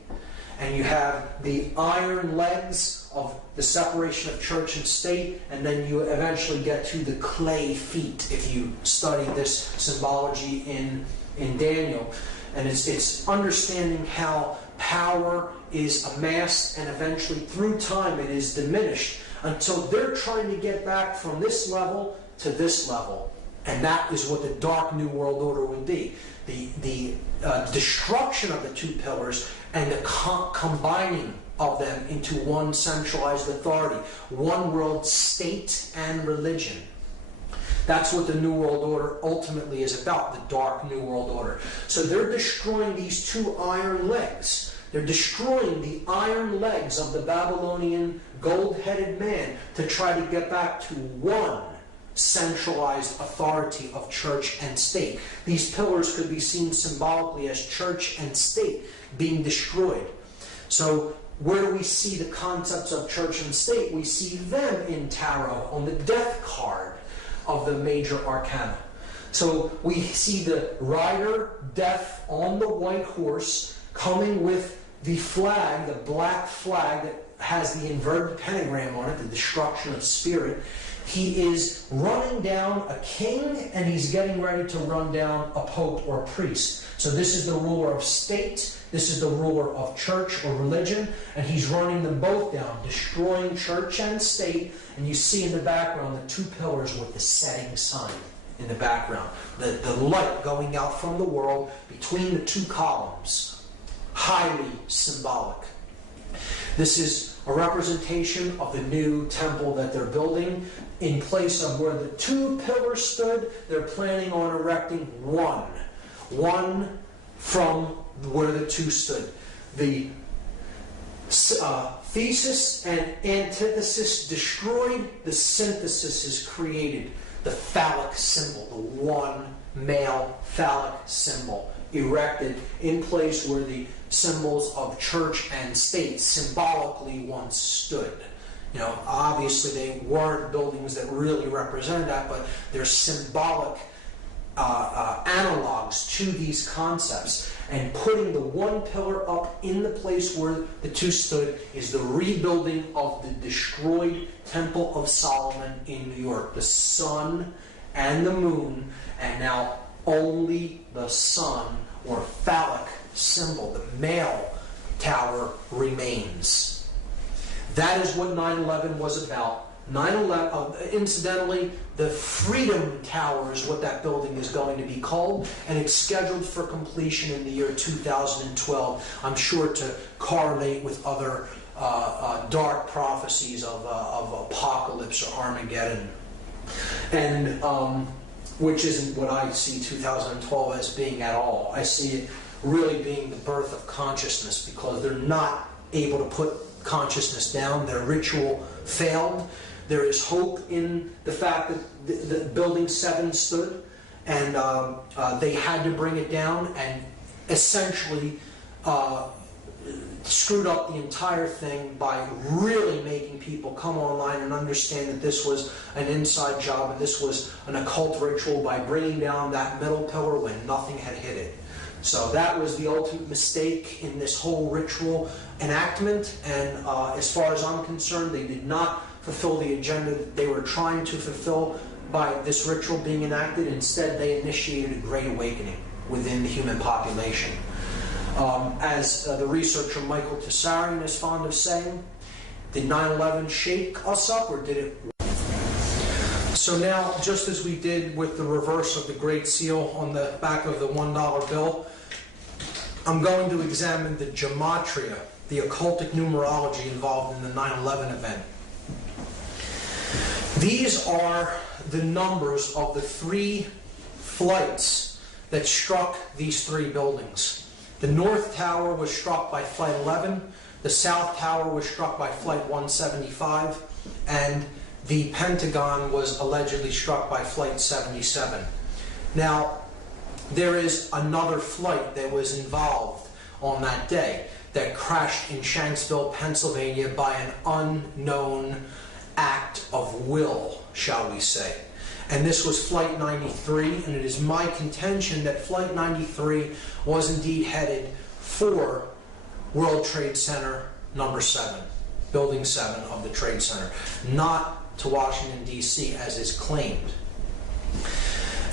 And you have the iron legs of the separation of church and state, and then you eventually get to the clay feet if you study this symbology in Daniel. And it's understanding how power is amassed, and eventually through time it is diminished until they're trying to get back from this level to this level. And that is what the Dark New World Order would be. The destruction of the 2 pillars and the combining of them into one centralized authority, one world state and religion. That's what the New World Order ultimately is about, the Dark New World Order. So they're destroying these 2 iron legs. They're destroying the iron legs of the Babylonian gold-headed man to try to get back to one centralized authority of church and state. These pillars could be seen symbolically as church and state being destroyed. So where do we see the concepts of church and state? We see them in tarot on the death card of the major arcana. So we see the rider, death, on the white horse, coming with the flag, the black flag that has the inverted pentagram on it, the destruction of spirit. He is running down a king, and he's getting ready to run down a pope or a priest. So this is the ruler of state, this is the ruler of church or religion, and he's running them both down, destroying church and state. And you see in the background the 2 pillars with the setting sun in the background, the light going out from the world between the 2 columns. Highly symbolic. This is a representation of the new temple that they're building. In place of where the 2 pillars stood, they're planning on erecting one from where the 2 stood. The thesis and antithesis destroyed, the synthesis is created. The phallic symbol, the one male phallic symbol, erected in place where the symbols of church and state symbolically once stood. You know, obviously they weren't buildings that really represent that, but they're symbolic analogs to these concepts. And putting the 1 pillar up in the place where the 2 stood is the rebuilding of the destroyed Temple of Solomon in New York. The sun and the moon, and now only the sun or phallic symbol. The male tower remains. That is what 9/11 was about. 9/11, incidentally, the Freedom Tower is what that building is going to be called, and it's scheduled for completion in the year 2012. I'm sure to correlate with other dark prophecies of apocalypse or Armageddon, and which isn't what I see 2012 as being at all. I see it really being the birth of consciousness, because they're not able to put consciousness down. Their ritual failed. There is hope in the fact that the Building 7 stood, and they had to bring it down and essentially screwed up the entire thing by really making people come online and understand that this was an inside job and this was an occult ritual by bringing down that middle pillar when nothing had hit it. So that was the ultimate mistake in this whole ritual enactment, and as far as I'm concerned, they did not fulfill the agenda that they were trying to fulfill by this ritual being enacted. Instead, they initiated a great awakening within the human population. As the researcher Michael Tessarian is fond of saying, did 9/11 shake us up, or did it? So now, just as we did with the reverse of the Great Seal on the back of the $1 bill, I'm going to examine the gematria, the occultic numerology involved in the 9/11 event. These are the numbers of the 3 flights that struck these 3 buildings. The North Tower was struck by Flight 11, the South Tower was struck by Flight 175, and the Pentagon was allegedly struck by Flight 77. Now, there is another flight that was involved on that day that crashed in Shanksville, Pennsylvania by an unknown act of will, shall we say. And this was Flight 93, and it is my contention that Flight 93 was indeed headed for World Trade Center number 7, Building 7 of the Trade Center, not to Washington, D.C., as is claimed.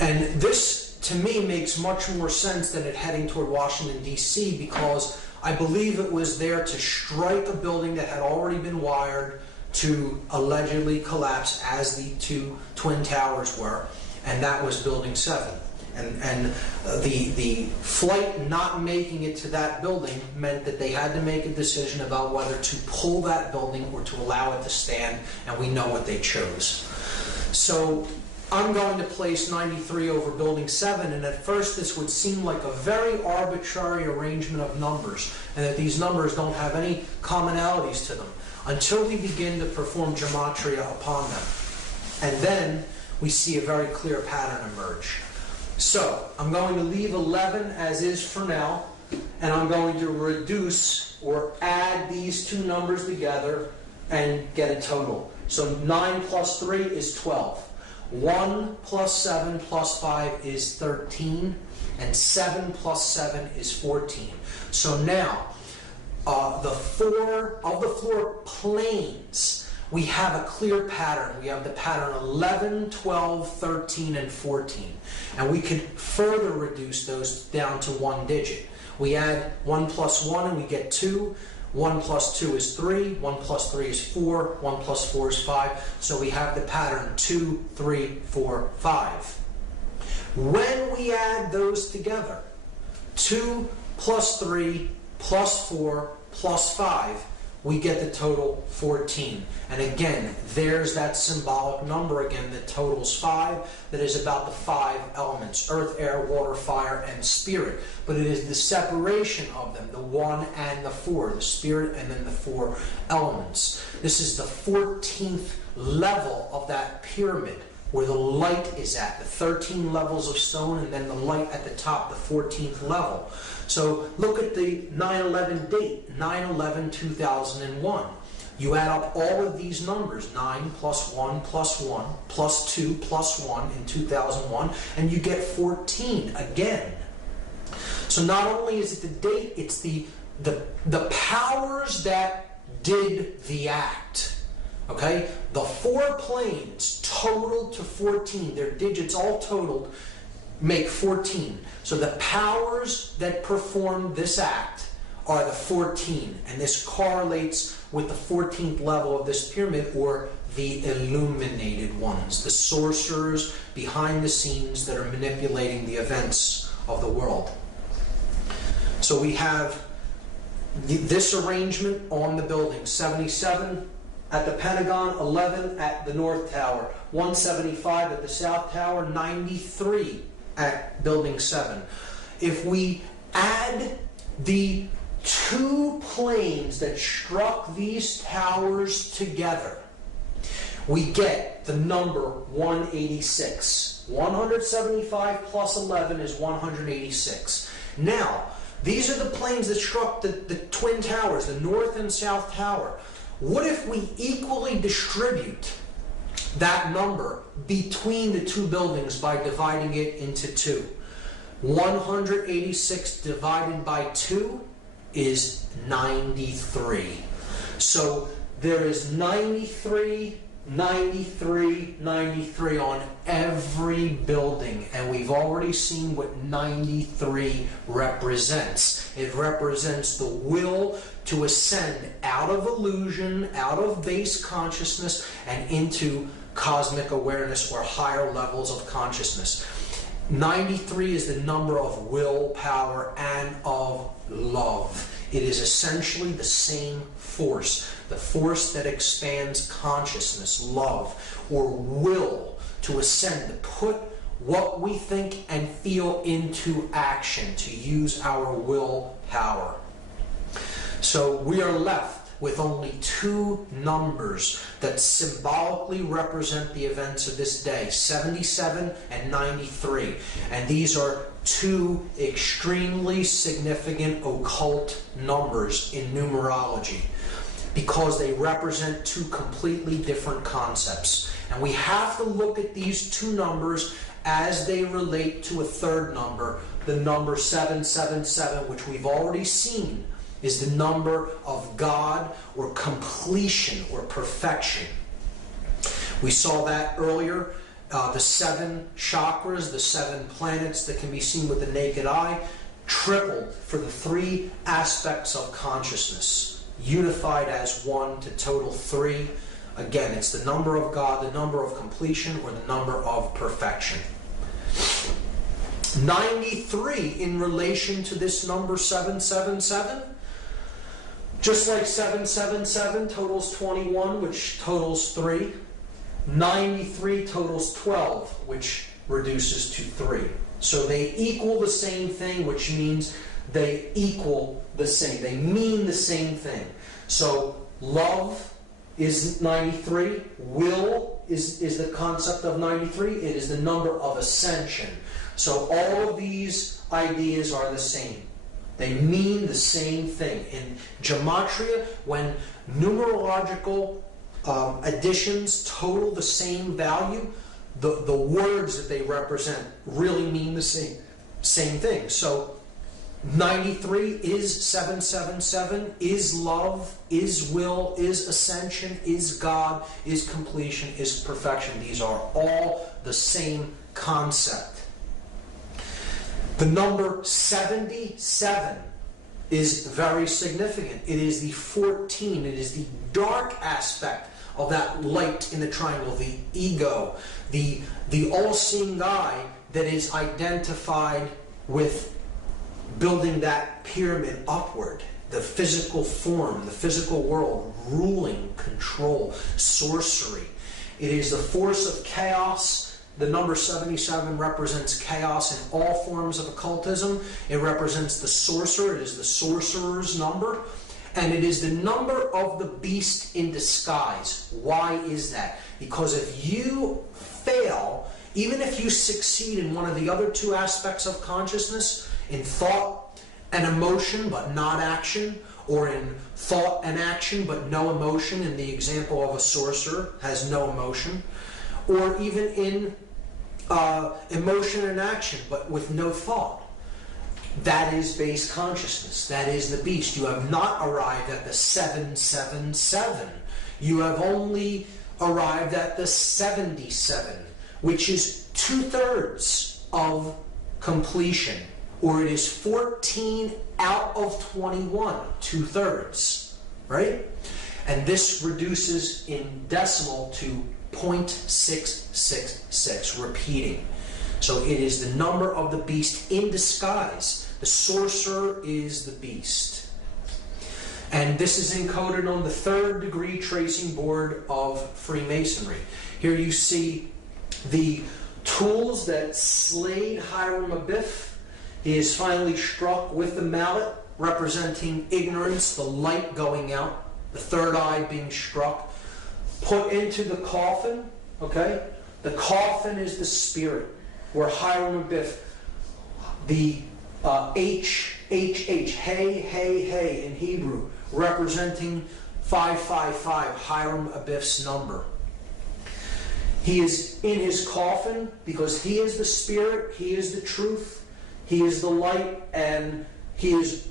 And this, to me, makes much more sense than it heading toward Washington, D.C., because I believe it was there to strike a building that had already been wired to allegedly collapse, as the 2 twin towers were, and that was Building 7. And the flight not making it to that building meant that they had to make a decision about whether to pull that building or to allow it to stand, and we know what they chose. So I'm going to place 93 over Building 7, and at first this would seem like a very arbitrary arrangement of numbers, and that these numbers don't have any commonalities to them, until we begin to perform gematria upon them. And then we see a very clear pattern emerge. So I'm going to leave 11 as is for now, and I'm going to reduce or add these 2 numbers together and get a total. So 9 plus 3 is 12. 1 plus 7 plus 5 is 13, and 7 plus 7 is 14. So now, the 4 of the floor planes, we have a clear pattern. We have the pattern 11, 12, 13, and 14. And we can further reduce those down to 1 digit. We add 1 plus 1 and we get 2. 1 plus 2 is 3. 1 plus 3 is 4. 1 plus 4 is 5. So we have the pattern 2, 3, 4, 5. When we add those together, 2 plus 3 plus 4 plus 5, we get the total 14. And again, there's that symbolic number again that totals 5, that is about the 5 elements: earth, air, water, fire, and spirit. But it is the separation of them, the 1 and the 4, the spirit and then the 4 elements. This is the 14th level of that pyramid, where the light is at, the 13 levels of stone, and then the light at the top, the 14th level. So look at the 9/11 date, 9/11/2001. You add up all of these numbers, 9 plus 1 plus 1 plus 2 plus 1 in 2001, and you get 14 again. So not only is it the date, it's the powers that did the act. Okay? The 4 planes totaled to 14, their digits all totaled make 14. So the powers that perform this act are the 14, and this correlates with the 14th level of this pyramid, or the illuminated ones, the sorcerers behind the scenes that are manipulating the events of the world. So we have this arrangement on the building: 77 at the Pentagon, 11 at the North Tower, 175 at the South Tower, 93 at Building 7. If we add the two planes that struck these towers together, we get the number 186. 175 plus 11 is 186. Now, these are the planes that struck the twin towers, the North and South Tower. What if we equally distribute that number between the two buildings by dividing it into two? 186 divided by 2 is 93. So there is 93, 93, 93 on every building, and we've already seen what 93 represents. It represents the will to ascend out of illusion, out of base consciousness, and into cosmic awareness, or higher levels of consciousness. 93 is the number of willpower and of love. It is essentially the same force, the force that expands consciousness, love, or will to ascend, to put what we think and feel into action, to use our willpower. So we are left with only two numbers that symbolically represent the events of this day: 77 and 93. And these are two extremely significant occult numbers in numerology, because they represent two completely different concepts. And we have to look at these two numbers as they relate to a third number, the number 777, which we've already seen is the number of God, or completion, or perfection. We saw that earlier. The 7 chakras, the 7 planets that can be seen with the naked eye, tripled for the 3 aspects of consciousness, unified as one to total 3. Again, it's the number of God, the number of completion, or the number of perfection. 93 in relation to this number 777. Just like 777 totals 21, which totals 3, 93 totals 12, which reduces to 3. So they equal the same thing, which means they equal the same. They mean the same thing. So love is 93. Will is the concept of 93. It is the number of ascension. So all of these ideas are the same. They mean the same thing. In gematria, when numerological additions total the same value, the words that they represent really mean the same thing. So 93 is 777, is love, is will, is ascension, is God, is completion, is perfection. These are all the same concept. The number 77 is very significant. It is the 14. It is the dark aspect of that light in the triangle, the ego, the all-seeing eye that is identified with building that pyramid upward, the physical form, the physical world, ruling, control, sorcery. It is the force of chaos. The number 77 represents chaos in all forms of occultism. It represents the sorcerer. It is the sorcerer's number. And it is the number of the beast in disguise. Why is that? Because if you fail, even if you succeed in one of the other two aspects of consciousness, in thought and emotion but not action, or in thought and action but no emotion, in the example of a sorcerer, has no emotion, or even in emotion and action but with no thought, that is base consciousness. That is the beast. You have not arrived at the 777. You have only arrived at the 77, which is 2/3 of completion, or it is 14 out of 21, 2/3, right? And this reduces in decimal to 0.666, repeating. So it is the number of the beast in disguise. The sorcerer is the beast. And this is encoded on the 3rd degree tracing board of Freemasonry. Here you see the tools that slayed Hiram Abiff. He is finally struck with the mallet, representing ignorance, the light going out, the third eye being struck, put into the coffin, okay? The coffin is the spirit, where Hiram Abiff, the H, hey in Hebrew, representing 555, Hiram Abiff's number. He is in his coffin because he is the spirit, he is the truth, he is the light, and he is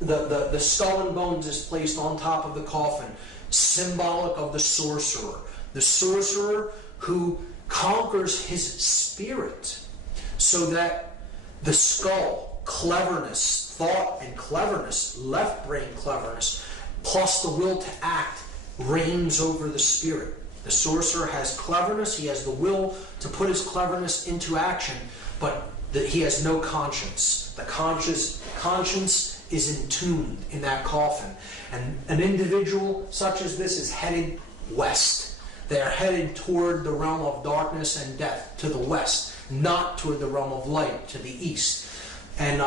the skull and bones is placed on top of the coffin, symbolic of the sorcerer. The sorcerer who conquers his spirit, so that the skull, cleverness, thought and cleverness, left brain cleverness, plus the will to act, reigns over the spirit. The sorcerer has cleverness, he has the will to put his cleverness into action, but he has no conscience. The conscience is entombed in that coffin. And an individual such as this is headed west. They are headed toward the realm of darkness and death, to the west, not toward the realm of light, to the east. And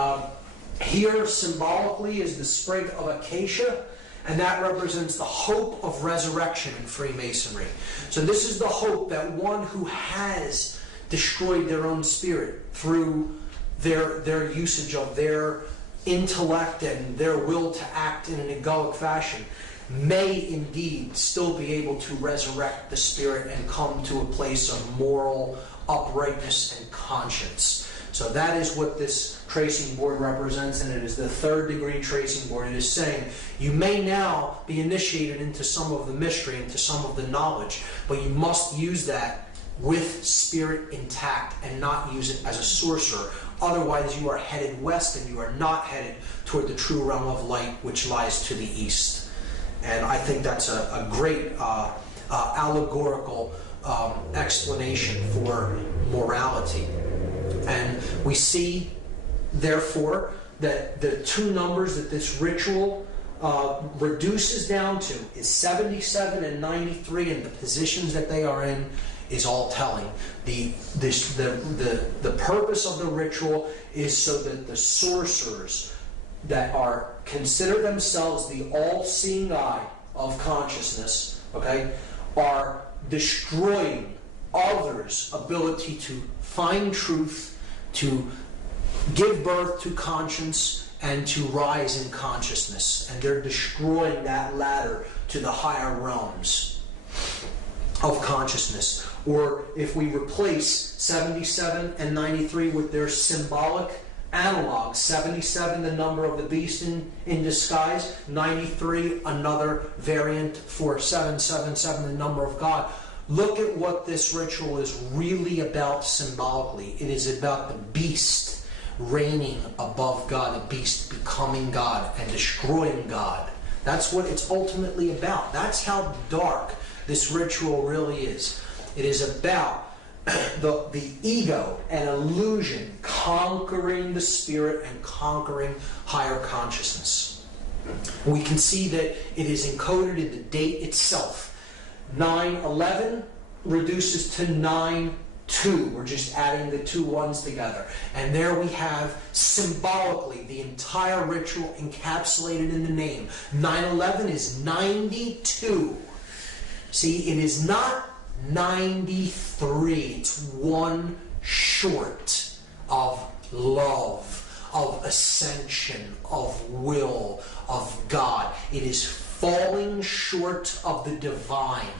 here symbolically is the sprig of acacia, and that represents the hope of resurrection in Freemasonry. So this is the hope that one who has destroyed their own spirit through their usage of their intellect and their will to act in an egoic fashion may indeed still be able to resurrect the spirit and come to a place of moral uprightness and conscience. So that is what this tracing board represents, and it is the 3rd degree tracing board. It is saying you may now be initiated into some of the mystery, into some of the knowledge, but you must use that with spirit intact and not use it as a sorcerer. Otherwise you are headed west and you are not headed toward the true realm of light, which lies to the east. And I think that's a great allegorical explanation for morality. And we see, therefore, that the two numbers that this ritual reduces down to is 77 and 93, and the positions that they are in is all telling. The purpose of the ritual is so that the sorcerers that are consider themselves the all-seeing eye of consciousness, okay, are destroying others' ability to find truth, to give birth to conscience, and to rise in consciousness. And they're destroying that ladder to the higher realms of consciousness. Or if we replace 77 and 93 with their symbolic analog, 77 the number of the beast in disguise, 93 another variant for 777 the number of God. Look at what this ritual is really about symbolically. It is about the beast reigning above God, the beast becoming God and destroying God. That's what it's ultimately about. That's how dark this ritual really is. It is about the ego and illusion conquering the spirit and conquering higher consciousness. We can see that it is encoded in the date itself. 9/11 reduces to 9/2. We're just adding the two ones together. And there we have symbolically the entire ritual encapsulated in the name. 9/11 is 92. See, it is not 93. It's one short of love, of ascension, of will, of God. It is falling short of the divine.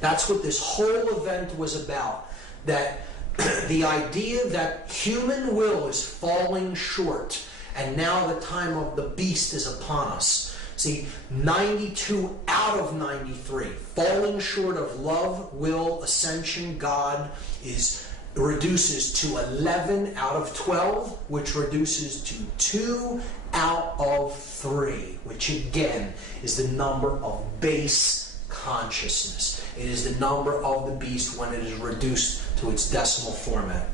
That's what this whole event was about. That the idea that human will is falling short, and now the time of the beast is upon us. See, 92 out of 93, falling short of love, will, ascension, God, is reduces to 11 out of 12, which reduces to 2 out of 3, which again is the number of base consciousness. It is the number of the beast when it is reduced to its decimal format.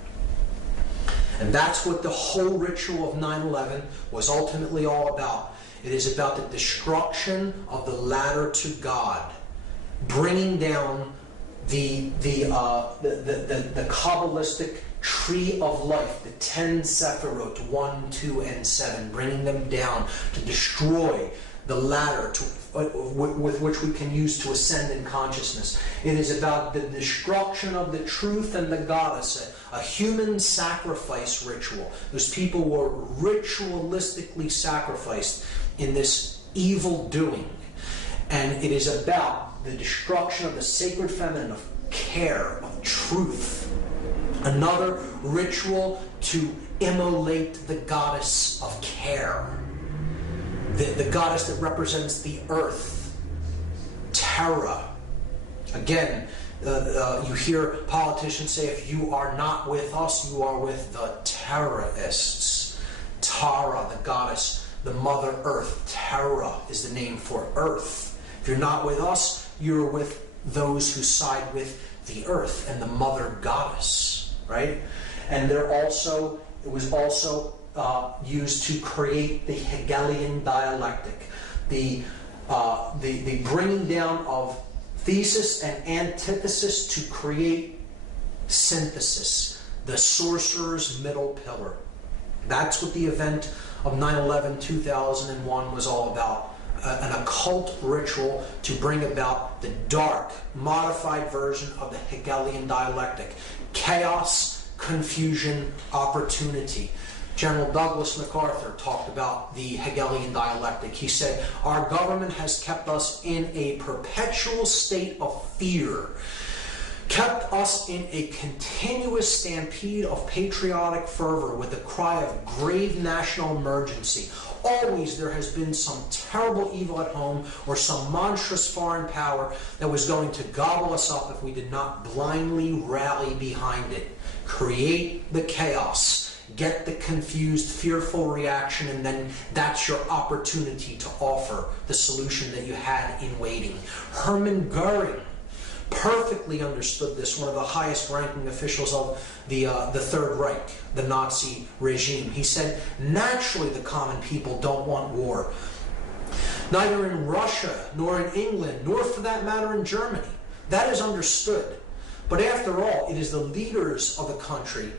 And that's what the whole ritual of 9/11 was ultimately all about. It is about the destruction of the ladder to God, bringing down the Kabbalistic tree of life, the 10 Sephirot, 1, 2, and 7, bringing them down to destroy the ladder with which we can use to ascend in consciousness. It is about the destruction of the truth and the goddess, a human sacrifice ritual. Those people were ritualistically sacrificed in this evil doing. And it is about the destruction of the sacred feminine, of care, of truth. Another ritual to immolate the goddess of care. The goddess that represents the earth, Terra. Again, you hear politicians say, if you are not with us, you are with the terrorists. Tara, the goddess, the Mother Earth. Terra is the name for earth. If you're not with us, you're with those who side with the earth and the Mother Goddess, right? And it was also used to create the Hegelian dialectic, the bringing down of thesis and antithesis to create synthesis, the sorcerer's middle pillar. That's what the event of 9/11/2001 was all about. An occult ritual to bring about the dark, modified version of the Hegelian dialectic. Chaos, confusion, opportunity. General Douglas MacArthur talked about the Hegelian dialectic. He said, our government has kept us in a perpetual state of fear, kept us in a continuous stampede of patriotic fervor with the cry of grave national emergency. Always there has been some terrible evil at home or some monstrous foreign power that was going to gobble us up if we did not blindly rally behind it. Create the chaos. Get the confused, fearful reaction, and then that's your opportunity to offer the solution that you had in waiting. Hermann Goering perfectly understood this, one of the highest ranking officials of the Third Reich, the Nazi regime. He said, naturally the common people don't want war. Neither in Russia, nor in England, nor for that matter in Germany. That is understood. But after all, it is the leaders of the country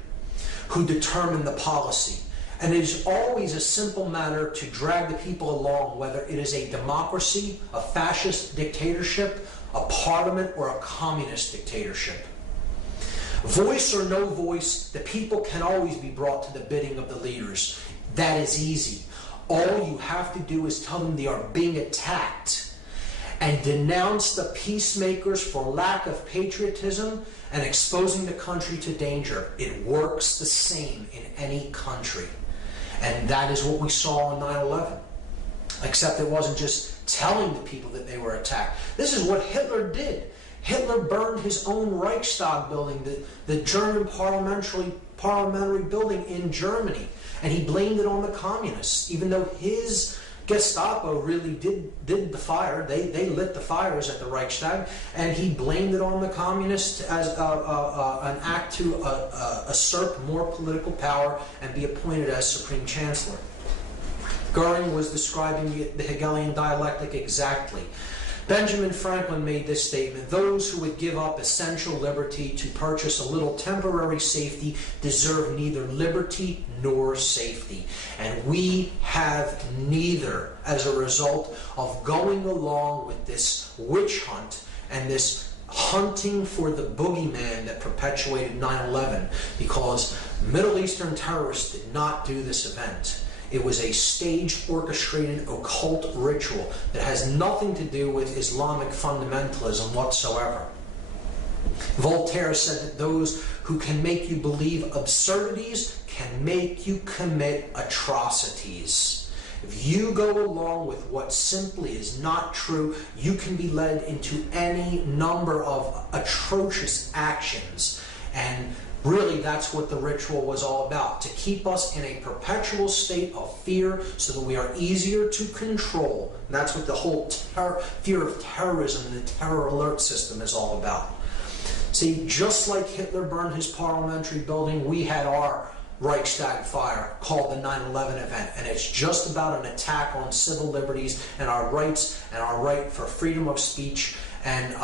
who determine the policy. And it is always a simple matter to drag the people along, whether it is a democracy, a fascist dictatorship, a parliament, or a communist dictatorship. Voice or no voice, the people can always be brought to the bidding of the leaders. That is easy. All you have to do is tell them they are being attacked and denounce the peacemakers for lack of patriotism and exposing the country to danger. It works the same in any country. And that is what we saw on 9/11. Except it wasn't just telling the people that they were attacked. This is what Hitler did. Hitler burned his own Reichstag building, the German parliamentary building in Germany. And he blamed it on the communists, even though his Gestapo really did the fire. They lit the fires at the Reichstag, and he blamed it on the communists as an act to assert more political power and be appointed as Supreme Chancellor. Goering was describing the Hegelian dialectic exactly. Benjamin Franklin made this statement: those who would give up essential liberty to purchase a little temporary safety deserve neither liberty nor safety. And we have neither as a result of going along with this witch hunt and this hunting for the boogeyman that perpetuated 9/11, because Middle Eastern terrorists did not do this event. It was a staged, orchestrated, occult ritual that has nothing to do with Islamic fundamentalism whatsoever. Voltaire said that those who can make you believe absurdities can make you commit atrocities. If you go along with what simply is not true, you can be led into any number of atrocious actions. And Really, that's what the ritual was all about, to keep us in a perpetual state of fear so that we are easier to control. And that's what the whole fear of terrorism and the terror alert system is all about. See, just like Hitler burned his parliamentary building, we had our Reichstag fire called the 9/11 event, and it's just about an attack on civil liberties and our rights and our right for freedom of speech, and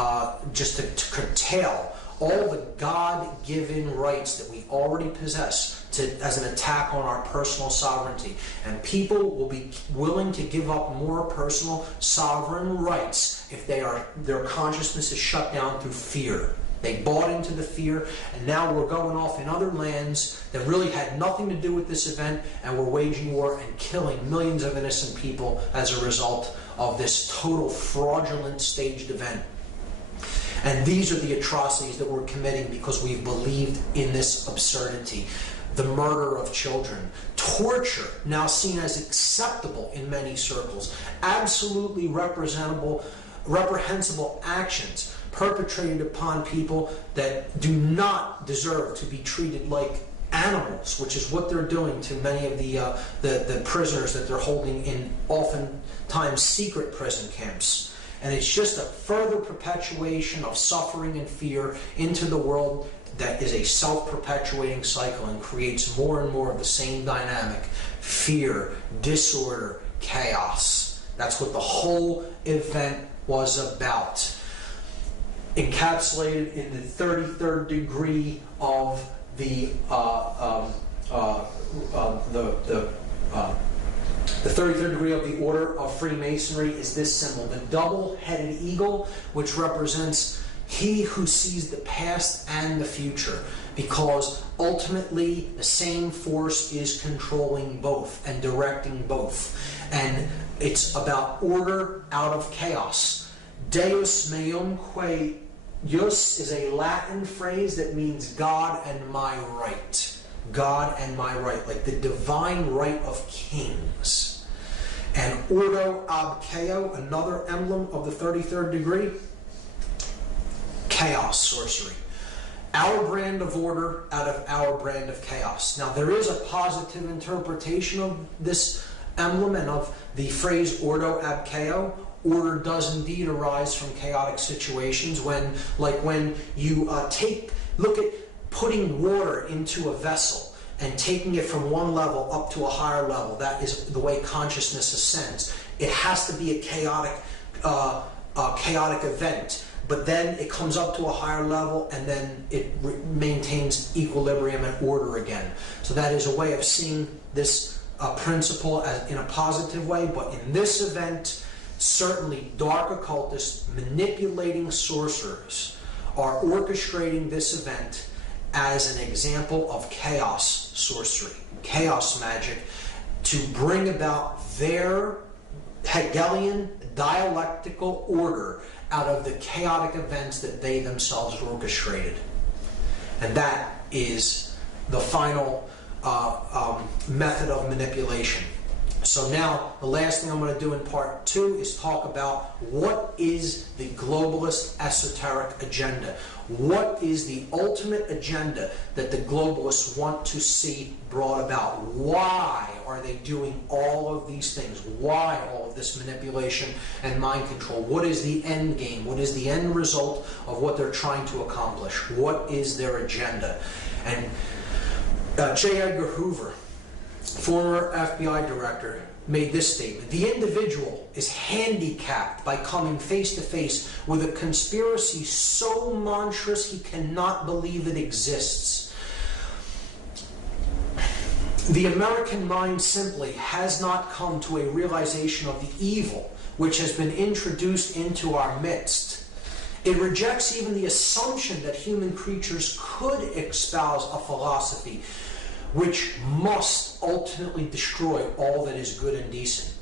just to curtail all the God-given rights that we already possess as an attack on our personal sovereignty. And people will be willing to give up more personal sovereign rights if their consciousness is shut down through fear. They bought into the fear, and now we're going off in other lands that really had nothing to do with this event, and we're waging war and killing millions of innocent people as a result of this total fraudulent staged event. And these are the atrocities that we're committing because we've believed in this absurdity. The murder of children, torture, now seen as acceptable in many circles, absolutely reprehensible actions perpetrated upon people that do not deserve to be treated like animals, which is what they're doing to many of the prisoners that they're holding in oftentimes secret prison camps. And it's just a further perpetuation of suffering and fear into the world that is a self-perpetuating cycle and creates more and more of the same dynamic: fear, disorder, chaos. That's what the whole event was about. Encapsulated in the 33rd degree of the 33rd degree of the Order of Freemasonry is this symbol, the double-headed eagle, which represents he who sees the past and the future, because ultimately the same force is controlling both and directing both. And it's about order out of chaos. Deus meum quae jus is a Latin phrase that means God and my right. God and my right, like the divine right of kings. And ordo ab chaos, another emblem of the 33rd degree, chaos, sorcery. Our brand of order out of our brand of chaos. Now, there is a positive interpretation of this emblem and of the phrase ordo ab chaos. Order does indeed arise from chaotic situations when you look at putting water into a vessel and taking it from one level up to a higher level. That is the way consciousness ascends. It has to be a chaotic event, but then it comes up to a higher level and then it maintains equilibrium and order again. So that is a way of seeing this principle as in a positive way, but in this event, certainly dark occultists manipulating sorcerers are orchestrating this event as an example of chaos sorcery, chaos magic, to bring about their Hegelian dialectical order out of the chaotic events that they themselves orchestrated. And that is the final method of manipulation. So now, the last thing I'm going to do in part 2 is talk about what is the globalist esoteric agenda. What is the ultimate agenda that the globalists want to see brought about? Why are they doing all of these things? Why all of this manipulation and mind control? What is the end game? What is the end result of what they're trying to accomplish? What is their agenda? And J. Edgar Hoover, former FBI director, made this statement: the individual is handicapped by coming face to face with a conspiracy so monstrous he cannot believe it exists. The American mind simply has not come to a realization of the evil which has been introduced into our midst. It rejects even the assumption that human creatures could espouse a philosophy which must ultimately destroy all that is good and decent.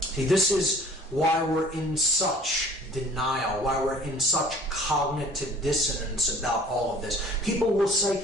See, this is why we're in such denial, why we're in such cognitive dissonance about all of this. People will say,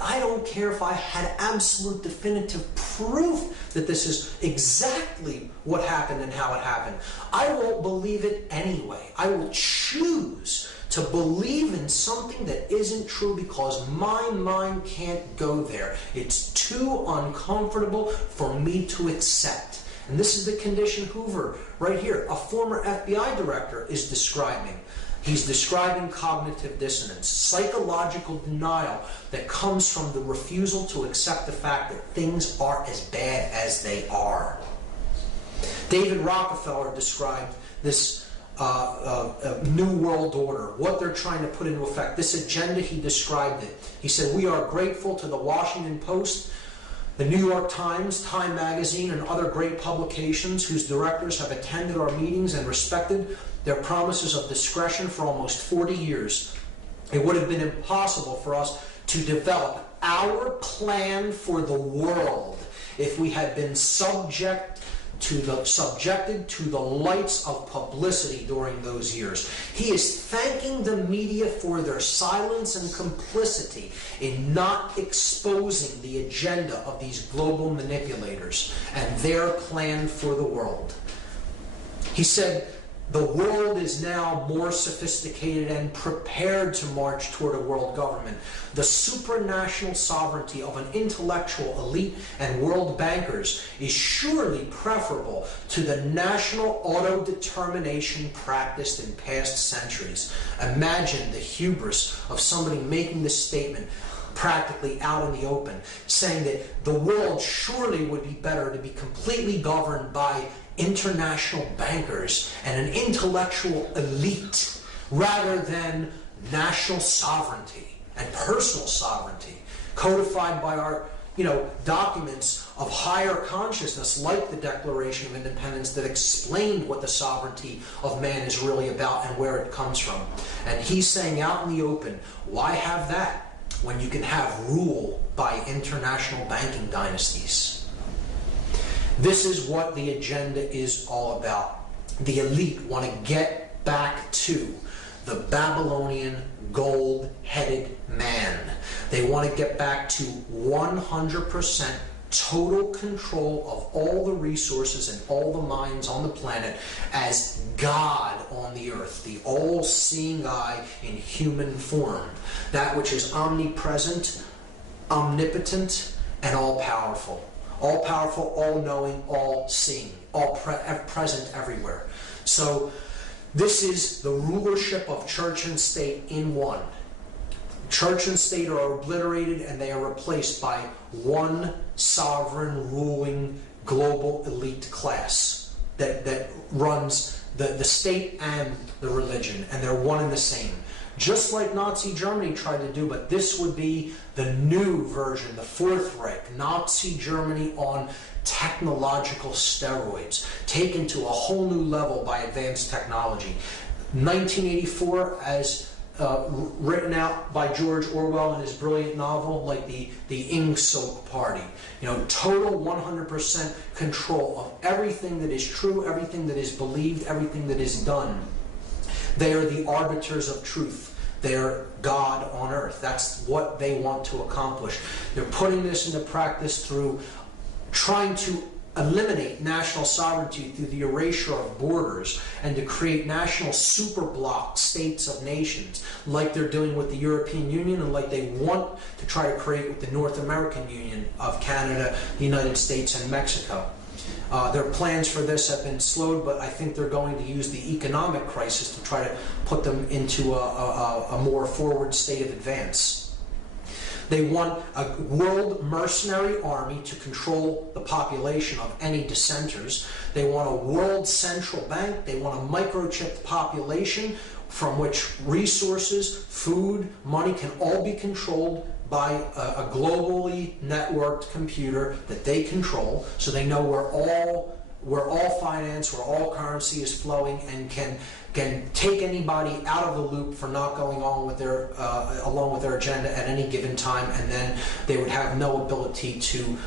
I don't care if I had absolute definitive proof that this is exactly what happened and how it happened. I won't believe it anyway. I will choose to believe in something that isn't true because my mind can't go there. It's too uncomfortable for me to accept. And this is the condition Hoover, right here, a former FBI director, is describing. He's describing cognitive dissonance, psychological denial that comes from the refusal to accept the fact that things are as bad as they are. David Rockefeller described this New World Order, what they're trying to put into effect. This agenda, he described it. He said, "We are grateful to the Washington Post, the New York Times, Time Magazine, and other great publications whose directors have attended our meetings and respected their promises of discretion for almost 40 years. It would have been impossible for us to develop our plan for the world if we had been subjected to the lights of publicity during those years." He is thanking the media for their silence and complicity in not exposing the agenda of these global manipulators and their plan for the world. He said, "The world is now more sophisticated and prepared to march toward a world government. The supranational sovereignty of an intellectual elite and world bankers is surely preferable to the national auto-determination practiced in past centuries." Imagine the hubris of somebody making this statement practically out in the open, saying that the world surely would be better to be completely governed by international bankers and an intellectual elite rather than national sovereignty and personal sovereignty codified by our documents of higher consciousness, like the Declaration of Independence, that explained what the sovereignty of man is really about and where it comes from. And he's saying out in the open, why have that when you can have rule by international banking dynasties? This is what the agenda is all about. The elite want to get back to the Babylonian gold-headed man. They want to get back to 100% total control of all the resources and all the minds on the planet as God on the earth, the all-seeing eye in human form, that which is omnipresent, omnipotent, and all-powerful. All-powerful, all-knowing, all-seeing, present everywhere. So this is the rulership of church and state in one. Church and state are obliterated and they are replaced by one sovereign, ruling, global elite class that runs the state and the religion, and they're one and the same. Just like Nazi Germany tried to do, but this would be the new version, the Fourth Reich, Nazi Germany on technological steroids, taken to a whole new level by advanced technology. 1984, as written out by George Orwell in his brilliant novel, like the Ingsoc Party. Total 100% control of everything that is true, everything that is believed, everything that is done. They are the arbiters of truth. They're God on earth. That's what they want to accomplish. They're putting this into practice through trying to eliminate national sovereignty through the erasure of borders and to create national superblock states of nations, like they're doing with the European Union and like they want to try to create with the North American Union of Canada, the United States, and Mexico. Their plans for this have been slowed, but I think they're going to use the economic crisis to try to put them into a more forward state of advance. They want a world mercenary army to control the population of any dissenters. They want a world central bank. They want a microchipped population from which resources, food, money can all be controlled by a globally networked computer that they control, so they know where all finance, where all currency is flowing, and can take anybody out of the loop for not going on with their along with their agenda at any given time, and then they would have no ability to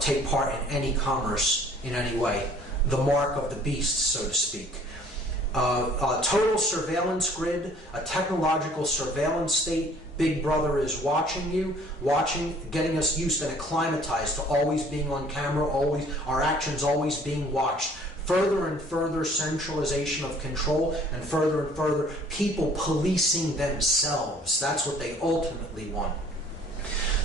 take part in any commerce in any way. The mark of the beast, so to speak. A total surveillance grid, a technological surveillance state. Big Brother is watching you, getting us used and acclimatized to always being on camera, always our actions always being watched further and further centralization of control, and further people policing themselves. That's what they ultimately want.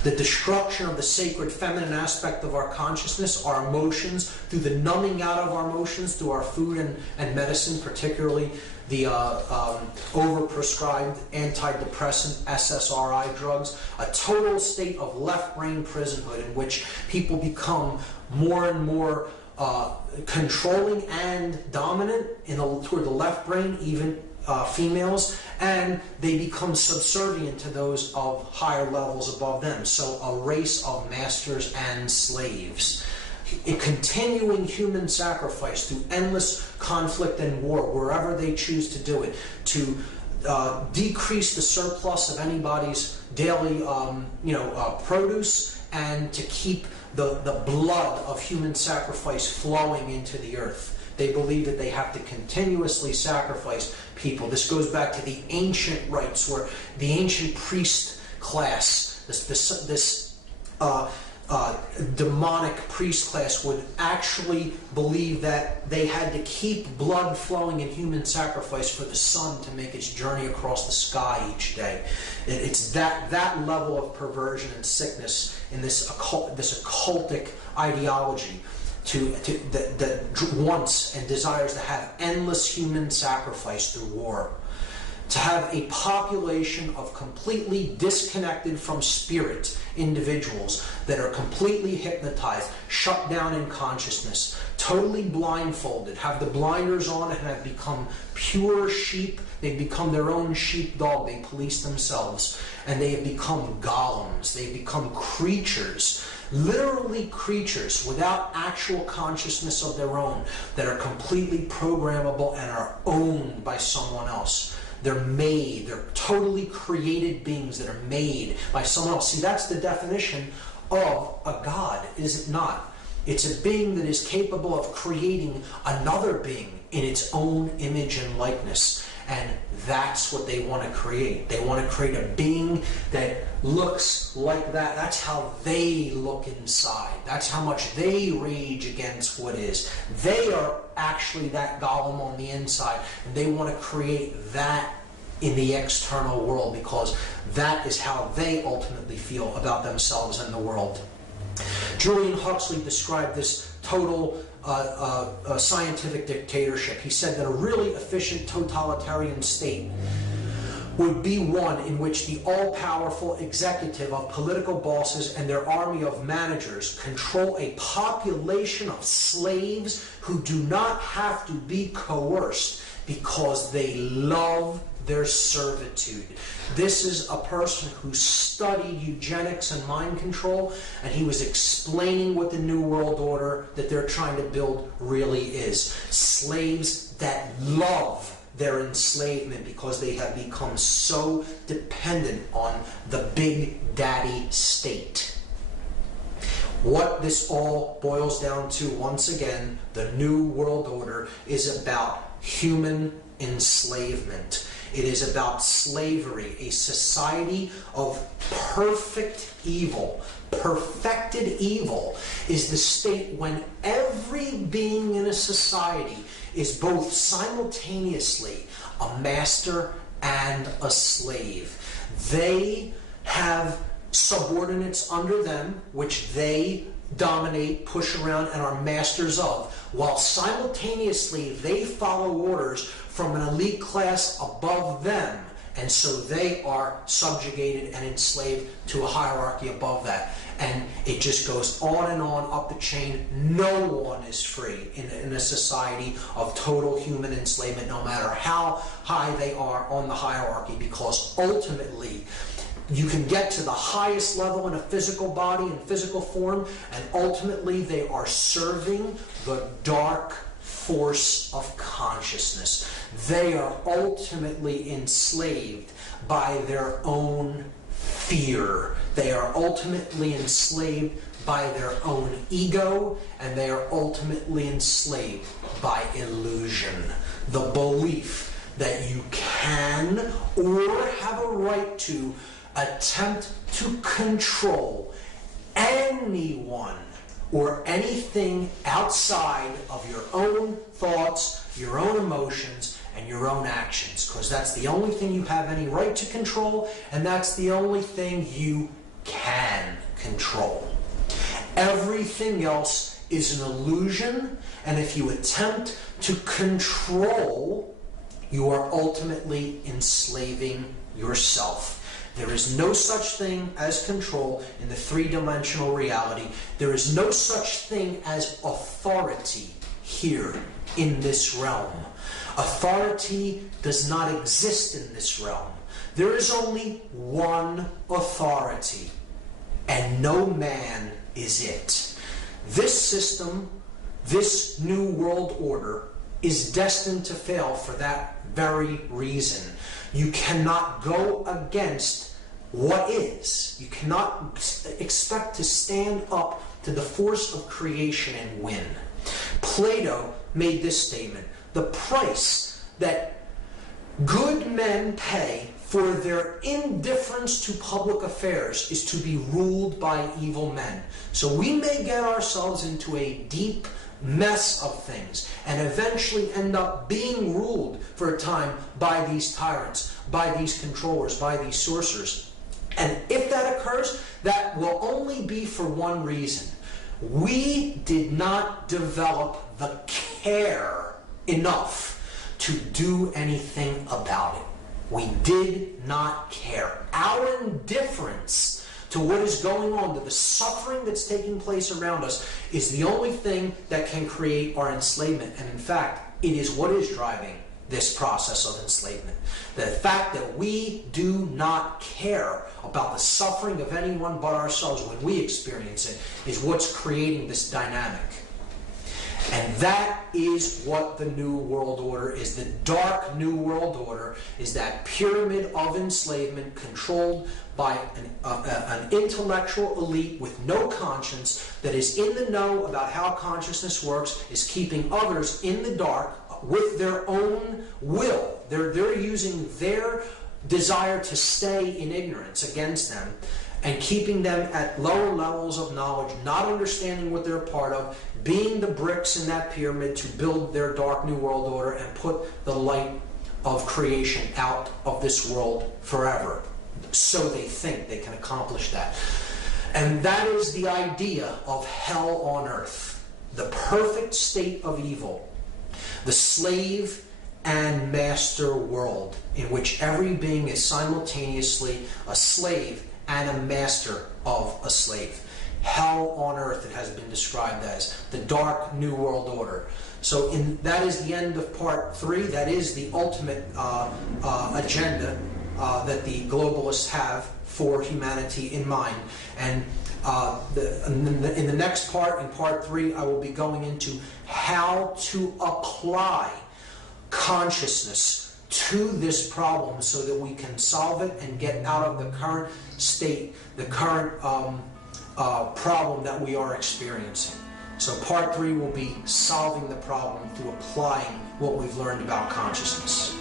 The destruction of the sacred feminine aspect of our consciousness, our emotions, through the numbing out of our emotions, through our food and medicine, particularly the overprescribed antidepressant SSRI drugs, a total state of left brain prisonhood in which people become more and more controlling and dominant toward the left brain, even females, and they become subservient to those of higher levels above them. So a race of masters and slaves. A continuing human sacrifice through endless conflict and war, wherever they choose to do it, to decrease the surplus of anybody's daily produce, and to keep the blood of human sacrifice flowing into the earth. They believe that they have to continuously sacrifice people. This goes back to the ancient rites, where the ancient priest class, this demonic priest class, would actually believe that they had to keep blood flowing in human sacrifice for the sun to make its journey across the sky each day. It's that level of perversion and sickness in this occultic ideology that wants and desires to have endless human sacrifice through war. To have a population of completely disconnected from spirit individuals that are completely hypnotized, shut down in consciousness, totally blindfolded, have the blinders on and have become pure sheep. They've become their own sheepdog. They police themselves. And they have become golems. They've become creatures, literally creatures without actual consciousness of their own, that are completely programmable and are owned by someone else. They're totally created beings that are made by someone else. See, that's the definition of a god, is it not? It's a being that is capable of creating another being in its own image and likeness. And that's what they want to create. They want to create a being that looks like that. That's how they look inside. That's how much they rage against what is. They are actually that golem on the inside. And they want to create that in the external world, because that is how they ultimately feel about themselves and the world. Julian Huxley described this total scientific dictatorship. He said that a really efficient totalitarian state would be one in which the all-powerful executive of political bosses and their army of managers control a population of slaves who do not have to be coerced because they love their servitude. This is a person who studied eugenics and mind control, and he was explaining what the New World Order that they're trying to build really is. Slaves that love their enslavement because they have become so dependent on the big daddy state. What this all boils down to, once again, the New World Order is about human enslavement. It is about slavery, a society of perfect evil. Perfected evil is the state when every being in a society is both simultaneously a master and a slave. They have subordinates under them, which they dominate, push around, and are masters of, while simultaneously they follow orders from an elite class above them, and so they are subjugated and enslaved to a hierarchy above that. And it just goes on and on up the chain. No one is free in a society of total human enslavement, no matter how high they are on the hierarchy, because ultimately you can get to the highest level in a physical body and physical form, and ultimately they are serving the dark force of consciousness. They are ultimately enslaved by their own fear. They are ultimately enslaved by their own ego, and they are ultimately enslaved by illusion. The belief that you can or have a right to attempt to control anyone or anything outside of your own thoughts, your own emotions, and your own actions, because that's the only thing you have any right to control, and that's the only thing you can control. Everything else is an illusion, and if you attempt to control, you are ultimately enslaving yourself. There is no such thing as control in the three-dimensional reality. There is no such thing as authority here in this realm. Authority does not exist in this realm. There is only one authority, and no man is it. This system, this new world order, is destined to fail for that very reason. You cannot go against what is. You cannot expect to stand up to the force of creation and win. Plato made this statement: the price that good men pay for their indifference to public affairs is to be ruled by evil men. So we may get ourselves into a deep mess of things and eventually end up being ruled for a time by these tyrants, by these controllers, by these sorcerers. And if that occurs, that will only be for one reason. We did not develop the care enough to do anything about it. We did not care. Our indifference to what is going on, to the suffering that's taking place around us, is the only thing that can create our enslavement. And in fact, it is what is driving this process of enslavement. The fact that we do not care about the suffering of anyone but ourselves when we experience it is what's creating this dynamic. And that is what the New World Order is. The dark New World Order is that pyramid of enslavement controlled by an intellectual elite with no conscience that is in the know about how consciousness works, is keeping others in the dark with their own will. They're using their desire to stay in ignorance against them and keeping them at lower levels of knowledge, not understanding what they're a part of, being the bricks in that pyramid to build their dark New World Order and put the light of creation out of this world forever. So they think they can accomplish that. And that is the idea of hell on earth. The perfect state of evil. The slave and master world in which every being is simultaneously a slave and a master of a slave. Hell on earth, it has been described as the dark New World Order. So that is the end of part 3. That is the ultimate agenda that the globalists have for humanity in mind. And in the next part, in part 3, I will be going into how to apply consciousness to this problem so that we can solve it and get out of the current state, the current problem that we are experiencing. So part 3 will be solving the problem through applying what we've learned about consciousness.